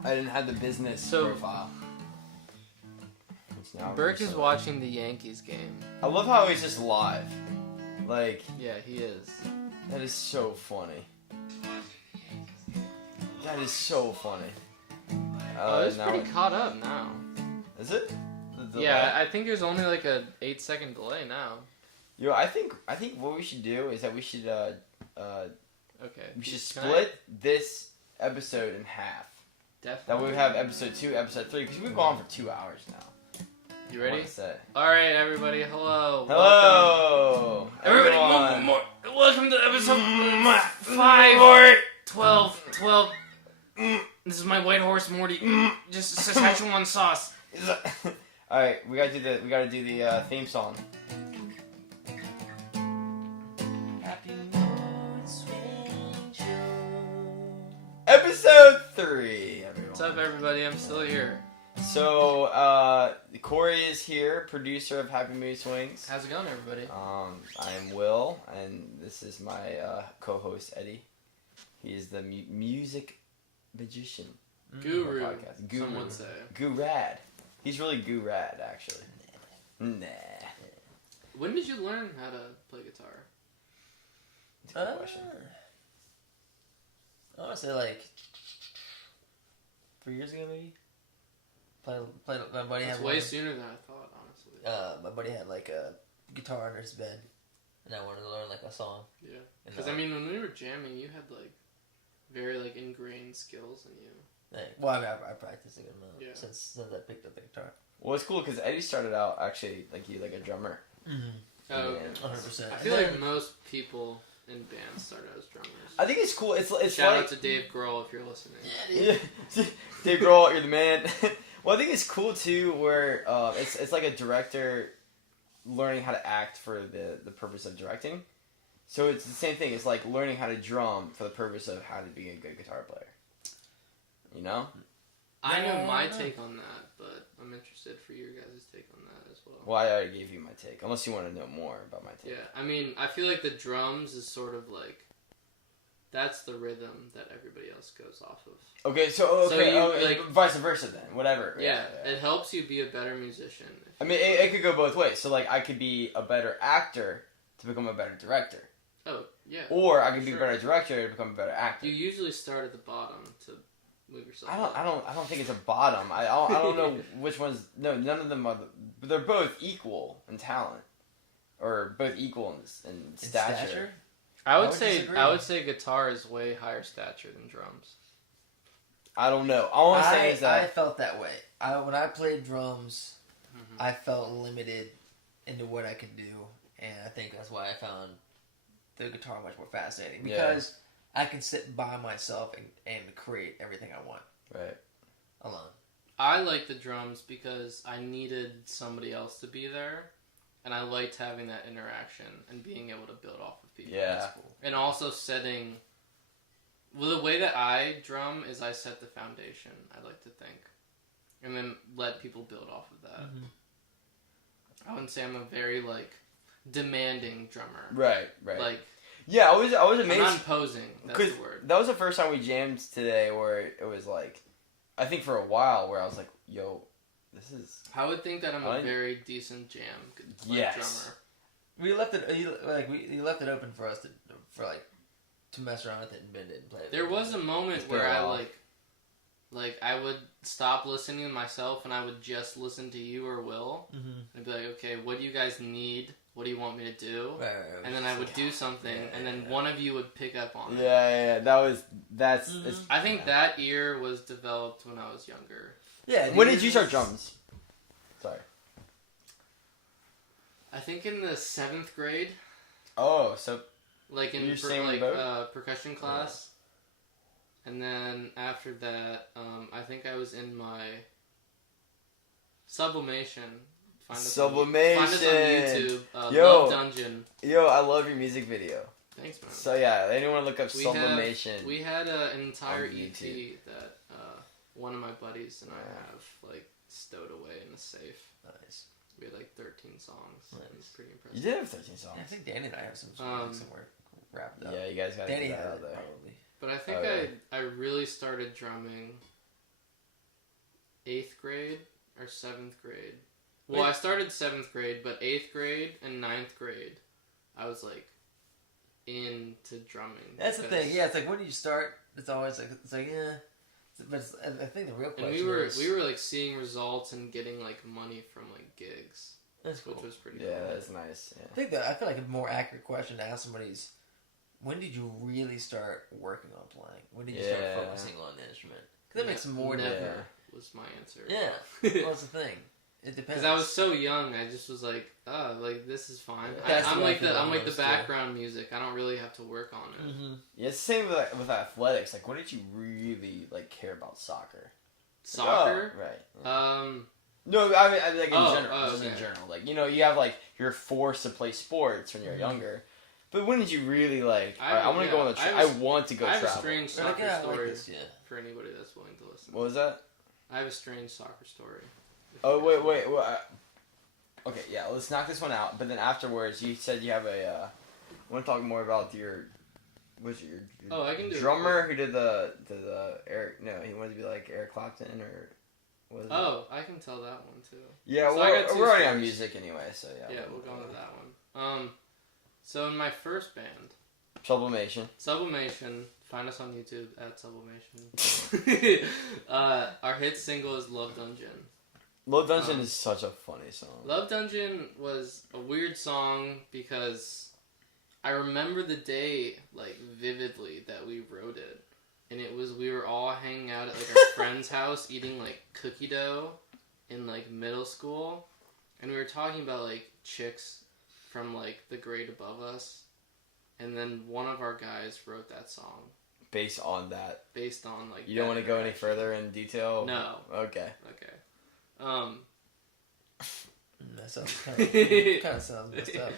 I didn't have the business profile. Burke is watching the Yankees game. I love how he's just live. Like. Yeah, he is. That is so funny. That is so funny. It's pretty caught up now. Is it? Yeah, I think there's only like a 8-second delay now. Yo, I think what we should do is that we should okay. We should split this episode in half. Definitely. That way we have episode 2, episode 3, because we've gone for 2 hours now. You ready? Say. All right, everybody. Hello. Hello. Everybody, more. Welcome to episode 5, 12. This is my white horse, Morty. Just Szechuan sauce. All right, we gotta do the theme song. Episode 3, everyone. What's up, everybody? I'm still here. So, Corey is here, producer of Happy Mood Swings. How's it going, everybody? I am Will, and this is my co-host, Eddie. He is the music magician. Guru, Guru. some would say. Goo-rad. He's really goo-rad, actually. Nah. When did you learn how to play guitar? That's a good question. I want to say like 3 years ago, maybe. Played. My buddy That's had way one. sooner than I thought, honestly. My buddy had like a guitar under his bed, and I wanted to learn like a song. Yeah. Because I mean, when we were jamming, you had like very like ingrained skills in you. Well, I mean, I practiced a good amount since I picked up the guitar. Well, it's cool because Eddie started out actually like a drummer. Mm-hmm. Oh, 100%. I feel like most people in bands start out as drummers. I think it's cool. It's Shout like, out to Dave Grohl if you're listening. Yeah, Dave Grohl, you're the man. Well, I think it's cool too, where it's like a director learning how to act for the purpose of directing. So it's the same thing. It's like learning how to drum for the purpose of how to be a good guitar player. You know? I know my take on that, but I'm interested for your guys' take on that as well. Well, I already gave you my take, unless you want to know more about my take. Yeah, I mean, I feel like the drums is sort of like, that's the rhythm that everybody else goes off of. Okay, so like, vice versa then, whatever. Yeah, it helps you be a better musician. I mean, it could go both ways. So, like, I could be a better actor to become a better director. Oh, yeah. Or I could be a better director to become a better actor. You usually start at the bottom to move yourself I don't think it's a bottom. I don't know which ones. No, none of them are. But they're both equal in talent, or both equal in stature. I would say guitar is way higher stature than drums. I don't know. All I'm saying is that I felt that way. When I played drums, I felt limited into what I could do, and I think that's why I found the guitar much more fascinating because I can sit by myself and create everything I want. Right. Alone. I like the drums because I needed somebody else to be there, and I liked having that interaction and being able to build off of people. Yeah. That's cool. And also setting... Well, the way that I drum is I set the foundation, I like to think. And then let people build off of that. Mm-hmm. I wouldn't say I'm a very, like, demanding drummer. Right. Like... Yeah, I was amazed. I'm not imposing, that's the word. That was the first time we jammed today where it was like... I think for a while where I was like, yo, this is... I would think that I'm a very decent jam drummer. We left it you left it open for us to mess around with it and bend it and play it. There was a moment where I I would stop listening to myself and I would just listen to you or Will and be like, okay, what do you guys need? What do you want me to do? Right. And then I would do something, and then one of you would pick up on it. Yeah. That's. I think that ear was developed when I was younger. Yeah. When did you start drums? Sorry. I think in the 7th grade. Oh, so. Like in percussion class. Yeah. And then after that, I think I was in my sublimation. Sublimation. Find us on YouTube. Love Dungeon. Yo, I love your music video. Thanks, man. So yeah, anyone look up Sublimation. We had an entire EP that one of my buddies and I have like stowed away in a safe. Nice. We had like 13 songs. Nice. It was pretty impressive. You did have 13 songs. Yeah, I think Danny and I have some somewhere wrapped up. Yeah, you guys got Danny that had out there. probably. But I think I really started drumming 8th grade or 7th grade. Well, I started 7th grade, but 8th grade and 9th grade, I was like into drumming. That's the thing. Yeah, it's like when do you start? It's always like yeah. But I think the real question is... we were like seeing results and getting like money from like gigs. That's cool. Which was pretty cool. Yeah, that's nice. Yeah. I feel like a more accurate question to ask somebody is, when did you really start working on playing? When did you start focusing on the instrument? Because that makes more never was my answer. Yeah. Well, that's the thing. It depends. Because I was so young, I just was like, oh, like this is fine. I'm like the background music. I don't really have to work on it. Mm-hmm. Yeah, it's the same with athletics. Like, when did you really like care about soccer? Soccer, right? Yeah. No, I mean like in general. Okay. In general, like you have like you're forced to play sports when you're younger. But when did you really like? I want to go on the trip. I want to go travel. I have a strange soccer story like for anybody that's willing to listen. What was that? I have a strange soccer story. Oh wait. Okay, yeah. Let's knock this one out. But then afterwards, you said you have a. I want to talk more about your. Was your I can do drummer who did the Eric? No, he wanted to be like Eric Clapton or. What is I can tell that one too. Yeah, so we're already on music anyway, so yeah. Yeah, we'll go into that one. So in my first band, Sublimation. Find us on YouTube at Sublimation. Our hit single is Love Dungeon. Love Dungeon is such a funny song. Love Dungeon was a weird song because I remember the day like vividly that we wrote it. and we were all hanging out at like our friend's house eating like cookie dough in like middle school, and we were talking about like chicks from like the grade above us, and then one of our guys wrote that song. Based on that. Based on like. You don't want to go any further in detail? No. Okay. That sounds kind of sounds messed up.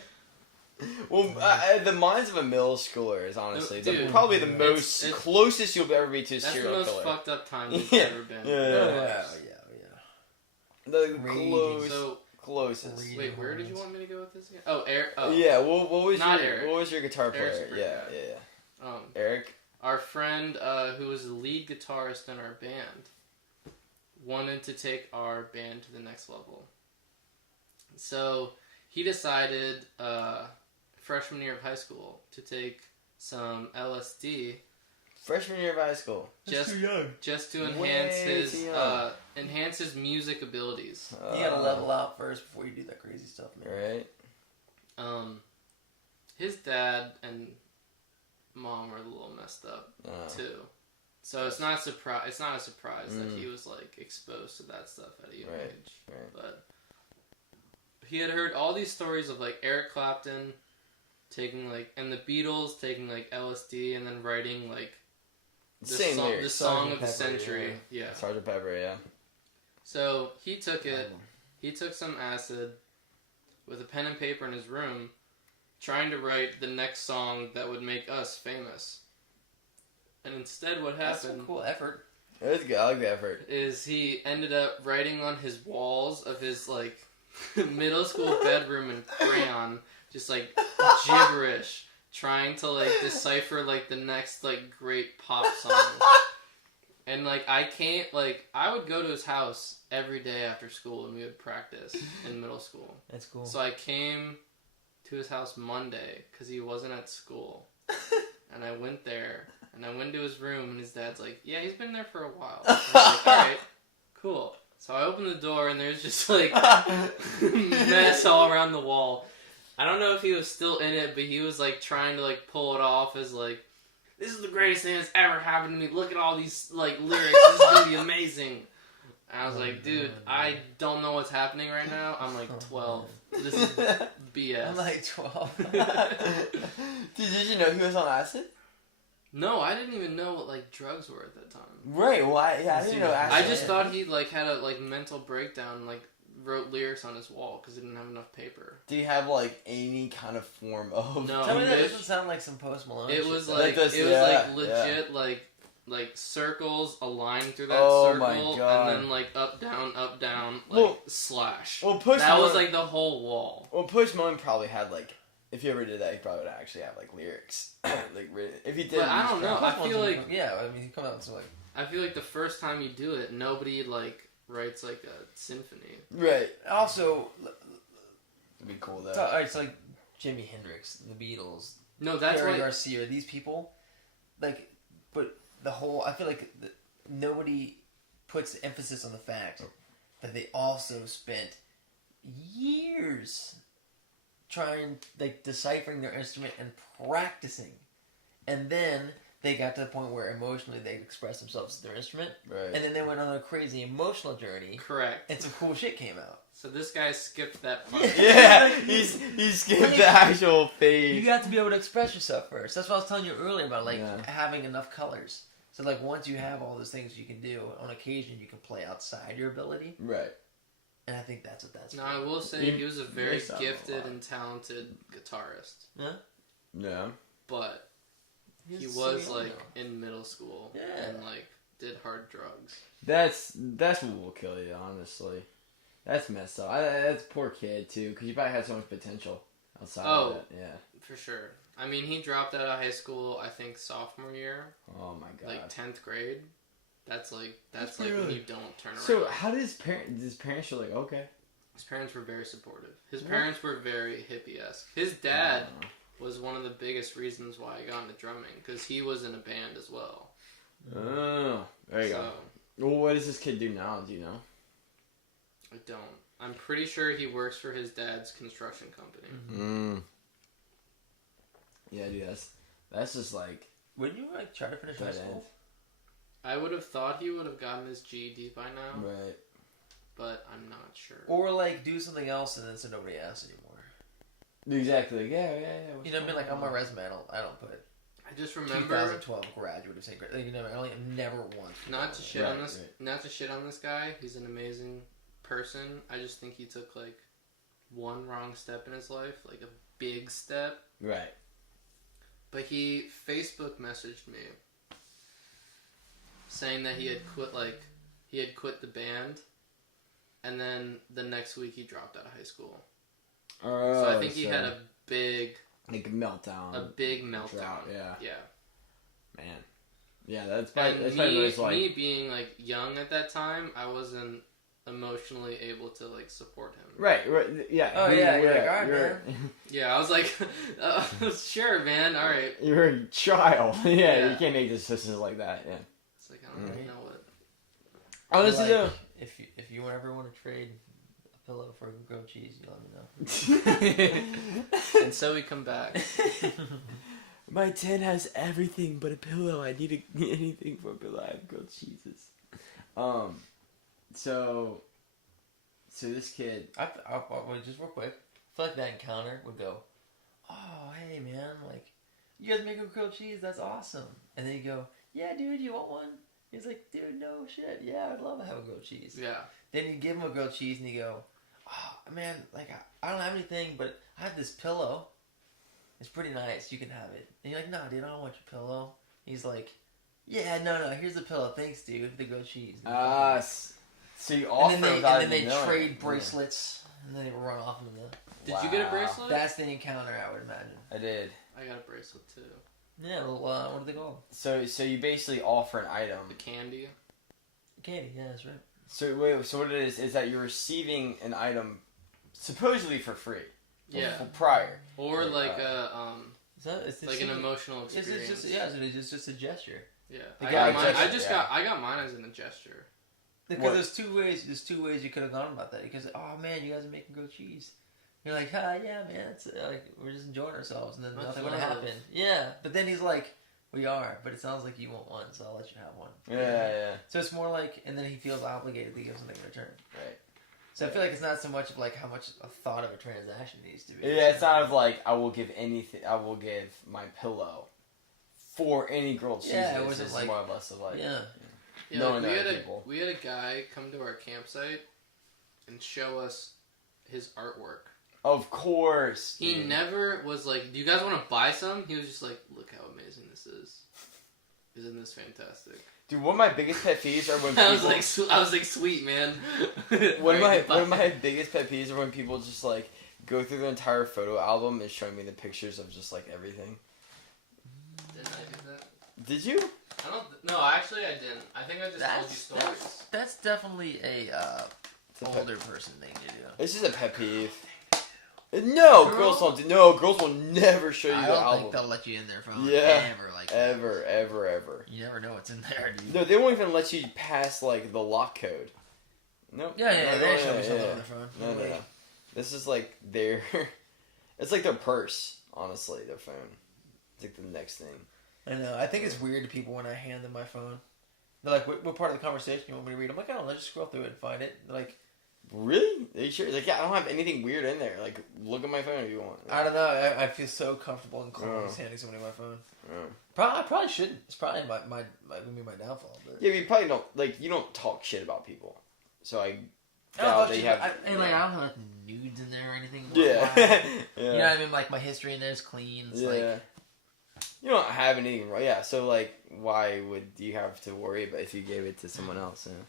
Well, the minds of a middle schooler is honestly probably the most closest you'll ever be to a serial killer. That's the most fucked up time you've ever been. Yeah. The closest. Wait, where did you want me to go with this again? Oh, Eric. Oh. Yeah. What was Eric. What was your guitar player? Yeah. Eric. Our friend, who was the lead guitarist in our band, wanted to take our band to the next level. So he decided, freshman year of high school, to take some LSD. Freshman year of high school. Just to enhance his music abilities. You gotta level out first before you do that crazy stuff, man. Right. His dad and mom were a little messed up too, so it's not a surprise that he was like exposed to that stuff at a young age. Right. But he had heard all these stories of like Eric Clapton taking like, and the Beatles taking like LSD and then writing like the song of the century. Yeah. Sgt. Pepper. Yeah. So he took it. He took some acid with a pen and paper in his room, trying to write the next song that would make us famous. And instead what happened... That's some cool effort. It was good. I like the effort. Is he ended up writing on his walls of his, like, middle school bedroom in crayon, just, like, gibberish, trying to, like, decipher, like, the next, like, great pop song. And, like, I would go to his house every day after school, and we would practice in middle school. That's cool. So I came to his house Monday because he wasn't at school, and I went there and I went to his room and his dad's like, yeah, he's been there for a while. And I was like, all right, cool. So I opened the door and there's just like mess all around the wall. I don't know if he was still in it, but he was like trying to like pull it off as like, this is the greatest thing that's ever happened to me, look at all these like lyrics, this is gonna be amazing. And I was like, dude, I don't know what's happening right now. I'm like 12. This is BS. I'm like 12. Did you know he was on acid? No, I didn't even know what like drugs were at that time. Right. Why? Yeah, I didn't know acid. I just thought he like had a like mental breakdown, like wrote lyrics on his wall because he didn't have enough paper. Did he have like any kind of form of? No. Tell me that doesn't sound like some Post Malone. It was like legit like circles aligned through that circle, and then like up down, like slash. Well, that was like the whole wall. Well, Post Malone probably had like, if he ever did that, he probably would actually have like lyrics, like if he did. But I don't know. I feel like he come out with like. I feel like the first time you do it, nobody like writes like a symphony. Right. Also, it'd be cool though. It's like Jimi Hendrix, the Beatles. No, that's Jerry Garcia. These people, like, but. I feel like nobody puts emphasis on the fact that they also spent years trying, like, deciphering their instrument and practicing. And then they got to the point where emotionally they expressed themselves to their instrument. Right. And then they went on a crazy emotional journey. Correct. And some cool shit came out. So this guy skipped that part. Yeah, he skipped the actual phase. You got to be able to express yourself first. That's what I was telling you earlier about, like, having enough colors. So, like, once you have all those things you can do, on occasion you can play outside your ability. Right. And I think that's what that's for. I will say he was a very gifted and talented guitarist. Yeah? Yeah. But he was, like, in middle school and, like, did hard drugs. That's what will kill you, honestly. That's messed up. That's a poor kid, too, because you probably had so much potential outside of it. Yeah. For sure. I mean, he dropped out of high school, I think, sophomore year. Oh my god. Like 10th grade. That's like when you don't turn around. So how did his parents were like, okay? His parents were very supportive. His parents were very hippie-esque. His dad was one of the biggest reasons why I got into drumming, because he was in a band as well. Oh, there you go. Well, what does this kid do now? Do you know? I don't. I'm pretty sure he works for his dad's construction company. Mm-hmm. Yeah, dude, that's just like... Wouldn't you, like, try to finish high school? I would have thought he would have gotten his GED by now. Right. But I'm not sure. Or like do something else and then so nobody asks anymore. Exactly. Yeah. You know what I mean? Like on my resume, I don't put. I just remember 2012 graduate of St. Like, you know, I've never once. Not to shit on this. Right. Not to shit on this guy. He's an amazing person. I just think he took like one wrong step in his life, like a big step. Right. But he Facebook messaged me saying that he had quit the band, and then the next week he dropped out of high school. Oh, so I think he had a big meltdown. A big meltdown. Drought, yeah. Yeah. Man. Yeah, that's probably me being like young at that time, I wasn't emotionally able to like support him. Right, yeah. Oh yeah, you're like, alright, man. Yeah, I was like, sure, man, alright. You're a child. Yeah, you can't make decisions like that. Yeah. It's like I don't really know what. Honestly, though, if you ever want to trade a pillow for grilled cheese, you let me know. And so we come back. My tent has everything but a pillow. I need anything for a pillow. I have grilled cheeses. So this kid. I just real quick. I feel like that encounter would go, oh hey man, like you guys make a grilled cheese, that's awesome. And then you go, yeah dude, you want one? He's like, dude, no shit, yeah, I'd love to have a grilled cheese. Yeah. Then you give him a grilled cheese and you go, oh man, like I don't have anything, but I have this pillow. It's pretty nice. You can have it. And you're like, nah, dude, I don't want your pillow. He's like, yeah, no, here's the pillow. Thanks, dude. The grilled cheese. So you offer and then they trade bracelets, and then they run off into the. Did you get a bracelet? That's the encounter, I would imagine. I did. I got a bracelet too. Yeah, well, what are they called? So you basically offer an item. The candy. Candy, yeah, that's right. So what it is that you're receiving an item supposedly for free. Yeah. Prior. Or like it's like an emotional experience. It's just a gesture. Yeah. I got mine as in a gesture. Because there's two ways you could have gone about that. Because oh man, you guys are making grilled cheese. You're like, yeah man, it's like we're just enjoying ourselves, and then nothing would happen. Yeah, but then he's like, we are, but it sounds like you want one, so I'll let you have one. Yeah. So it's more like, and then he feels obligated to give something in return. Right. So I feel like it's not so much of like how much a thought of a transaction needs to be. Yeah, it's not of like I will give anything. I will give my pillow for any grilled cheese. Yeah, it wasn't like more or less of like Yeah, like we had a guy come to our campsite and show us his artwork. Of course. He never was like, do you guys want to buy some? He was just like, look how amazing this is. Isn't this fantastic? Dude, one of my biggest pet peeves are when people... I was like, sweet, man. one of my biggest pet peeves are when people just like go through the entire photo album and showing me the pictures of just like everything. Didn't I do that? Did you? No, actually I didn't. I think I just told you stories. That's definitely a older person thing to do. It's just a pet peeve. No, girls don't. No, girls will never show you the album. I don't think they'll let you in their phone. Ever. You never know what's in there, dude. No, they won't even let you pass like the lock code. Nope. Yeah, they show me something on their phone. No. This is like their. It's like their purse. Honestly, their phone. It's like the next thing. I know. I think it's weird to people when I hand them my phone. They're like, "What part of the conversation you want me to read?" I'm like, "I don't know. Just scroll through it and find it." They're like. Really? Are you sure? Like, yeah, I don't have anything weird in there. Like, look at my phone if you want. I don't know. I feel so comfortable and calm just handing somebody my phone. I probably shouldn't. It's probably my downfall. But. Yeah, but you probably don't, like, you don't talk shit about people. So I doubt they have... I don't have, like, nudes in there or anything. Yeah. You know what I mean? Like, my history in there is clean. It's like... You don't have anything wrong. Yeah, so, like, why would you have to worry about if you gave it to someone else? Yeah.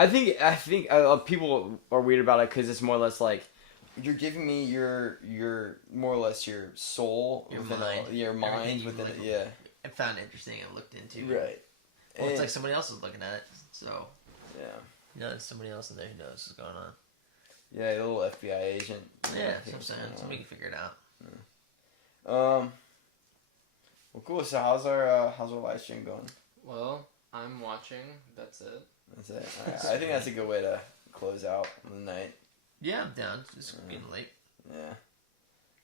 I think people are weird about it because it's more or less like you're giving me your more or less your soul, your mind within it. Yeah, I found it interesting. I looked into right. Well, it's like somebody else is looking at it, so yeah, you know, there's somebody else in there who knows what's going on. Yeah, a little FBI agent. Yeah, that's what I'm saying. Somebody can figure it out. Well, cool. So how's our live stream going? Well, I'm watching. That's it. That's it. Right. I think that's a good way to close out the night. Yeah, I'm down. Just getting late. Yeah.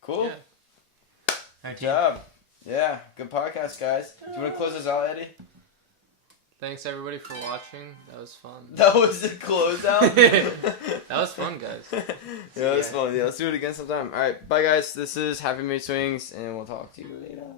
Cool. Yeah. Good job. Yeah, good podcast, guys. Do you want to close us out, Eddie? Thanks everybody for watching. That was fun. That was the closeout. That was fun, guys. Yeah, it was fun. Yeah, let's do it again sometime. All right, bye guys. This is Happy Mood Swings, and we'll talk to you later.